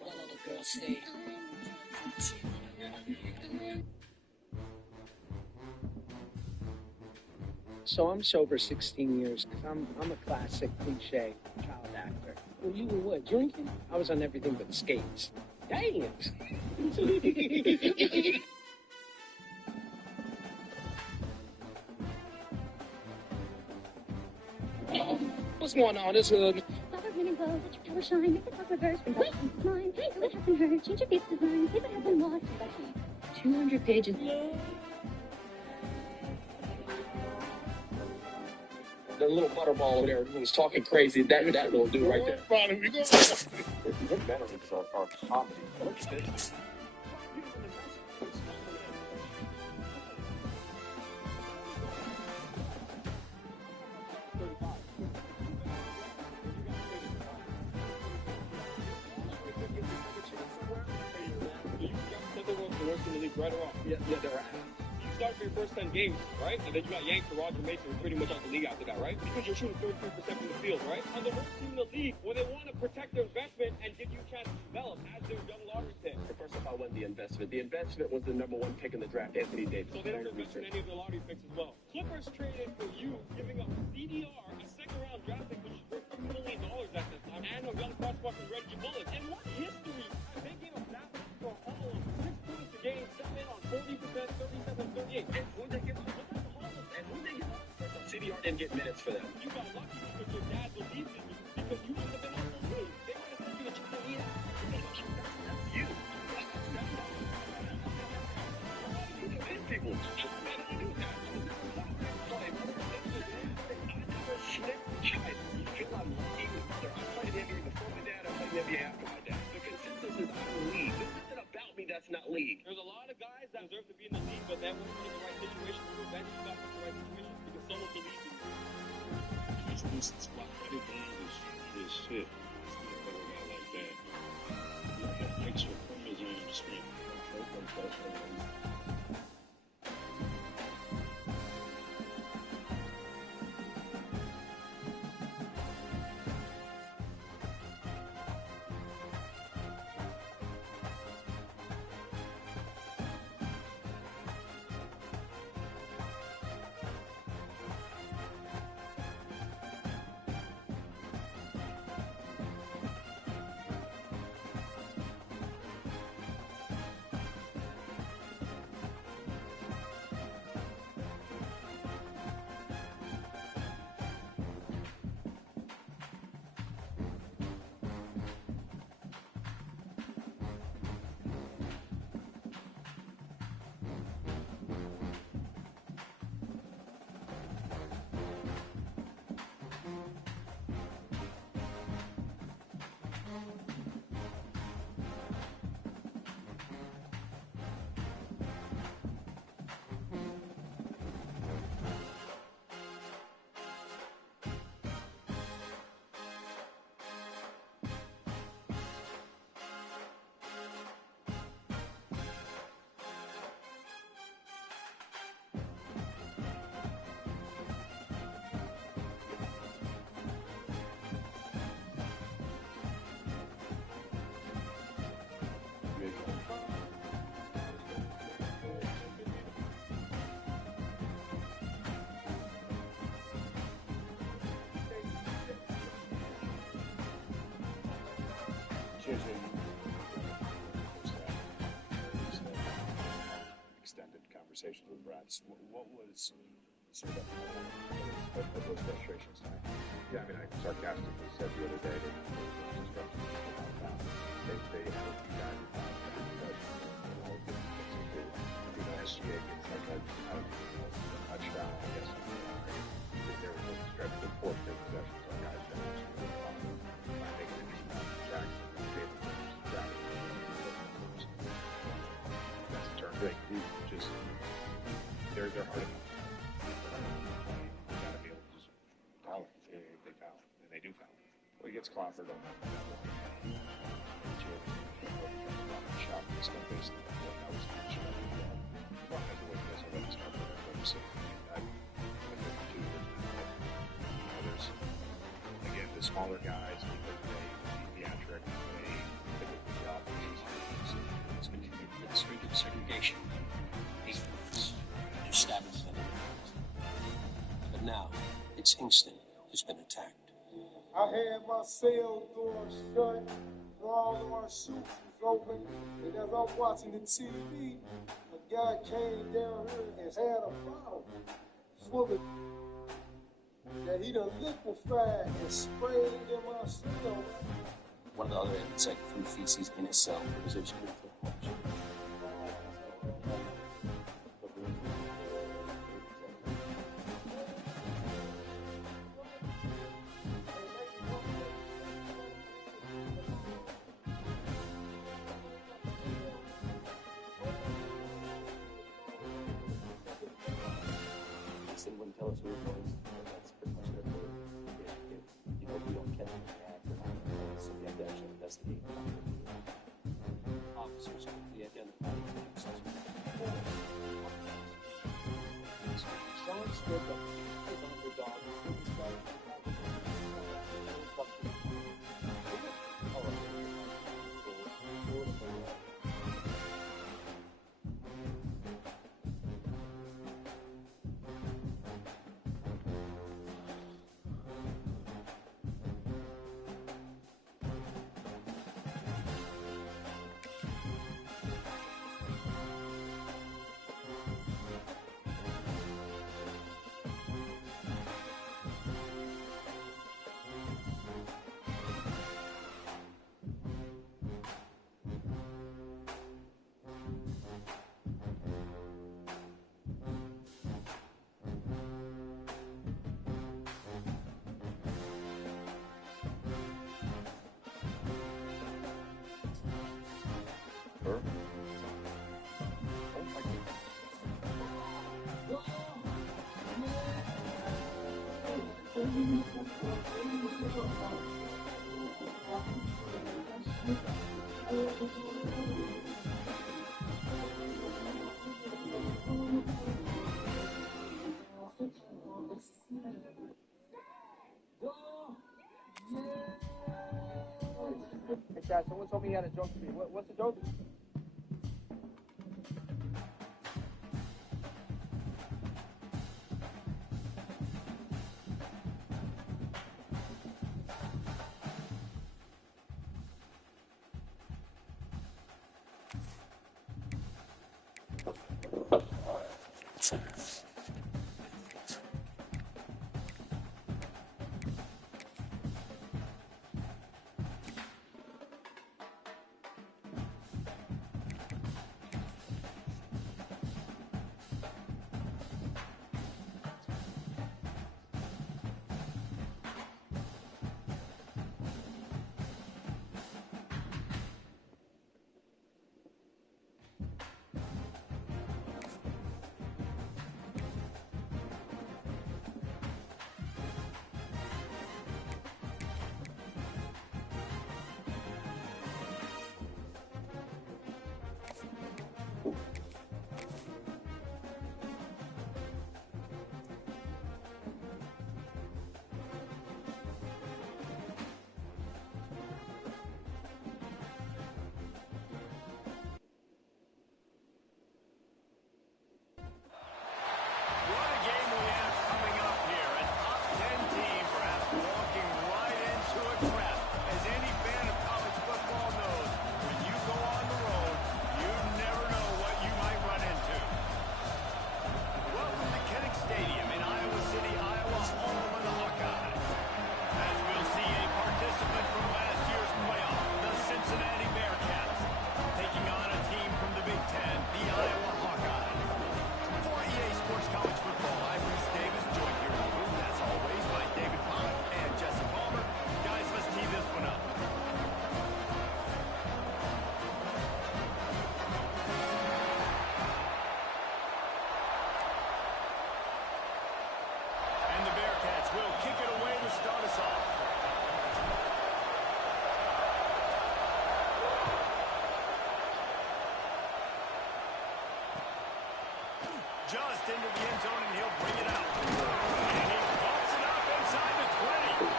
what little girl say. So I'm sober 16 years because I'm a classic cliche child actor. Well, you were what, drinking? I was on everything but skates. Damn! What's going on? This Flower green and glow, let your color shine, make the top reverse, bring back the mind. Hey, what happened to her? Change your face design, say what happened lost. 200 pages. The little butterball over there who's talking crazy, that little dude right there. Your veterans are comedy. Look at this. Right or wrong? Yeah, they're right. You started for your first 10 games, right? And then you got yanked to Roger Mason, pretty much out the league after that, right? Because you're shooting 33% from the field, right? On the worst team in the league, where they want to protect their investment and give you a chance to develop as their young lottery pick. First of all, I won the investment. The investment was the #1 pick in the draft, Anthony Davis. So they don't invest in any of the lottery picks as well. Clippers traded for you, giving up CDR, a second-round draft pick, which is worth $2 million at this time, and a young prospect from Reggie Bullock. And what history? They gave up that for all of 6 points a game, 40%, 37, 38. And who'd they give up? And who'd they give up? CDR didn't get minutes for them. You got lucky because your dad believed in you. Because you should have been on the league. They would have sent you to China. That's you. You convince people. Man, I do that. I never snitch. You feel I'm lucky. I played the NBA before my dad. I played the NBA after my dad. The consensus is I'm league. There's nothing about me that's not league. There's a lot of guys that deserve to be in the league, but they weren't in the right situation. Eventually you got in the right situation because someone believes in you. Just listen to my credit this year. as shit. It's not a guy like that. You have extra chromosome strength. Extended conversations with Brad. What was sort of those frustrations tonight? Yeah, I mean, I sarcastically said the other day that they had a few guys the SGA gets like a touchdown, I guess. There was a stretch of 4 possessions on guys that actually trying to make an interest Jackson. That's a turn. Just they're hard enough. You gotta be able to just foul it. They foul, and they do foul. Well, he gets clobbered on that. Shot and stuff basically. That was a shot. Well, as it was already started. There's again the smaller guys because they theatric, they pick up the job. It's stringent segregation. Ignorance. They're stabbing center. But now, it's Kingston who's been attacked. I had my cell door shut, all our shoots was open, and as I'm watching the TV, a guy came down here and had a bottle full of that he done liquefied and sprayed in my cell. One of the other inmates had threw feces in his cell because it was good for him. They wouldn't tell us who it was, but that's pretty much their word. If we don't catch them in the act or not, so we have to actually investigate. Officers quickly identified themselves. Sean stood up as underdog. Hey, Chad, someone told me he had a joke for me. What's the joke? Just into the end zone, and he'll bring it out. And he bumps it up inside the 20.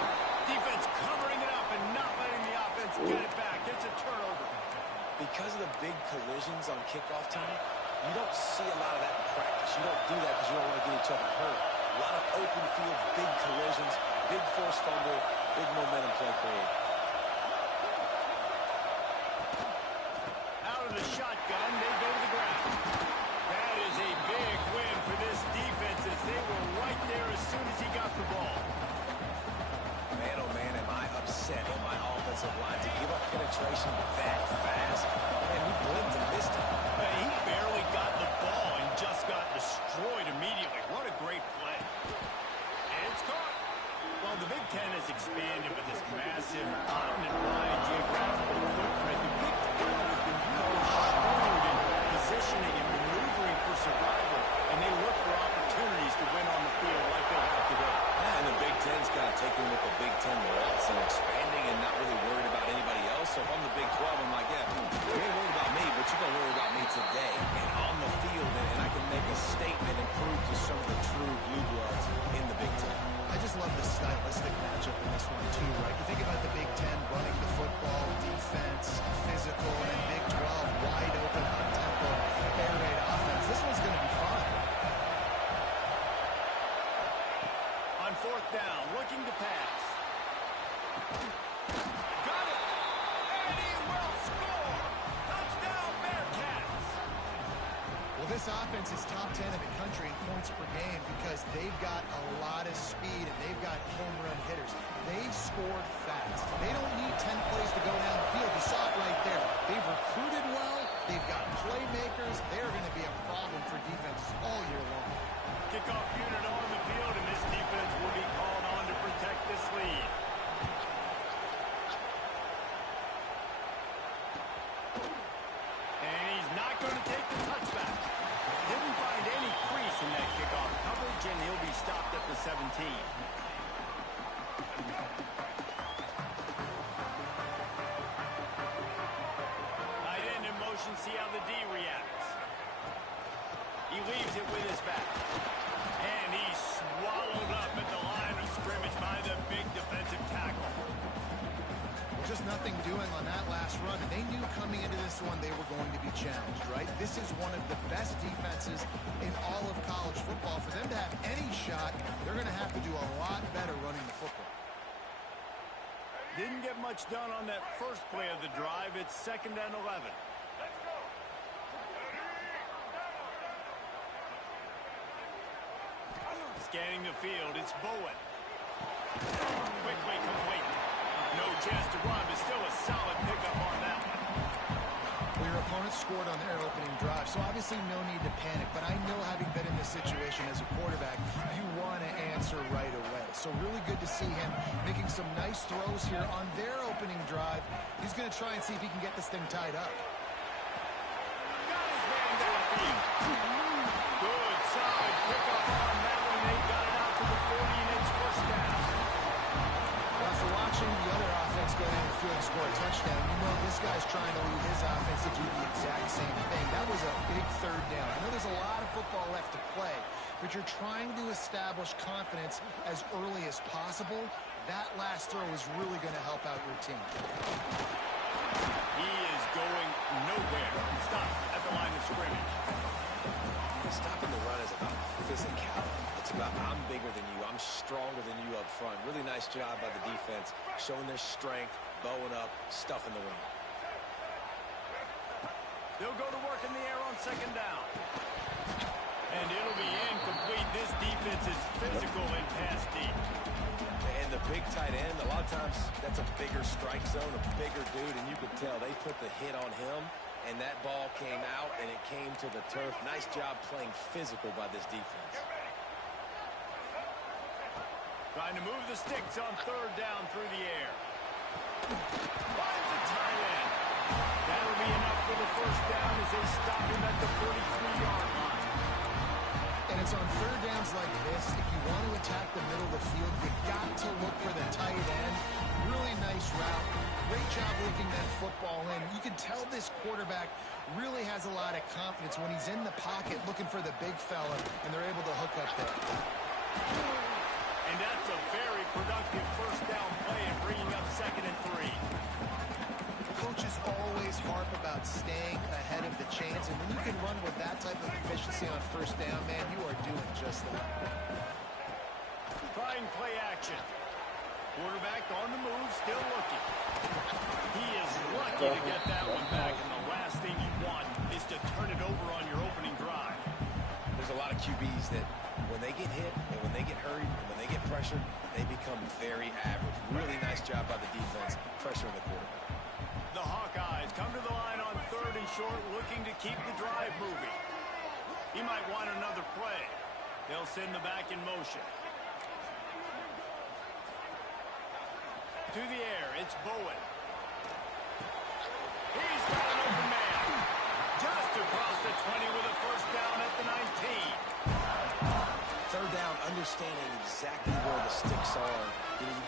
Defense covering it up and not letting the offense get it back. It's a turnover. Because of the big collisions on kickoff time, you don't see a lot of that in practice. You don't do that because you don't want to get each other hurt. A lot of open field, big collisions, big force fumble, big momentum play created. Out of the shotgun, they go to the ground. That is a big win for this defense as they were right there as soon as he got the ball. Man, oh man, am I upset at my offensive line to give up penetration that fast. Man, we blinked and missed him. He barely got the ball and just got destroyed immediately. What a great play. And it's caught. Well, the Big Ten has expanded with this massive continent-wide geographical footprint. The Big 12 has been really shrewd in positioning and maneuvering for survival, and they look for opportunities to win on the field like they'll have today. Yeah, and the Big Ten's kind of taking what the Big Ten wants and expanding and not really worried about anybody else. So if I'm the Big 12, I'm like, yeah, you ain't worried about me, but you're going to worry about me today and on the field, and I can make a statement and prove to some of the true blue bloods in the Big Ten. I just love the stylistic matchup in this one, too, right? You think about the Big Ten running the football, defense, physical, and then Big 12 wide open, up-tempo, air raid offense. This one's going to be fun. On fourth down, looking to pass. Got it! And he will score! Touchdown, Bearcats! Well, this offense is top 10 in the country in points per game because they've got a lot of speed and they've got home run hitters. They score fast. They don't need 10 plays to go down the field. You saw it right there. They've recruited well. They've got playmakers. They're going to be a problem for defenses all year long. Kickoff unit on the field, and this defense will be called on to protect this lead. And he's not going to take the touchback. Didn't find any crease in that kickoff coverage, and he'll be stopped at the 17. back. And he's swallowed up at the line of scrimmage by the big defensive tackle. Just nothing doing on that last run, and they knew coming into this one they were going to be challenged, right? This is one of the best defenses in all of college football. For them to have any shot, they're going to have to do a lot better running the football. Didn't get much done on that first play of the drive. It's 2nd and 11. Scanning the field, it's Bowen. Quickly complete. No chance to run, but still a solid pickup on that one. Well, your opponent scored on their opening drive, so obviously no need to panic. But I know, having been in this situation as a quarterback, you want to answer right away. So really good to see him making some nice throws here on their opening drive. He's going to try and see if he can get this thing tied up. Got his man downfield. Good, solid pickup on that one. They got it out to the 40, and it's first down. After watching the other offense go down the field and score a touchdown, you know this guy's trying to lead his offense to do the exact same thing. That was a big third down. I know there's a lot of football left to play, but you're trying to establish confidence as early as possible. That last throw is really going to help out your team. He is going nowhere. Stop at the line of scrimmage. Stopping the run is about physicality. It's about I'm bigger than you. I'm stronger than you up front. Really nice job by the defense, showing their strength, bowing up, stuffing the run. They'll go to work in the air on 2nd down. And it'll be incomplete. This defense is physical and pass deep. And the big tight end, a lot of times that's a bigger strike zone, a bigger dude, and you could tell they put the hit on him. And that ball came out, and it came to the turf. Nice job playing physical by this defense. Trying to move the sticks on 3rd down through the air. Finds a tight end. That'll be enough for the first down as they stop him at the 43-yard line. And it's on 3rd downs like this. If you want to attack the middle of the field, you got to look for the tight end. Really nice route. Great job looking that football in. You can tell this quarterback really has a lot of confidence when he's in the pocket looking for the big fella, and they're able to hook up there. And that's a very productive first down play and bringing up 2nd and 3. Coaches always harp about staying ahead of the chains, and when you can run with that type of efficiency on 1st down, man, you are doing just that. Trying play action. Quarterback on the move, still looking. He is lucky to get that one back, and the last thing you want is to turn it over on your opening drive. There's a lot of QBs that when they get hit and when they get hurried and when they get pressured, they become very average. Really nice job by the defense, pressuring the quarterback. The Hawkeyes come to the line on 3rd and short, looking to keep the drive moving. He might want another play. They'll send the back in motion. To the air, it's Bowen. He's got an open man. Just across the 20 with a first down at the 19. 3rd down, understanding exactly where the sticks are.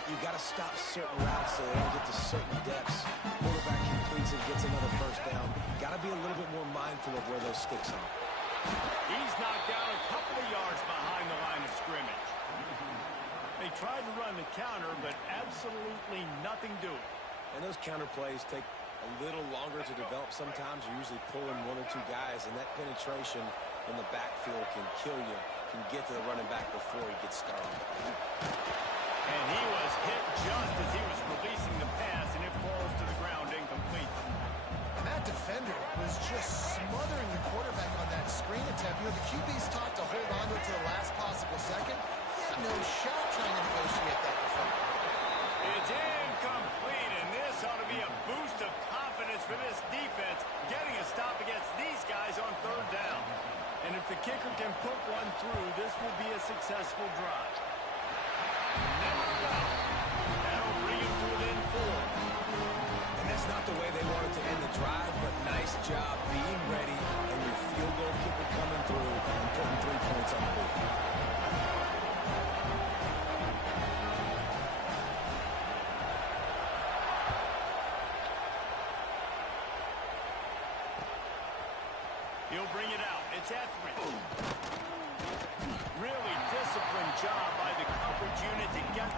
You've got to stop certain routes so they don't get to certain depths. Quarterback completes it, gets another first down. Got to be a little bit more mindful of where those sticks are. He's knocked down a couple of yards behind the line of scrimmage. They tried to run the counter, but absolutely nothing doing. And those counter plays take a little longer to develop sometimes. You're usually pulling 1 or 2 guys, and that penetration in the backfield can kill you, can get to the running back before he gets started. And he was hit just as he was releasing the pass, and it falls to the ground incomplete. And that defender was just smothering the quarterback on that screen attempt. You know, the QB's taught to hold on to it to the last possible second. He had no shot trying to negotiate that defender. It's incomplete, and this ought to be a boost of confidence for this defense, getting a stop against these guys on 3rd down. And if the kicker can put one through, this will be a successful drive. Never well. That'll bring him to within 4. And that's not the way they wanted to end the drive, but nice job being ready and your field goal kicker coming through and putting 3 points on the board.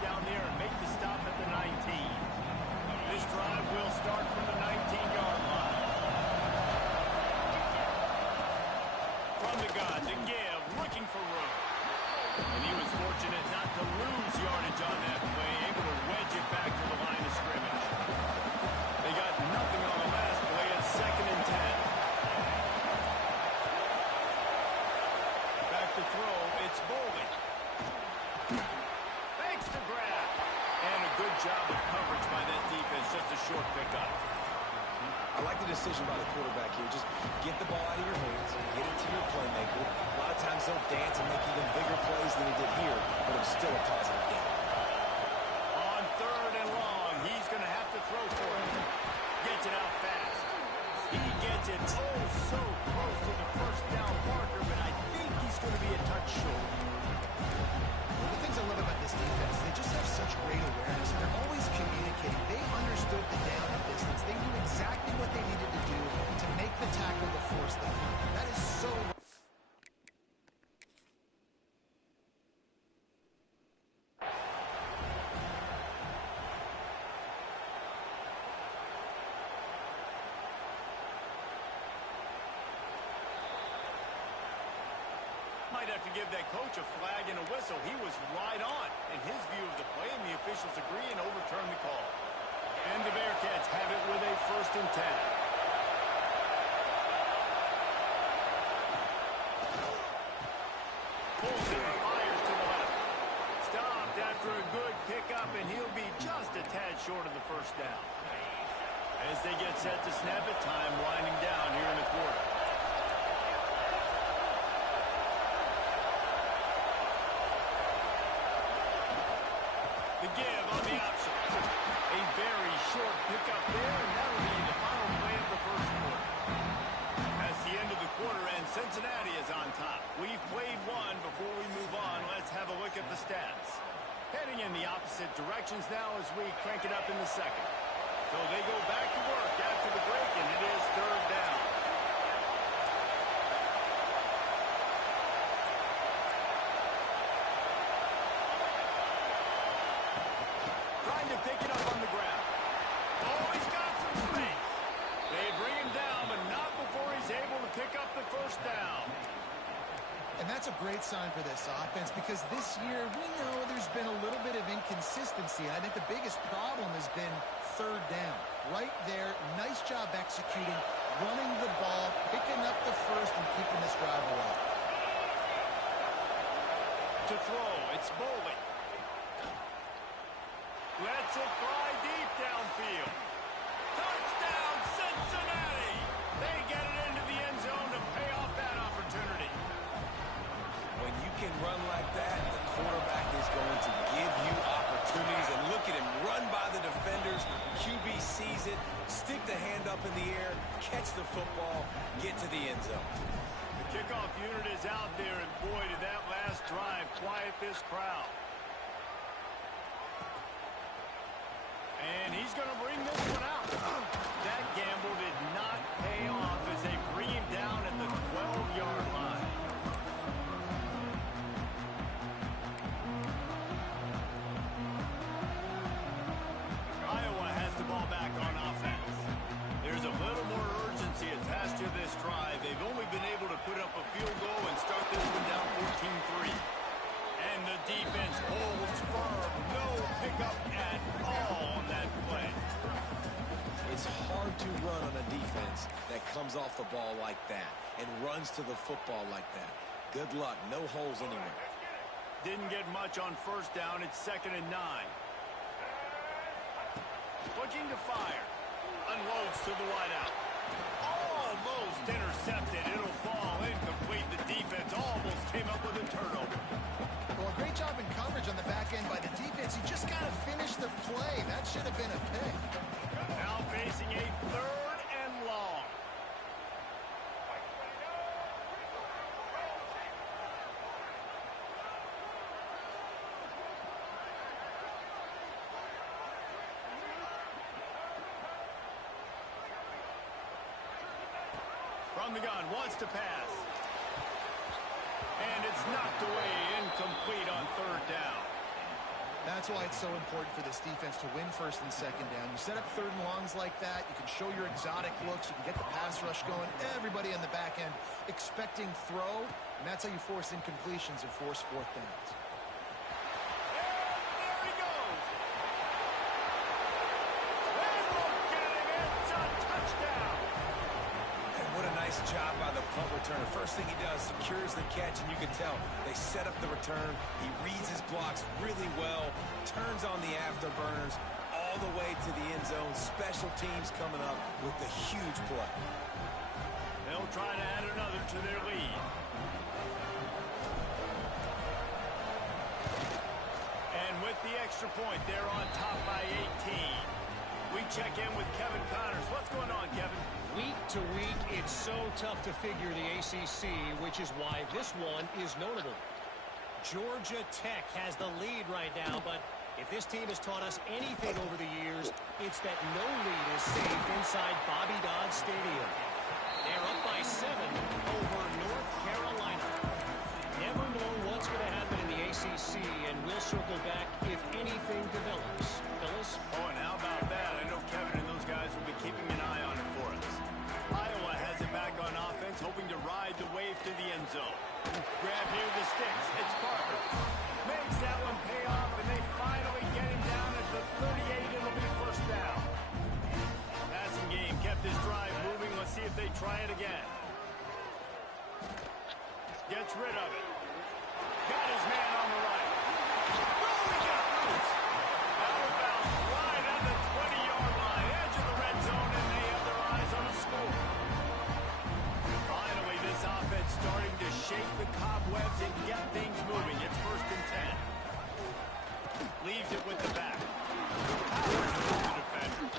down there and make the stop at the 19. This drive will start from the 19-yard line. From the gun, the give, looking for room. And he was fortunate not to lose yardage on that play, able to wedge it back to the line of scrimmage. They got nothing on the last play. It's 2nd and 10. Back to throw, it's Bowling. Makes the grab. And a good job of coverage by that defense, just a short pickup. I like the decision by the quarterback here. Just get the ball out of your hands, get it to your playmaker. A lot of times they'll dance and make even bigger plays than he did here, but it was still a positive game. On 3rd and long, he's going to have to throw for it. Gets it out fast. He gets it so close to the first down marker, but I think he's going to be a touch short. One of the things I love about this defense, they just have such great awareness, and they're always communicating. They understood the down and distance. They knew exactly what they needed to do to make the tackle to force the punt. That is so... Might have to give that coach a flag and a whistle. He was right on in his view of the play, and the officials agree and overturn the call. And the Bearcats have it with a 1st and 10. Pulls it, fires to the left. Stopped after a good pickup, and he'll be just a tad short of the first down. As they get set to snap it, time winding down here in the quarter. The give on the option. A very short pickup there, and that'll be the final play of the first quarter. That's the end of the quarter, and Cincinnati is on top. We've played one. Before we move on, let's have a look at the stats. Heading in the opposite directions now as we crank it up in the second. So they go back to work after the break, and it is 3rd down. Trying to pick it up on the ground. Oh, he's got some space. They bring him down, but not before he's able to pick up the first down. And that's a great sign for this offense because this year we know there's been a little bit of inconsistency. I think the biggest problem has been 3rd down. Right there, nice job executing, running the ball, picking up the first, and keeping this drive alive. To throw, it's Bowling. Lets it fly deep downfield. Touchdown, Cincinnati! They get it into the end zone to pay off that opportunity. When you can run like that, the quarterback is going to give you opportunities. And look at him run by the defenders. QB sees it, stick the hand up in the air, catch the football, get to the end zone. The kickoff unit is out there, and boy, did that last drive quiet this crowd. And he's going to bring this one out. That gamble did not pay off as they bring him down at the 12-yard line. Iowa has the ball back on offense. There's a little more urgency attached to this drive. They've only been able to put up a field goal and start this one down 14-3. And the defense holds firm. No pickup at all on that play. It's hard to run on a defense that comes off the ball like that and runs to the football like that. Good luck. No holes anywhere. Didn't get much on first down. It's 2nd and 9. Looking to fire. Unloads to the wideout. Almost intercepted. It'll fall incomplete. The defense almost came up with a turnover. Well, a great job in coverage on the back end by the defense. You just got to finish the play. That should have been a pick. Now facing a 3rd and long. From the gun, wants to pass. And it's knocked away, incomplete on 3rd down. That's why it's so important for this defense to win first and second down. You set up third and longs like that. You can show your exotic looks. You can get the pass rush going. Everybody on the back end expecting throw, and that's how you force incompletions and force fourth downs. There he goes. They won't get him. It's a touchdown. And what a nice job by the punt returner. First thing he does, secures the catch, and you can tell they set up the return. He reads his blocks really well, turns on the afterburners all the way to the end zone. Special teams coming up with the huge play. They'll try to add another to their lead. And with the extra point, they're on top by 18. We check in with Kevin Connors. What's going on, Kevin? Week to week, it's so tough to figure the ACC, which is why this one is notable. Georgia Tech has the lead right now, but if this team has taught us anything over the years, it's that no lead is safe inside Bobby Dodd Stadium. They're up by 7 over North Carolina. Never know what's going to happen in the ACC, and we'll circle back if anything develops. Phyllis? Oh, and how about that? I know Kevin and those guys will be keeping an eye on it for us. Iowa has it back on offense, hoping to ride the wave to the end zone. Grab near the sticks. It's Parker. Makes that one pay off, and they finally get him down at the 38. It'll be first down. Passing game kept this drive moving. Let's see if they try it again. Gets rid of it. Got his man on the right. Oh, he got loose. Out of bounds, right on the 20-yard line. Edge of the red zone, and they have their eyes on a score. Finally, this offense starting to shake the cobwebs and get things moving. It's first and 10. Leaves it with the back. Powers through the defender.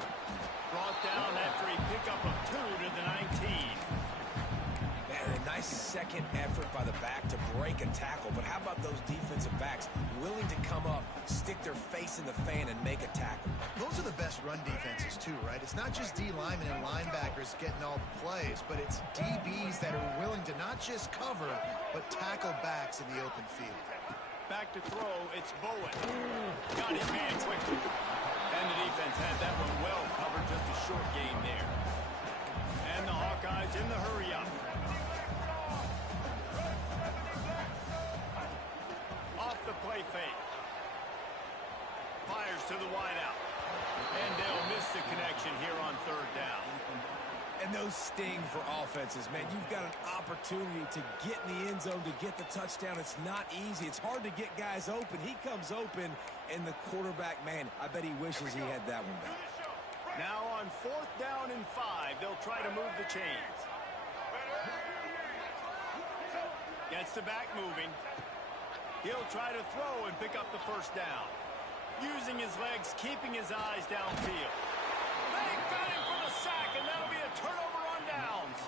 Brought down after a pickup of 2 to the 19. Man, a nice second effort by the back to break a tackle. But how about those defensive backs willing to come up, stick their face in the fan, and make a tackle? Those are the best run defenses, too, right? It's not just D linemen and linebackers getting all the plays, but it's DBs that are willing to not just cover, but tackle backs in the open field. Back to throw, it's Bowen. Got his man quickly. And the defense had that one well covered, just a short game there. And the Hawkeyes in the hurry-up. Off the play fake. Fires to the wideout. And they'll miss the connection here on third down. And those sting for offenses, man. You've got an opportunity to get in the end zone, to get the touchdown. It's not easy. It's hard to get guys open. He comes open, and the quarterback, man, I bet he wishes he had that one back. Now on fourth down and 5, they'll try to move the chains. Gets the back moving. He'll try to throw and pick up the first down. Using his legs, keeping his eyes downfield. They got him for the sack, and that'll be a turnover on downs.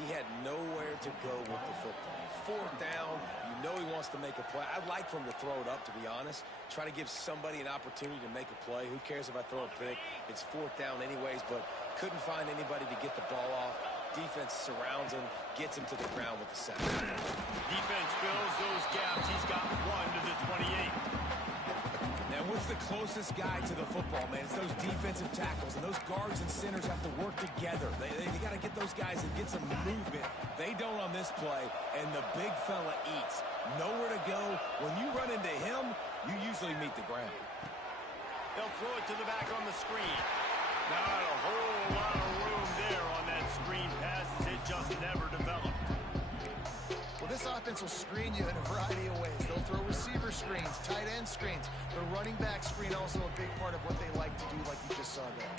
He had nowhere to go with the football. Fourth down, you know he wants to make a play. I'd like for him to throw it up, to be honest. Try to give somebody an opportunity to make a play. Who cares if I throw a pick? It's fourth down anyways, but couldn't find anybody to get the ball off. Defense surrounds him, gets him to the ground with the sack. Defense fills those gaps. He's got 1 to the 28. Now, what's the closest guy to the football, man? It's those defensive tackles, and those guards and centers have to work together. They got to get those guys and get some movement. They don't on this play, and the big fella eats. Nowhere to go. When you run into him, you usually meet the ground. They'll throw it to the back on the screen. Not a whole lot of room there on that screen pass. It just never developed. Well, this offense will screen you in a variety of ways. They'll throw receiver screens, tight end screens. The running back screen also a big part of what they like to do, like you just saw there.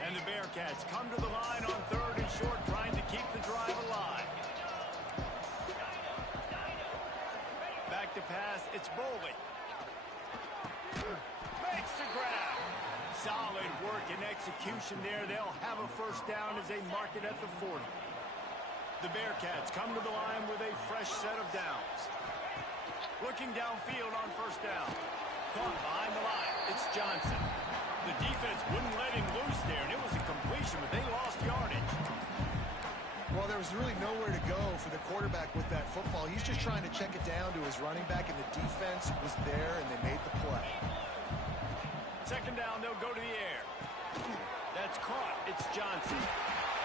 And the Bearcats come to the line on third and short, trying to keep the drive alive. Back to pass, it's Boley. Makes the grab. Solid work and execution there. They'll have a first down as they mark it at the 40. The Bearcats come to the line with a fresh set of downs. Looking downfield on first down. Caught behind the line. It's Johnson. The defense wouldn't let him loose there, and it was a completion, but they lost yardage. Well, there was really nowhere to go for the quarterback with that football. He's just trying to check it down to his running back, and the defense was there, and they made the play. Second down, they'll go to the air. That's caught. It's Johnson.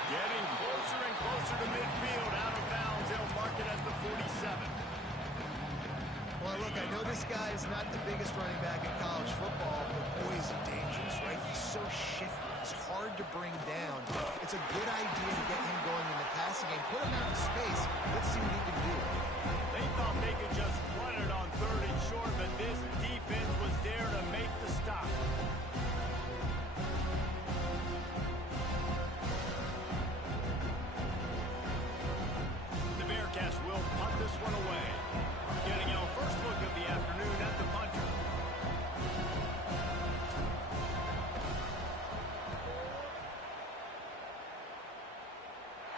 Getting closer and closer to midfield. Out of bounds. They'll mark it at the 47. Well, look, I know this guy is not the biggest running back in college football, but boy, is he dangerous, right? He's so shifty. He's hard to bring down. It's a good idea to get him going in the passing game. Put him out in space. Let's see what he can do. They thought they could just run it on third and short, but this defense was there to make the stop. The Bearcats will punt this one away. Getting our first look of the afternoon at the punter.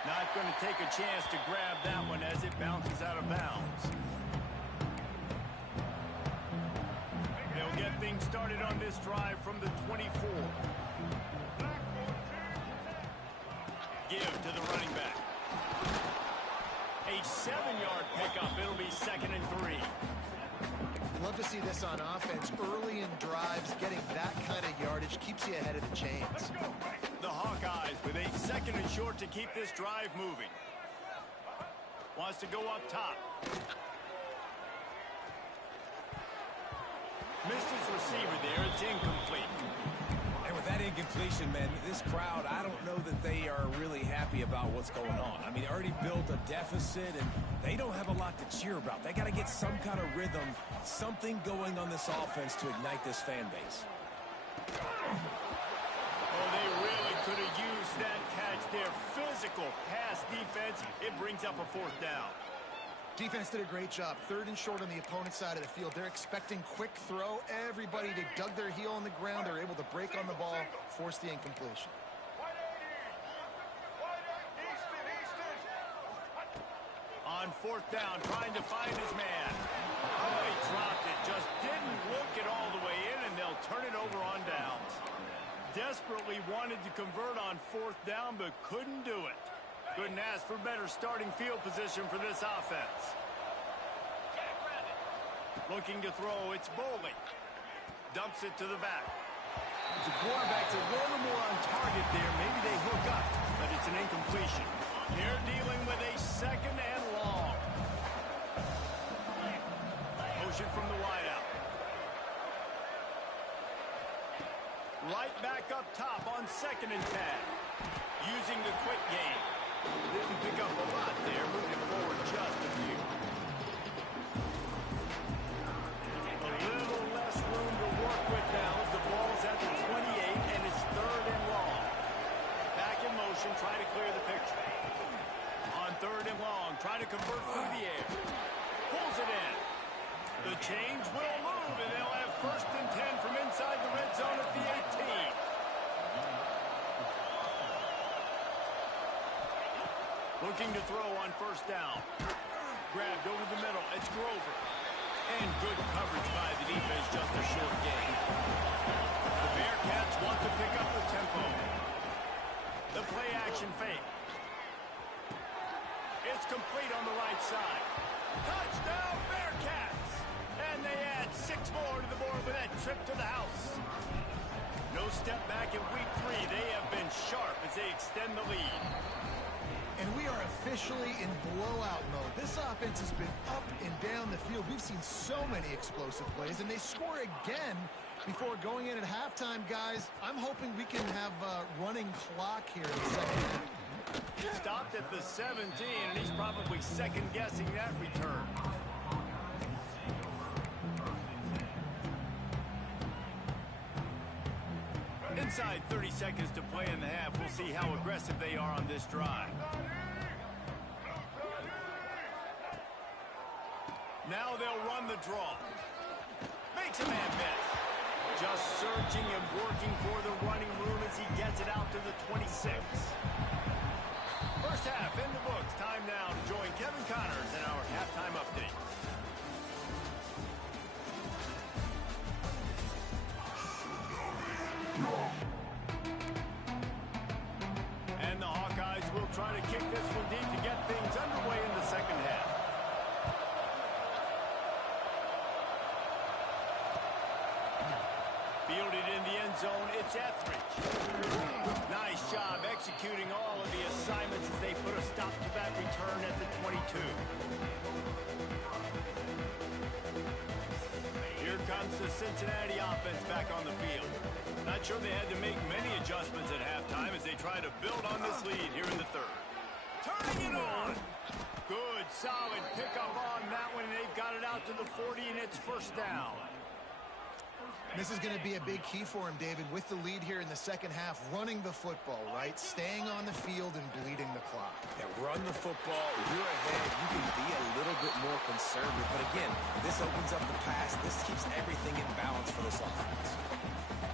Not going to take a chance to grab that one as it bounces out of bounds. They'll get things started on this drive from the 24. Give to the running back. A 7-yard pickup. It'll be 2nd and 3. Love to see this on offense. Early in drives, getting that kind of yardage keeps you ahead of the chains. The Hawkeyes with a 2nd and short to keep this drive moving. Wants to go up top. Missed his receiver there. It's incomplete. And with that incompletion, man, this crowd, I don't know that they are really happy about what's going on. I mean, they already built a deficit, and they don't have a lot to cheer about. They got to get some kind of rhythm, something going on this offense to ignite this fan base. Oh, they really could have used that catch there. Physical pass defense. It brings up a 4th down. Defense did a great job. 3rd and short on the opponent's side of the field. They're expecting quick throw. Everybody, they dug their heel on the ground. They're able to break on the ball, force the incompletion. On 4th down, trying to find his man. Oh, he dropped it. Just didn't look it all the way in, and they'll turn it over on downs. Desperately wanted to convert on 4th down, but couldn't do it. Couldn't ask for better starting field position for this offense. Looking to throw, it's Bowling. Dumps it to the back. The quarterback's a little more on target there. Maybe they hook up, but it's an incompletion. They're dealing with a 2nd and long. Motion from the wideout. Right back up top on 2nd and 10. Using the quick game. Didn't pick up a lot there. Moving forward just a few. A little less room to work with now as the ball's at the 28 and it's 3rd and long. Back in motion, trying to clear the picture. On 3rd and long, trying to convert through the air. Pulls it in. The change will move, and they'll have 1st and 10 from inside the red zone at the 18. Looking to throw on 1st down. Grabbed over the middle. It's Grover. And good coverage by the defense, just a short gain. The Bearcats want to pick up the tempo. The play action fake. It's complete on the right side. Touchdown, Bearcats! And they add 6 more to the board with that trip to the house. No step back in week 3. They have been sharp as they extend the lead. And we are officially in blowout mode. This offense has been up and down the field. We've seen so many explosive plays, and they score again before going in at halftime, guys. I'm hoping we can have a running clock here in the 2nd half. Stopped at the 17, and he's probably second-guessing that return. Inside 30 seconds to play in the half. We'll see how aggressive they are on this drive. Now they'll run the draw. Makes a man miss. Just searching and working for the running room as he gets it out to the 26. First half in the books. Time now to join Kevin Connors in our halftime update. And the Hawkeyes will try to kick this one deep Fielded in the end zone, it's Etheridge. Nice job executing all of the assignments as they put a stop to that return at the 22. Here comes the Cincinnati offense back on the field. Not sure they had to make many adjustments at halftime as they try to build on this lead here in the third. Turning it on! Good, solid pickup on that one, and they've got it out to the 40, and it's first down. This is going to be a big key for him, David, with the lead here in the second half, running the football, right? Staying on the field and bleeding the clock. Yeah, run the football. You're ahead. You can be a little bit more conservative. But again, this opens up the pass. This keeps everything in balance for this offense.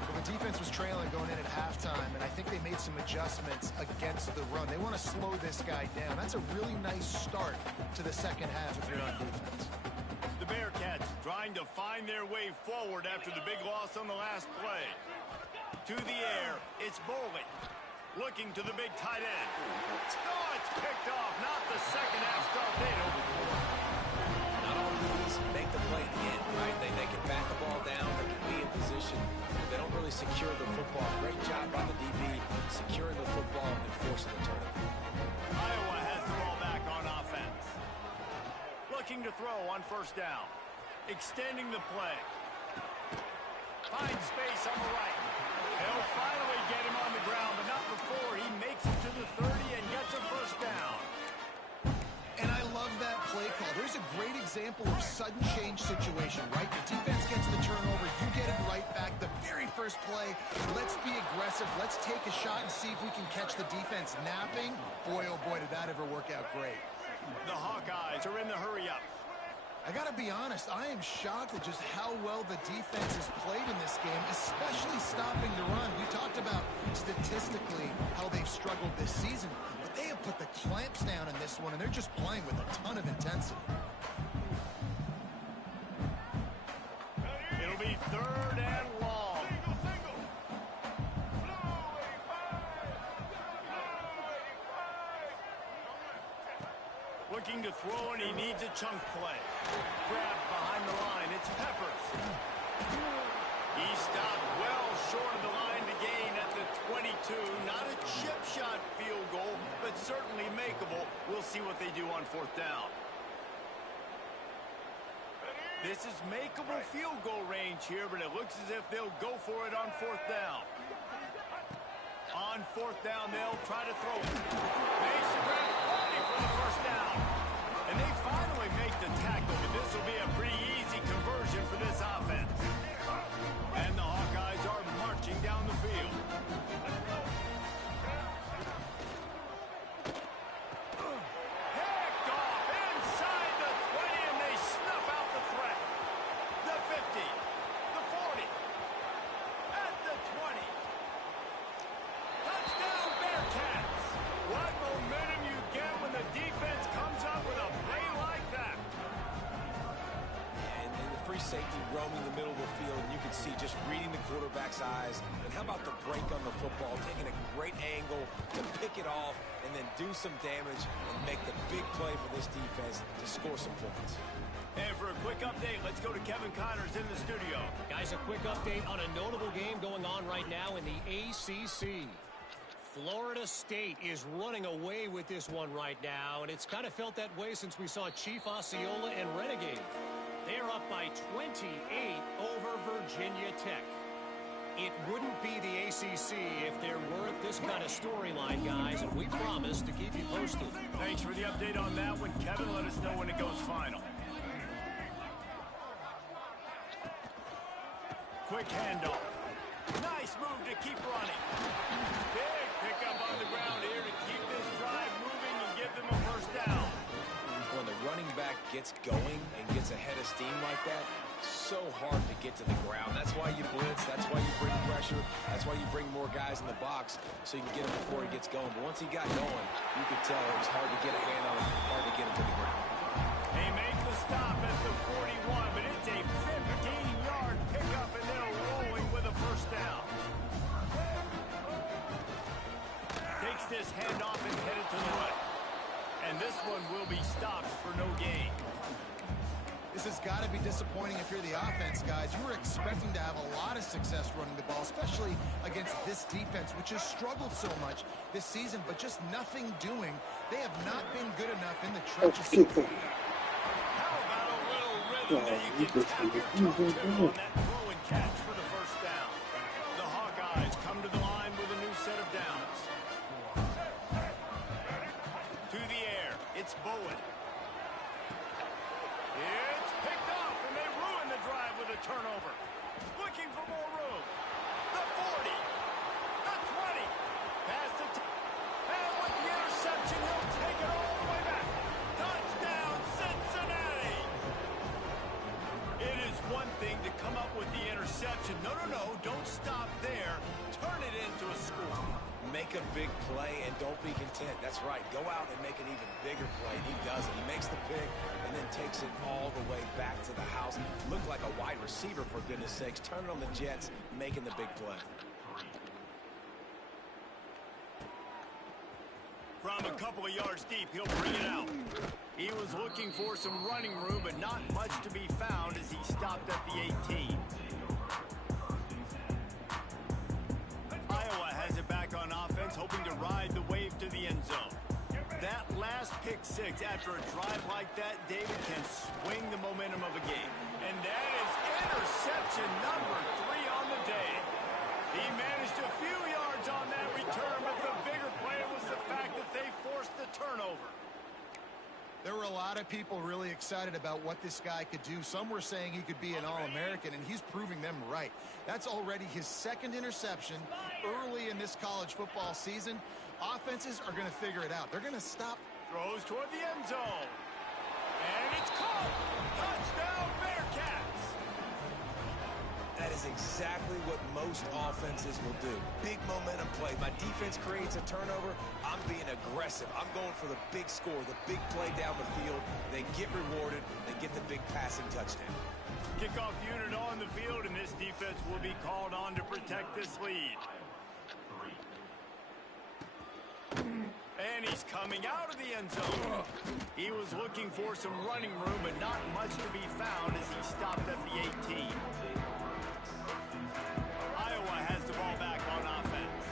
Well, the defense was trailing going in at halftime, and I think they made some adjustments against the run. They want to slow this guy down. That's a really nice start to the second half if you're on defense. The Bearcats trying to find their way forward after the big loss on the last play. To the air, it's Bowling. Looking to the big tight end. Oh, it's picked off. Not the second half start they'd hoped for. Not all these make the play at the end, right? They can back the ball down. They can be in position. They don't really secure the football. Great job by the DB securing the football and forcing the turnover. Iowa has the ball back on offense. Looking to throw on first down. Extending the play. Finds space on the right. They'll finally get him on the ground, but not before he makes it to the 30 and gets a first down. And I love that play call. There's a great example of sudden change situation, right? The defense gets the turnover. You get it right back. The very first play, let's be aggressive. Let's take a shot and see if we can catch the defense napping. Boy, oh boy, did that ever work out great. The Hawkeyes are in the hurry-up. I got to be honest, I am shocked at just how well the defense has played in this game, especially stopping the run. We talked about statistically how they've struggled this season, but they have put the clamps down in this one, and they're just playing with a ton of intensity. It'll be third and long. Looking to throw, and he needs a chunk play. Grabbed behind the line. It's Peppers. He stopped well short of the line to gain at the 22. Not a chip shot field goal, but certainly makeable. We'll see what they do on fourth down. This is makeable field goal range here, but it looks as if they'll go for it on fourth down. On fourth down, they'll try to throw it. Makes the grab 40 for the first down. And they finally make the tackle, but this will be a pretty easy conversion for this offense. And the Hawkeyes are marching down the field. Picked off inside the 20, and they snuff out the threat. The 50, the 40, at the 20. Touchdown Bearcats! What momentum you get when the defense comes up with a play like that. And the free safety roaming the middle of the field, and you can see just reading the quarterback's eyes. And how about the break on the football, taking a great angle to pick it off and then do some damage and make the big play for this defense to score some points. And for a quick update, let's go to Kevin Connors in the studio. Guys, a quick update on a notable game going on right now in the ACC. Florida State is running away with this one right now, and it's kind of felt that way since we saw Chief Osceola and Renegade. They're up by 28 over Virginia Tech. It wouldn't be the ACC if there weren't this kind of storyline, guys, and we promise to keep you posted. Thanks for the update on that one, Kevin. Let us know when it goes final. Quick handoff. Nice move to keep running. Big pickup on the ground here to keep this drive moving and give them a first down. When the running back gets going and gets ahead of steam like that, so hard to get to the ground. That's why you blitz. That's why you bring pressure. That's why you bring more guys in the box so you can get him before he gets going. But once he got going, you could tell it was hard to get a hand on him, hard to get him to the ground. They make the stop at the 41, but it's a 15-yard pickup, and they're rolling with a first down. Takes this handoff and headed to the right. And this one will be stopped for no gain. This has got to be disappointing if you're the offense, guys. You were expecting to have a lot of success running the ball, especially against this defense, which has struggled so much this season, but just nothing doing. They have not been good enough in the trenches so far. How about a little rhythm that you can tap your toe to on that throw and catch for the first down? The Hawkeyes come to the line with a new set of downs. To the air, it's Bowen. It's picked off, and they ruin the drive with a turnover. Looking for more room. The 40. The 20. Past the and with the interception, he'll take it all the way back. Touchdown, Cincinnati. It is one thing to come up with the interception. No, don't stop there. Turn it into a score. Make a big play and don't be content. That's right. Go out and make an even bigger play. He does it. He makes the pick and then takes it all the way back to the house. Looked like a wide receiver, for goodness sakes. Turning on the Jets, making the big play. From a couple of yards deep, he'll bring it out. He was looking for some running room, but not much to be found as he stopped at the 18. Iowa has it back on offense, hoping to ride the wave to the end zone. That last pick six after a drive like that, David can swing the momentum of a game. And that is interception number 3 on the day. He managed a few yards on that return, but the bigger play was the fact that they forced the turnover. There were a lot of people really excited about what this guy could do. Some were saying he could be an All-American, and he's proving them right. That's already his second interception early in this college football season. Offenses are going to figure it out. They're going to stop. Throws toward the end zone. And it's caught. Touchdown, Bearcats. That is exactly what most offenses will do. Big momentum play. My defense creates a turnover. I'm being aggressive. I'm going for the big score, the big play down the field. They get rewarded. They get the big passing touchdown. Kickoff unit on the field, and this defense will be called on to protect this lead. And he's coming out of the end zone. He was looking for some running room, but not much to be found as he stopped at the 18. Iowa has the ball back on offense.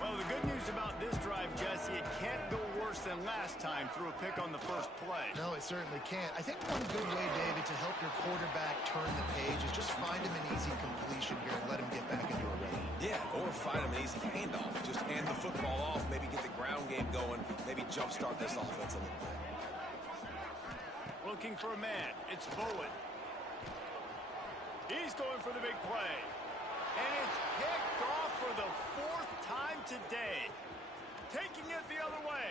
Well, the good news about this drive, Jesse, it can't go worse than last time through a pick on the first play. No, it certainly can't. I think one good way, David, to help your quarterback turn the page is just find him an easy completion here and let him get back into a rhythm. Yeah, or find him an easy handoff. Just hand the football off, maybe get the ground game going, maybe jumpstart this offense a little bit. Looking for a man. It's Bowen. He's going for the big play. And it's picked off for the 4th time today. Taking it the other way.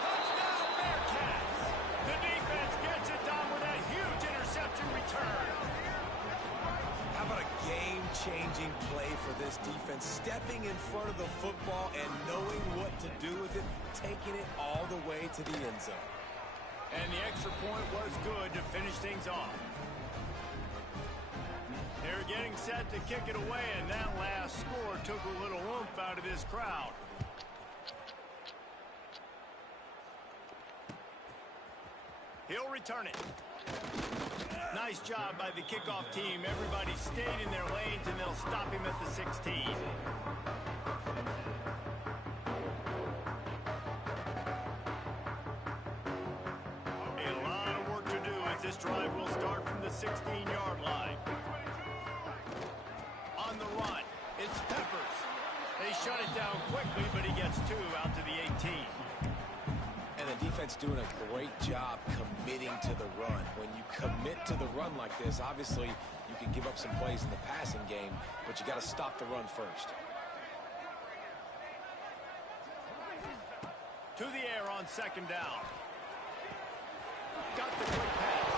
Touchdown, Bearcats. The defense gets it done with a huge interception return. How about a game-changing play for this defense? Stepping in front of the football and knowing what to do with it, taking it all the way to the end zone. And the extra point was good to finish things off. They're getting set to kick it away, and that last score took a little oomph out of this crowd. He'll return it. Nice job by the kickoff team. Everybody stayed in their lanes, and they'll stop him at the 16. A lot of work to do as this drive will start from the 16-yard line. On the run, it's Peppers. They shut it down quickly, but he gets 2 out to the 18. And the defense doing a great job committing to the run. When you commit to the run like this, obviously you can give up some plays in the passing game, but you got to stop the run first. To the air on 2nd down. Got the quick pass.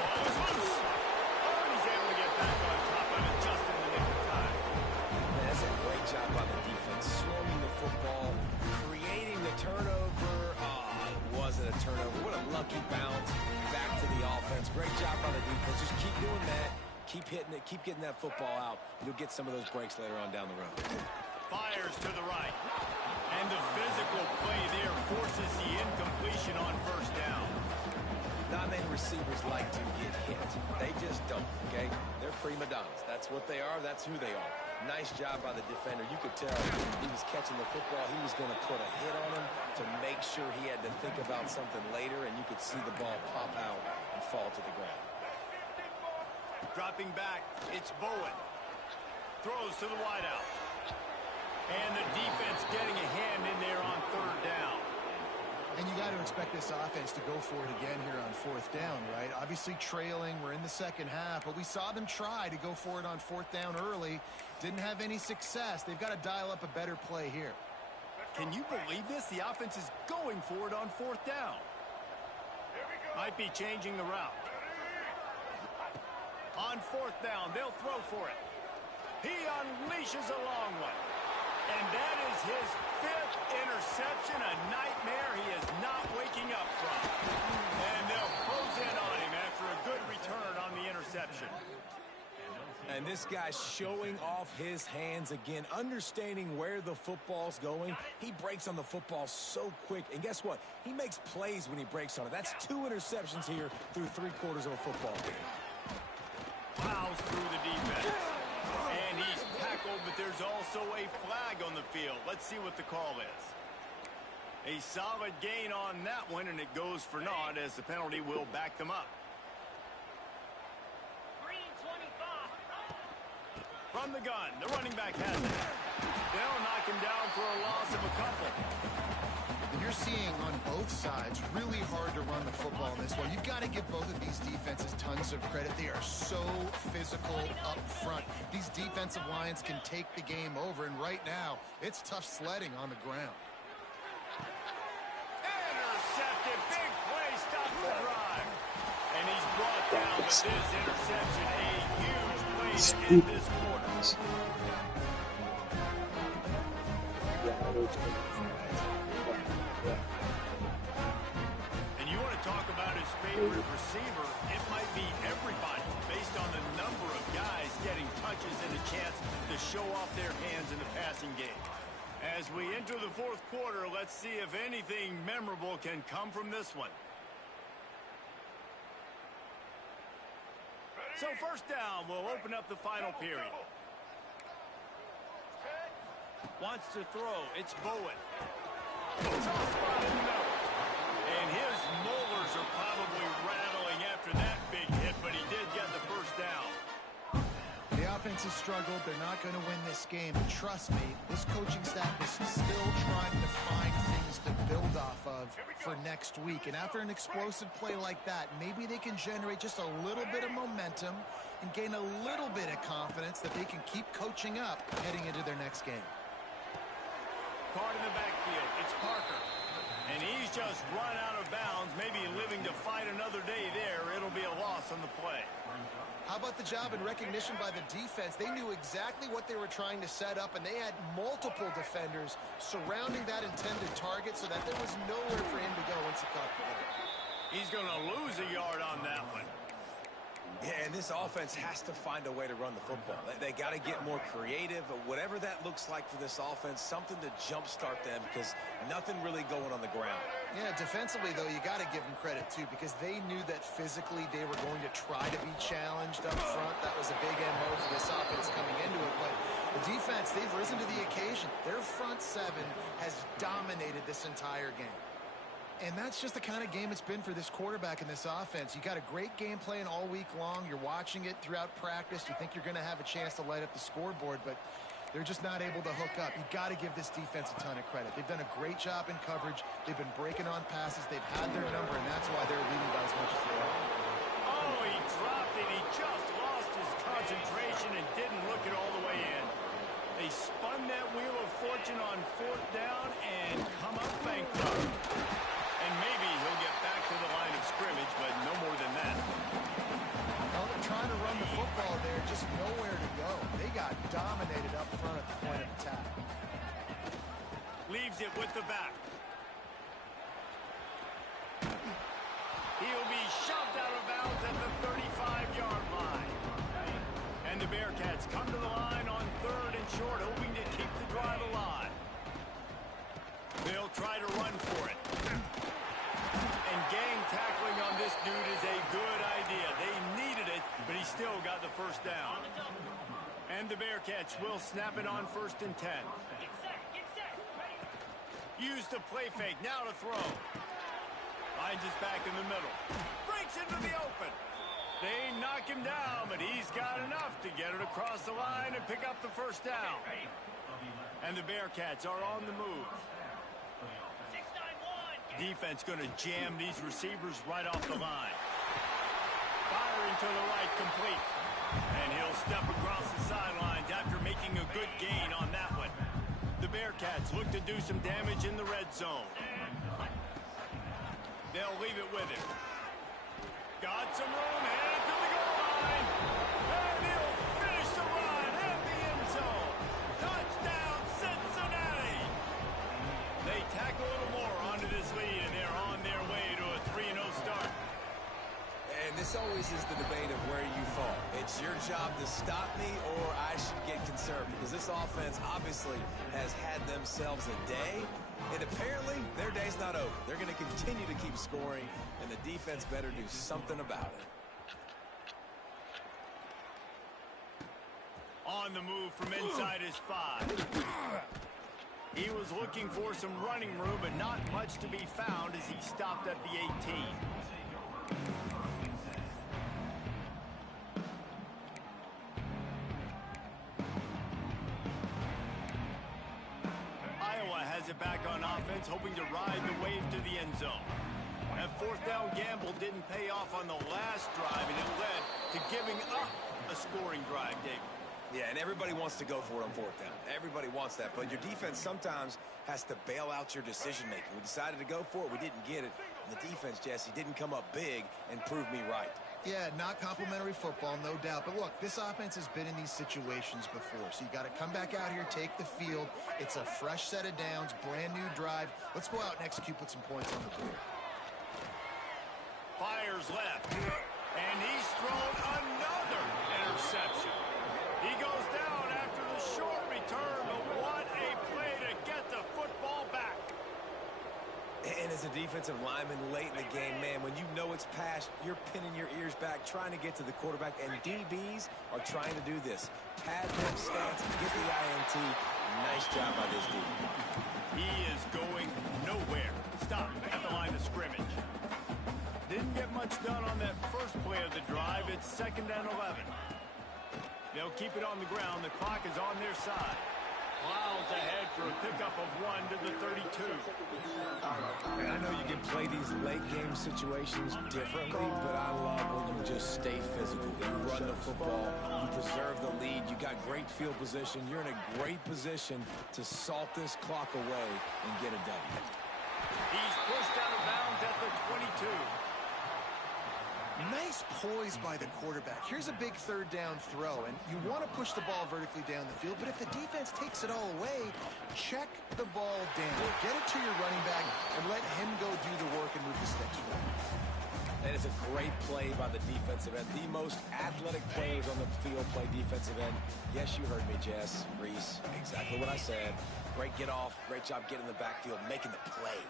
Ball is loose. Oh, and he's able to get back on top of it just in the nick of time. That's a great job by the defense. Swarming the football, creating the turnover. It wasn't a turnover. What a lucky bounce back to the offense. Great job by the defense. Just keep doing that. Keep hitting it. Keep getting that football out. You'll get some of those breaks later on down the road. Fires to the right. And the physical play there forces the incompletion on 1st down. Non-name receivers like to get hit. They just don't, okay? They're prima donnas. That's what they are. That's who they are. Nice job by the defender. You could tell he was catching the football. He was going to put a hit on him to make sure he had to think about something later, and you could see the ball pop out and fall to the ground. Dropping back, it's Bowen. Throws to the wideout. And the defense getting a hand in there on third down. And you got to expect this offense to go for it again here on fourth down, right? Obviously trailing. We're in the second half, but we saw them try to go for it on fourth down early. Didn't have any success. They've got to dial up a better play here. Can you believe this? The offense is going for it on fourth down. Might be changing the route. On fourth down, they'll throw for it. He unleashes a long one. And that is his fifth interception, a nightmare he is not waking up from. And they'll close in on him after a good return on the interception. And this guy's showing off his hands again, understanding where the football's going. He breaks on the football so quick. And guess what? He makes plays when he breaks on it. That's 2 interceptions here through 3/4 of a football game. Plows through the defense. And he's tackled, but there's also a flag on the field. Let's see what the call is. A solid gain on that one, and it goes for naught as the penalty will back them up. From the gun, the running back has it. They'll knock him down for a loss of a couple. And you're seeing on both sides really hard to run the football in this one. You've got to give both of these defenses tons of credit. They are so physical up front. These defensive lines can take the game over, and right now, it's tough sledding on the ground. Intercepted, big play, stop the drive. And he's brought down with this interception, a huge play to end this quarter. And you want to talk about his favorite receiver, it might be everybody based on the number of guys getting touches and a chance to show off their hands in the passing game. As we enter the fourth quarter, let's see if anything memorable can come from this one. So first down will open up the final period. Wants to throw. It's Bowen. Toss spot in the middle. And his molars are probably rattling after that big hit, but he did get the first down. The offense has struggled. They're not going to win this game. But trust me, this coaching staff is still trying to find things to build off of for next week. And after an explosive play like that, maybe they can generate just a little bit of momentum and gain a little bit of confidence that they can keep coaching up heading into their next game. Card in the backfield. It's Parker. And he's just run out of bounds, maybe living to fight another day there. It'll be a loss on the play. How about the job and recognition by the defense? They knew exactly what they were trying to set up, and they had multiple defenders surrounding that intended target so that there was nowhere for him to go once he caught the ball. He's going to lose a yard on that one. Yeah, and this offense has to find a way to run the football. They got to get more creative, whatever that looks like for this offense, something to jumpstart them because nothing really going on the ground. Yeah, defensively, though, you got to give them credit, too, because they knew that physically they were going to try to be challenged up front. That was a big MO for this offense coming into it, but the defense, they've risen to the occasion. Their front seven has dominated this entire game. And that's just the kind of game it's been for this quarterback and this offense. You got a great game plan all week long. You're watching it throughout practice. You think you're going to have a chance to light up the scoreboard, but they're just not able to hook up. You got to give this defense a ton of credit. They've done a great job in coverage. They've been breaking on passes. They've had their number, and that's why they're leading by as much as they are. Oh, he dropped it. He just lost his concentration and didn't look it all the way in. They spun that wheel of fortune on fourth down and come up bankrupt. And maybe he'll get back to the line of scrimmage, but no more than that. Well, they're trying to run the football there, just nowhere to go. They got dominated up front at the point of attack. Leaves it with the back. He'll be shoved out of bounds at the 35-yard line. And the Bearcats come to the line on third and short, hoping to keep the drive alive. They'll try to run for it. And gang tackling on this dude the first down. And the Bearcats will snap it on 1st and 10. Use the play fake, now to throw. Finds his back in the middle. Breaks into the open. They knock him down, but he's got enough to get it across the line and pick up the first down. And the Bearcats are on the move. Defense going to jam these receivers right off the line. Firing to the right, complete. And he'll step across the sidelines after making a good gain on that one. The Bearcats look to do some damage in the red zone. They'll leave it with him. Got some room, headed to the goal line. And he'll finish the run in the end zone. Touchdown, Cincinnati! They tack a little more onto this lead, and they're on their way to a 3-0 start. And this always is the debate of where you fall. It's your job to stop me, or I should get concerned, because this offense obviously has had themselves a day, and apparently their day's not over. They're going to continue to keep scoring, and the defense better do something about it. On the move from inside his 5. He was looking for some running room, but not much to be found as he stopped at the 18. Iowa has it back on offense, hoping to ride the wave to the end zone. That 4th down gamble didn't pay off on the last drive, and it led to giving up a scoring drive, David. Yeah, and everybody wants to go for it on 4th down. Everybody wants that, but your defense sometimes has to bail out your decision-making. We decided to go for it. We didn't get it. And the defense, Jesse, didn't come up big and prove me right. Yeah, not complimentary football, no doubt. But look, this offense has been in these situations before. So you got to come back out here, take the field. It's a fresh set of downs, brand new drive. Let's go out and execute, put some points on the board. Fires left. And he's thrown another interception. He goes down after the short return, but what a play to get the football back. And as a defensive lineman late in the game, man, when you know it's past, you're pinning your ears back, trying to get to the quarterback, and DBs are trying to do this. Pad them stance, get the INT. Nice job by this DB. He is going nowhere. Stop at the line of scrimmage. Didn't get much done on that first play of the drive. It's 2nd and 11. They'll keep it on the ground. The clock is on their side. Plows ahead for a pickup of 1 to the 32. And I know you can play these late game situations differently, but I love when you just stay physical. You run the football, you preserve the lead, you got great field position. You're in a great position to salt this clock away and get a W. He's pushed out of bounds at the 22. Nice poise by the quarterback. Here's a big 3rd down throw, and you want to push the ball vertically down the field, but if the defense takes it all away, check the ball down. Get it to your running back and let him go do the work and move the sticks for him. That is a great play by the defensive end. The most athletic players on the field play defensive end. Yes, you heard me, Jess, Reese. Exactly what I said. Great get off. Great job getting in the backfield, making the play.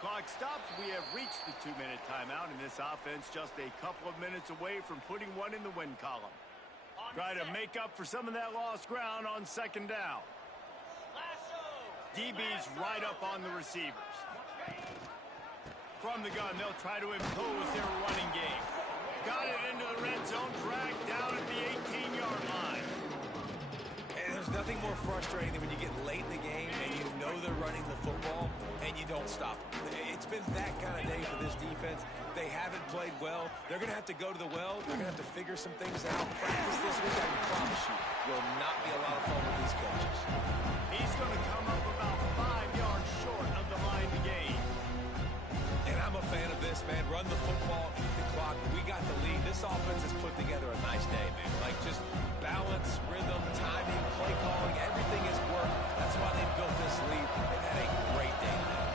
Clock stops. We have reached the 2-minute timeout, and this offense just a couple of minutes away from putting one in the win column. Try to make up for some of that lost ground on 2nd down. DB's right up on the receivers. From the gun, they'll try to impose their running game. Got it into the red zone, dragged down at the 18-yard line. And there's nothing more frustrating than when you get late in the game and you know they're running the football and you don't stop them. It's been that kind of day for this defense. They haven't played well. They're going to have to go to the well. They're going to have to figure some things out. Practice this week, I can promise you, will not be a lot of fun with these coaches. He's going to come up about 5 yards short of the line to gain. And I'm a fan of this, man. Run the football, keep the clock. We got the lead. This offense has put together a nice day, man. Like just balance, rhythm, timing, play calling, everything has worked. That's why they built this lead. They've had a great day today.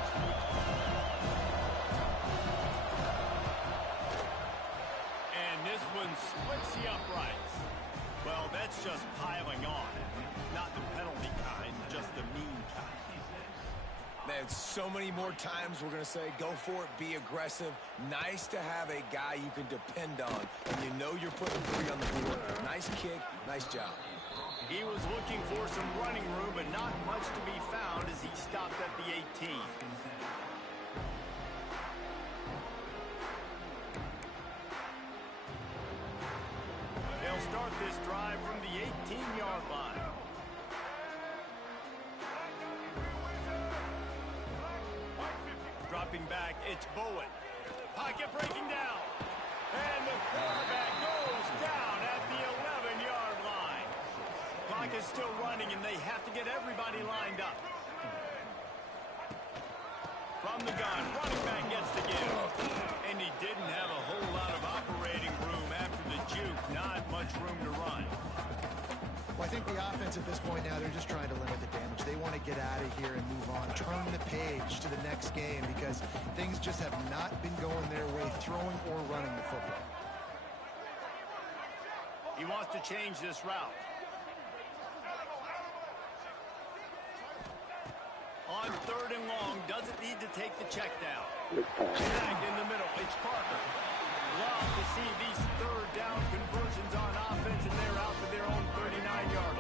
And this one splits the uprights. Well, that's just piling on. Not the penalty kind, just the mean kind. man, so many more times we're going to say, go for it, be aggressive. Nice to have a guy you can depend on, and you know you're putting 3 on the board. Nice kick, nice job. He was looking for some running room, but not much to be found as he stopped at the 18. They'll start this drive from the 18-yard line. Dropping back, it's Bowen. Pocket breaking down. And the quarterback goes down at the 11-yard line. Clock is still running, and they have to get everybody lined up. From the gun, running back gets the give. And he didn't have a whole lot of operating room after the juke. Not much room to run. Well, I think the offense at this point now, they're just trying to limit the damage. They want to get out of here and move on, turn the page to the next game because things just have not been going their way, throwing or running the football. He wants to change this route. On 3rd and long, doesn't need to take the check down. Snagged in the middle, it's Parker. Love to see these 3rd down conversions on offense, and they're out to their own 39-yard